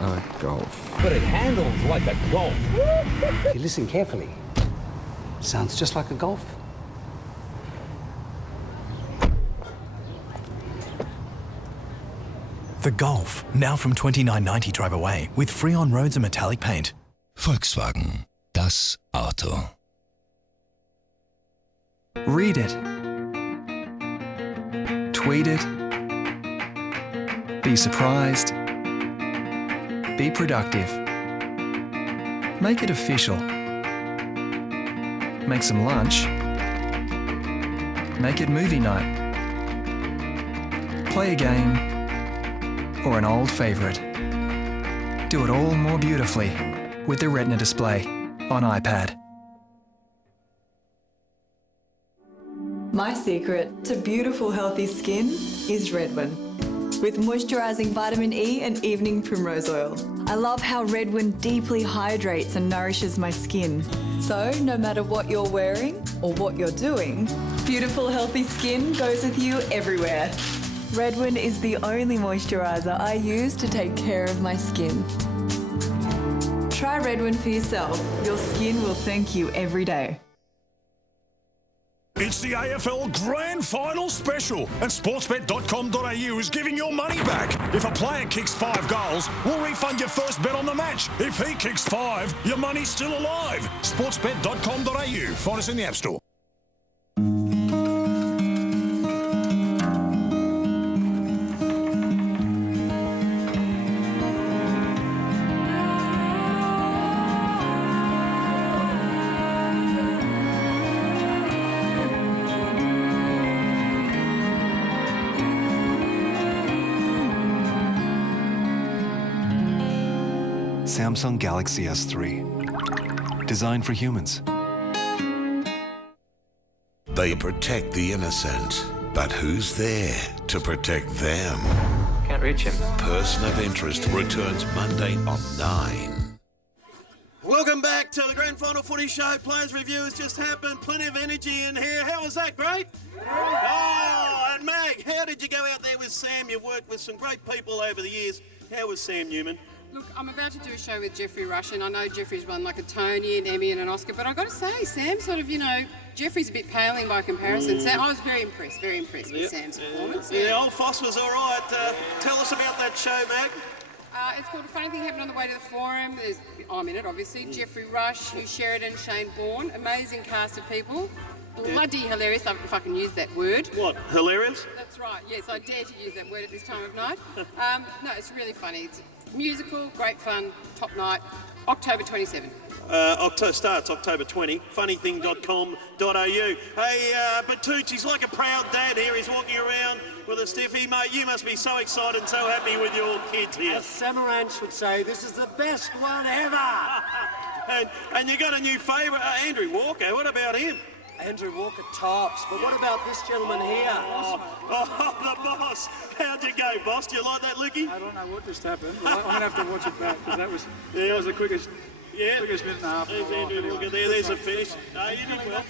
Like a Golf. But it handles like a Golf. If you listen carefully, sounds just like a Golf. The Golf, now from $29.90 drive away, with free on roads and metallic paint. Volkswagen, das Auto. Read it. Tweet it. Be surprised. Be productive. Make it official. Make some lunch. Make it movie night. Play a game. Or an old favourite. Do it all more beautifully with the Retina display on iPad. My secret to beautiful, healthy skin is Redwin. With moisturising vitamin E and evening primrose oil. I love how Redwin deeply hydrates and nourishes my skin. So, no matter what you're wearing or what you're doing, beautiful, healthy skin goes with you everywhere. Redwin is the only moisturiser I use to take care of my skin. Try Redwin for yourself. Your skin will thank you every day. It's the AFL Grand Final Special, and sportsbet.com.au is giving your money back. If a player kicks 5 goals, we'll refund your first bet on the match. If he kicks 5, your money's still alive. Sportsbet.com.au. Find us in the App Store. Samsung Galaxy S3. Designed for humans. They protect the innocent, but who's there to protect them? Can't reach him. Person of Interest returns Monday on 9. Welcome back to the Grand Final Footy Show. Players' review has just happened. Plenty of energy in here. How was that, great? Oh, and Mag, how did you go out there with Sam? You've worked with some great people over the years. How was Sam Newman? Look, I'm about to do a show with Jeffrey Rush, and I know Jeffrey's won like a Tony, an Emmy and an Oscar, but I've got to say, Sam sort of, Jeffrey's a bit paling by comparison. Sam, I was very impressed with Sam's performance. Yeah, old Foss was all right. Tell us about that show, Mag. It's called A Funny Thing Happened on the Way to the Forum. I'm in it, obviously. Jeffrey Rush, Hugh Sheridan, Shane Bourne. Amazing cast of people. Bloody hilarious, if I can use that word. What, hilarious? That's right, yes, I dare to use that word at this time of night. No, it's really funny. It's musical, great fun, top night, October 27. Starts October 20, funnything.com.au. Hey, Bertucci's like a proud dad here. He's walking around with a stiffy. Mate, you must be so excited and so happy with your kids here. As Samaranch would say, this is the best one ever. and you got a new favourite, Andrew Walker. What about him? Andrew Walker tops, but what about this gentleman here? Oh, the boss. How'd you go, boss? Do you like that, Lukey? I don't know what just happened. I'm going to have to watch it back, because that was the quickest minute and a half. There's Andrew Walker there. There's a finish. No, you did well.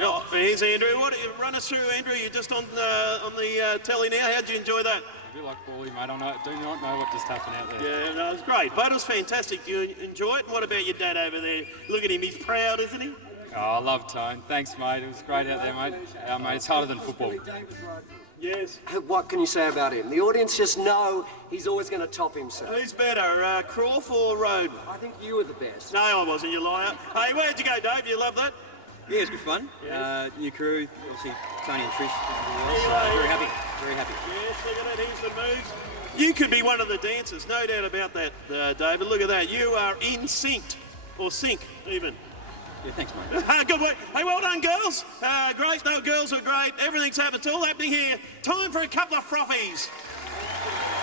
Oh, here's Andrew. Run us through, Andrew. You're just on the telly now. How'd you enjoy that? A bit like Paulie, mate. I do not know what just happened out there. Yeah, no, it was great. But it was fantastic. Do you enjoy it? And what about your dad over there? Look at him. He's proud, isn't he? Oh, I love Tone. Thanks, mate. It was great out there, mate. Mate, it's harder than football. Yes. What can you say about him? The audience just know he's always going to top himself. Who's better, Croft or Rode? I think you were the best. No, I wasn't, you liar. Hey, where'd you go, Dave? You love that? Yeah, it's good fun. Yes. New crew, obviously Tony and Trish. Very happy. Very happy. Yes, look at that. Here's the moves. You could be one of the dancers, no doubt about that, David. Look at that. You are in sync, or sync even. Yeah, thanks, mate. Good work. Hey, well done, girls. Great. No, girls are great. Everything's happened. It's all happening here. Time for a couple of frothies.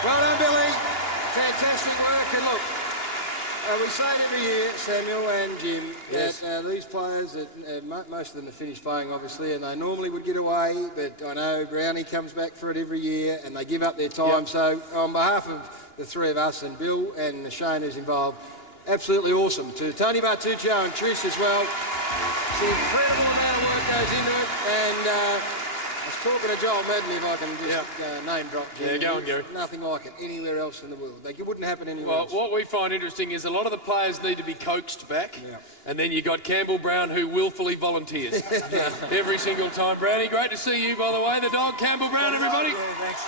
Well done, Billy. Fantastic work. And look, we say every year, Samuel and Jim, that these players, most of them have finished playing, obviously, and they normally would get away, but I know Brownie comes back for it every year, and they give up their time. Yep. So on behalf of the three of us and Bill and Shane who's involved, absolutely awesome. To Tony Bartuccio and Trish as well. It's an incredible amount of work goes into it. And I was talking to Joel Madden, if I can just name drop Jim. Yeah, go on, Gary. Nothing like it anywhere else in the world. It wouldn't happen anywhere else. Well, what we find interesting is a lot of the players need to be coaxed back. Yeah. And then you got Campbell Brown, who willfully volunteers every single time. Brownie, great to see you, by the way. The dog, Campbell Brown, everybody. Yeah, thanks.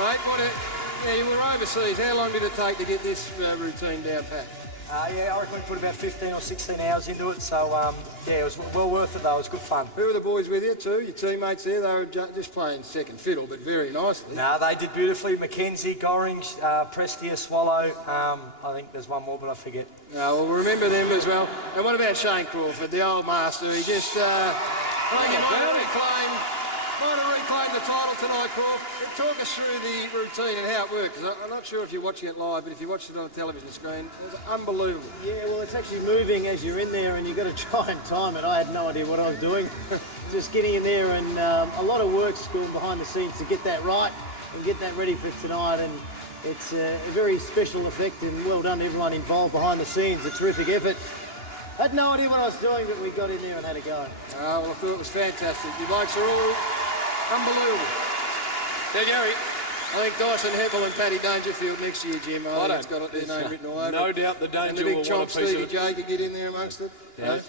Mate, you were overseas. How long did it take to get this routine down pat? I reckon we put about 15 or 16 hours into it, so it was well worth it though. It was good fun. Who were the boys with you too? Your teammates there? They were just playing second fiddle, but very nicely. No, they did beautifully. Mackenzie, Gorringe, Prestia, Swallow. I think there's one more, but I forget. Well, remember them as well. And what about Shane Crawford, the old master? He just might have reclaimed the title tonight, Croft. Talk us through the routine and how it works. I'm not sure if you're watching it live, but if you watched it on a television screen, it was unbelievable. Yeah, well, it's actually moving as you're in there, and you've got to try and time it. I had no idea what I was doing. Just getting in there, and a lot of work's going behind the scenes to get that right and get that ready for tonight. And it's a very special effect, and well done to everyone involved behind the scenes. A terrific effort. I had no idea what I was doing, but we got in there and had a go. Well, I thought it was fantastic. You blokes are all unbelievable. Yeah, Gary. I think Dyson Heppel and Paddy Dangerfield next year, Jim. I think it's got their name written all over it. No doubt the Danger and the big will chomp want a piece Stevie of it. J could get in there amongst it. Yeah.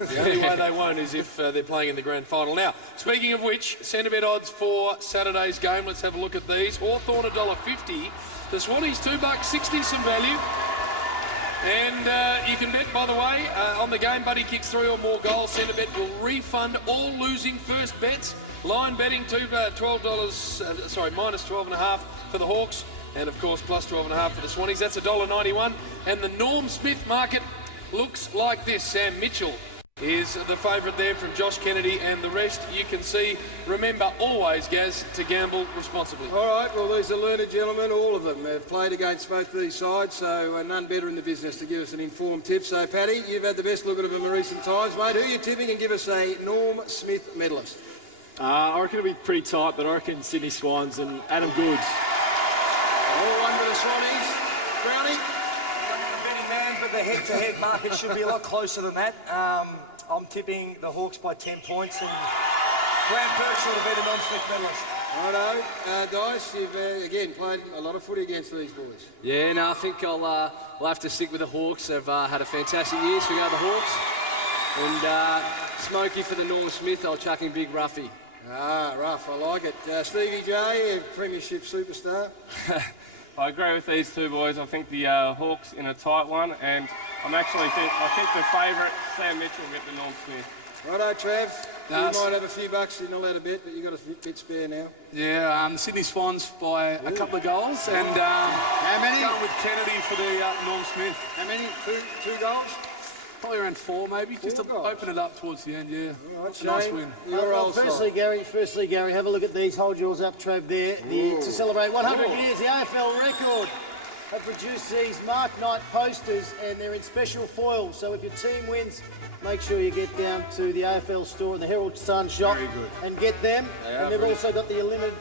The only way they won't is if they're playing in the grand final. Now, speaking of which, centre bet odds for Saturday's game. Let's have a look at these. Hawthorn $1.50. The Swannies $2.60, some value. And you can bet, by the way, on the game, Buddy kicks 3 or more goals. Centre bet will refund all losing first bets. Line betting minus 12.5 for the Hawks, and of course plus 12.5 for the Swannies. That's $1.91. And the Norm Smith market looks like this. Sam Mitchell is the favourite there from Josh Kennedy, and the rest you can see. Remember always, Gaz, to gamble responsibly. All right, well, these are learned gentlemen. All of them have played against both of these sides, so none better in the business to give us an informed tip. So, Paddy, you've had the best look at them in recent times, mate. Who are you tipping, and give us a Norm Smith medalist? I reckon it'll be pretty tight, but I reckon Sydney Swans and Adam Goods. All one for the Swannies. Brownie? Betting man, but the head-to-head market should be a lot closer than that. I'm tipping the Hawks by 10 points, and Graham Birchall will be the non-Smith medalist. Righto. Dice, you've again played a lot of footy against these boys. Yeah, no, I think I'll have to stick with the Hawks. They've had a fantastic year, so we go the Hawks. And Smokey for the Norm Smith, I'll chuck in Big Ruffy. Ah, rough. I like it. Stevie J, premiership superstar. I agree with these two boys. I think the Hawks in a tight one, and I think the favourite, Sam Mitchell, will get the Norm Smith. Righto, Trav. You might have a few bucks in the ladder bit, but you've got a bit spare now. Yeah, the Sydney Swans by a couple of goals, and how many? Going with Kennedy for the Norm Smith. How many? Two goals? Probably around 4, maybe. Just to open it up towards the end. Yeah, right, a nice win. Firstly, Gary, have a look at these. Hold yours up, Trav. There, to celebrate 100 years, the AFL record. Have produced these Mark Knight posters, and they're in special foil. So if your team wins, make sure you get down to the AFL store in the Herald Sun shop and get them. And they've also got the limited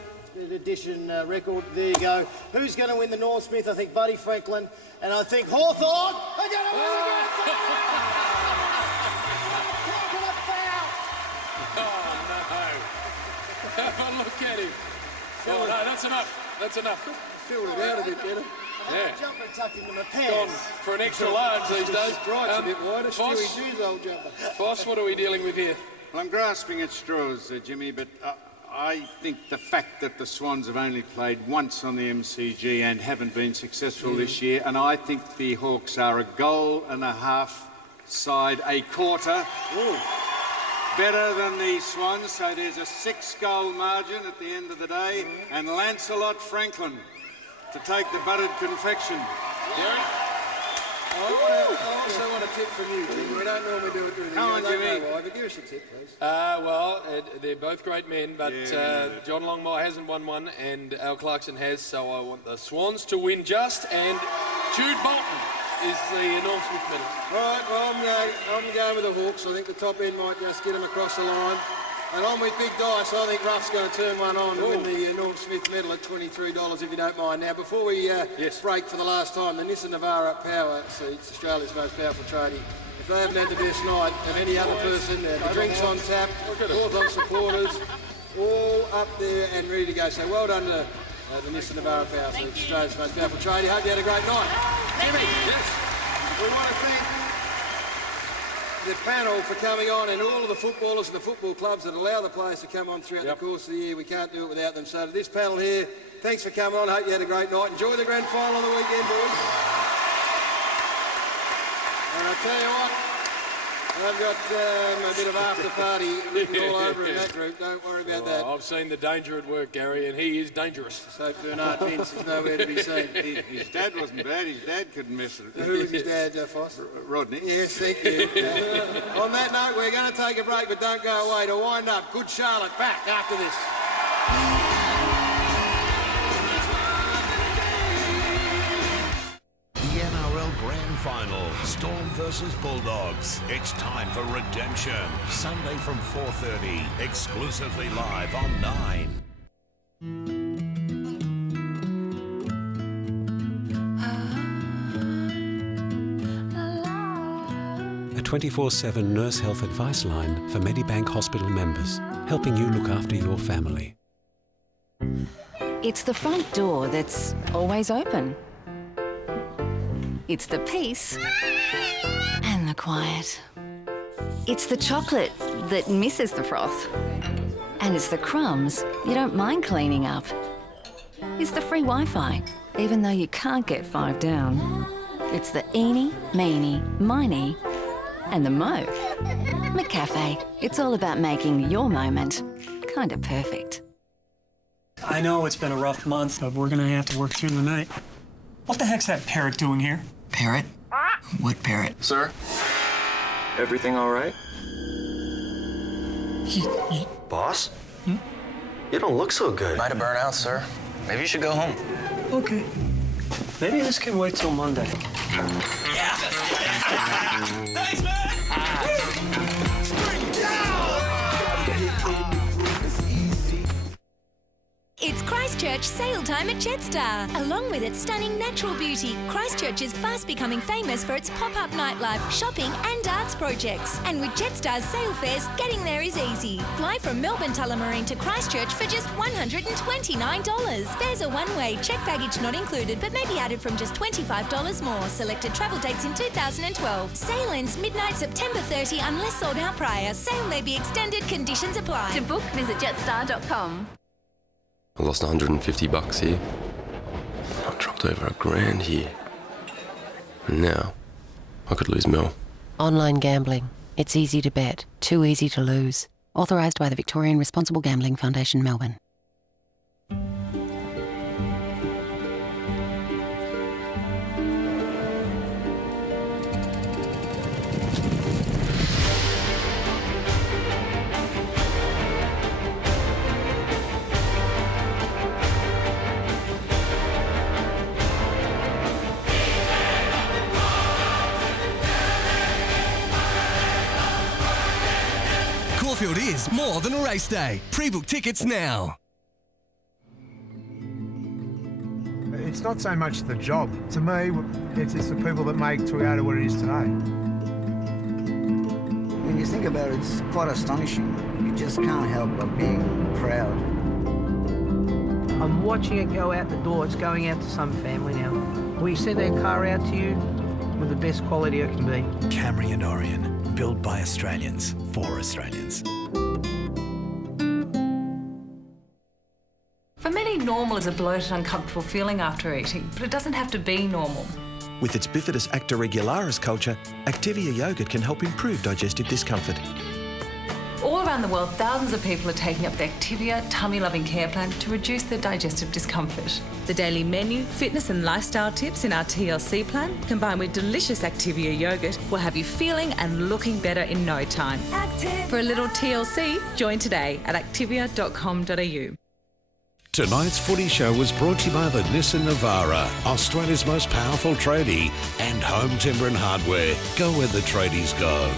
edition record. There you go. Who's going to win the Norm Smith? I think Buddy Franklin, and I think Hawthorn are going to win the Oh, no. Have a look at him. Oh, no, that's enough. That's enough. Filled it out a bit better. Yeah. Jumper tucked into my Gone pants. for an extra large these days. Stripes a bit wider. Stewie shoes, old jumper. Boss, what are we dealing with here? Well, I'm grasping at straws, Jimmy, but I think the fact that the Swans have only played once on the MCG and haven't been successful this year, and I think the Hawks are a goal and a half side, a quarter. Better than the Swans, so there's a 6-goal margin at the end of the day, and Lancelot Franklin to take the buttered confection. Gary? I also want a tip from you, Jimmy. We don't normally do it. Come on, Jimmy. But give us a tip, please. Well, they're both great men, but John Longmire hasn't won one, and Al Clarkson has, so I want the Swans to win just, and Jude Bolton is the Norm Smith medal. Right, well, I'm going with the Hawks. I think the top end might just get them across the line. And I'm with Big Dice. I think Ruff's going to turn one on to win the Norm Smith medal at $23, if you don't mind. Now, before we break for the last time, the Nissan Navara Power Seats, Australia's most powerful tradie. If they haven't had the best night of any other person, the drinks on tap, Hawthorn supporters, all up there and ready to go. So well done to the Nissan Navara Power Seats, Australia's most powerful tradie. Hope you had a great night. Jimmy, we want to thank the panel for coming on, and all of the footballers and the football clubs that allow the players to come on throughout the course of the year. We can't do it without them. So to this panel here, thanks for coming on. Hope you had a great night. Enjoy the grand final on the weekend, boys. And I'll tell you what, I've got a bit of after party written all over in that group. Don't worry about that. I've seen the danger at work, Gary, and he is dangerous. So Bernard Vince is nowhere to be seen. His dad wasn't bad. His dad couldn't miss it. Who was his dad, Foss? Rodney. Yes, thank you. On that note, we're going to take a break, but don't go away. To wind up, Good Charlotte back after this. The NRL Grand Final, Storm versus Bulldogs. It's time for redemption. Sunday from 4:30, exclusively live on 9. A 24/7 nurse health advice line for Medibank Hospital members, helping you look after your family. It's the front door that's always open. It's the peace and the quiet. It's the chocolate that misses the froth. And it's the crumbs you don't mind cleaning up. It's the free Wi-Fi, even though you can't get 5 down. It's the eeny, meeny, miny, and the mo. McCafe. It's all about making your moment kind of perfect. I know it's been a rough month, but we're gonna have to work through the night. What the heck's that parrot doing here? Parrot? What parrot? Sir? Everything all right? Boss? You don't look so good. Might have burned out, sir. Maybe you should go home. Okay. Maybe this can wait till Monday. Thanks, man! It's Christ Christchurch sale time at Jetstar. Along with its stunning natural beauty, Christchurch is fast becoming famous for its pop-up nightlife, shopping and arts projects. And with Jetstar's sale fares, getting there is easy. Fly from Melbourne Tullamarine to Christchurch for just $129. Fares are one-way, check baggage not included, but may be added from just $25 more. Selected travel dates in 2012. Sale ends midnight September 30 unless sold out prior. Sale may be extended, conditions apply. To book, visit jetstar.com. I lost $150 here. I dropped over $1,000 here. And now, I could lose Mel. Online gambling. It's easy to bet, too easy to lose. Authorised by the Victorian Responsible Gambling Foundation, Melbourne. Caulfield is more than a race day. Pre-book tickets now. It's not so much the job. To me, it's the people that make Toyota what it is today. When you think about it, it's quite astonishing. You just can't help but being proud. I'm watching it go out the door. It's going out to some family now. We send their car out to you with the best quality it can be. Camry and Orion. Built by Australians, for Australians. For many, normal is a bloated, uncomfortable feeling after eating, but it doesn't have to be normal. With its bifidus acta regularis culture, Activia yogurt can help improve digestive discomfort. All around the world, thousands of people are taking up the Activia tummy-loving care plan to reduce their digestive discomfort. The daily menu, fitness and lifestyle tips in our TLC plan, combined with delicious Activia yogurt, will have you feeling and looking better in no time. For a little TLC, join today at activia.com.au. Tonight's Footy Show was brought to you by the Nissan Navara, Australia's most powerful tradie, and Home Timber and Hardware. Go where the tradies go.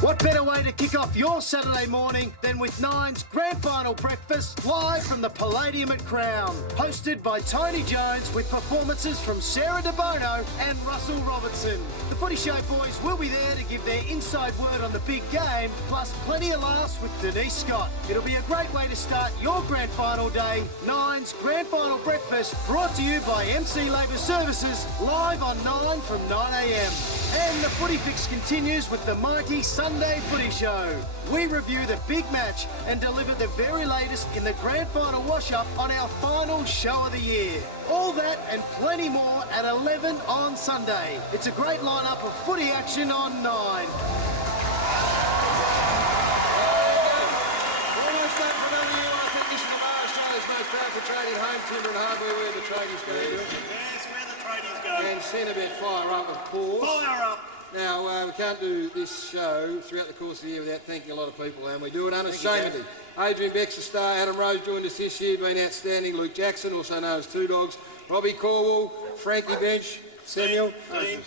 What better way to kick off your Saturday morning than with Nine's Grand Final Breakfast live from the Palladium at Crown. Hosted by Tony Jones with performances from Sarah De Bono and Russell Robertson. The Footy Show boys will be there to give their inside word on the big game, plus plenty of laughs with Denise Scott. It'll be a great way to start your Grand Final day. Nine's Grand Final Breakfast brought to you by MC Labour Services, live on 9 from 9 a.m. And the Footy Fix continues with the mighty Sunday Footy Show. We review the big match and deliver the very latest in the Grand Final wash-up on our final show of the year. All that and plenty more at 11 on Sunday. It's a great lineup of footy action on 9. Almost done for another year. I think this is Australia's most powerful trading, Home Timber and Hardware, where the tradies go. Yes, where the tradies go. And Centrebet fire up, of course. Fire up. Now, we can't do this show throughout the course of the year without thanking a lot of people, and we do it unashamedly. Adrian Beck's a star, Adam Rose joined us this year, been outstanding. Luke Jackson, also known as Two Dogs. Robbie Corwell, Frankie Bench, Samuel,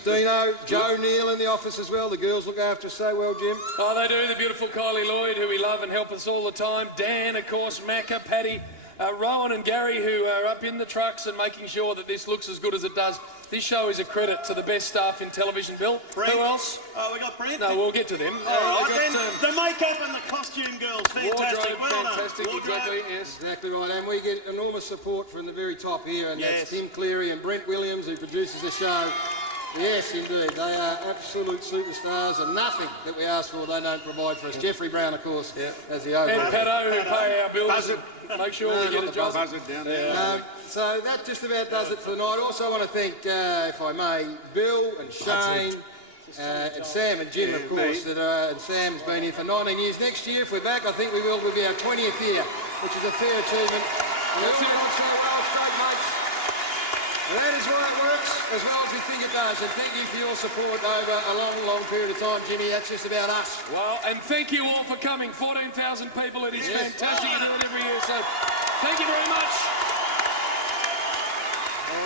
Dino, Joe Neal in the office as well. The girls look after us so well, Jim. Oh, they do. The beautiful Kylie Lloyd, who we love and help us all the time. Dan, of course, Macca, Paddy, Rowan and Gary, who are up in the trucks and making sure that this looks as good as it does. This show is a credit to the best staff in television, Bill. Brent. Who else? Oh, we got Brent. No, we'll get to them. All right, we've then, the makeup and the costume girls, fantastic. Wardrobe, fantastic, exactly. Yes, exactly right. And we get enormous support from the very top here, and that's Tim Cleary and Brent Williams, who produces the show. Yes, indeed. They are absolute superstars, and nothing that we ask for they don't provide for us. Jeffrey Brown, of course, as the overall. And Paddo, who pay our bills. Make sure we get a job. So that just about does it for the night. Also, I want to thank, if I may, Bill and Shane and Sam and Jim, of course. And Sam's been here for 19 years. Next year, if we're back, I think we will. We'll be our 20th year, which is a fair achievement. That's it. So well, it's great, mates. And that is why it works as well as we think it does. And thank you for your support over a long, long period of time, Jimmy. That's just about us. Well, and thank you all for coming. 14,000 people. It is fantastic to do it every year. So thank you very much.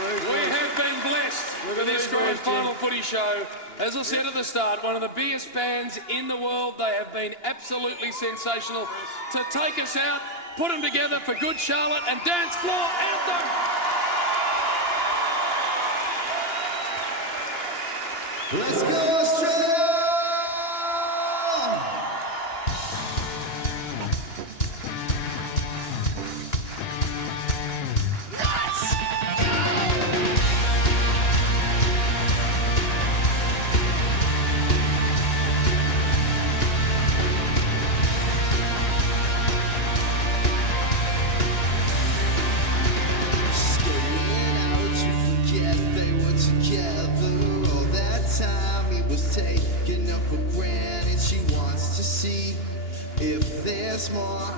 We have been blessed with this Grand Final Footy Show. As I said at the start, one of the biggest bands in the world. They have been absolutely sensational. To take us out put them together for Good Charlotte and Dance Floor Anthem. Let's go, Australia! Taking up for granted, she wants to see if there's more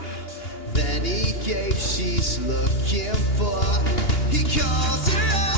than he gave, she's looking for. He calls her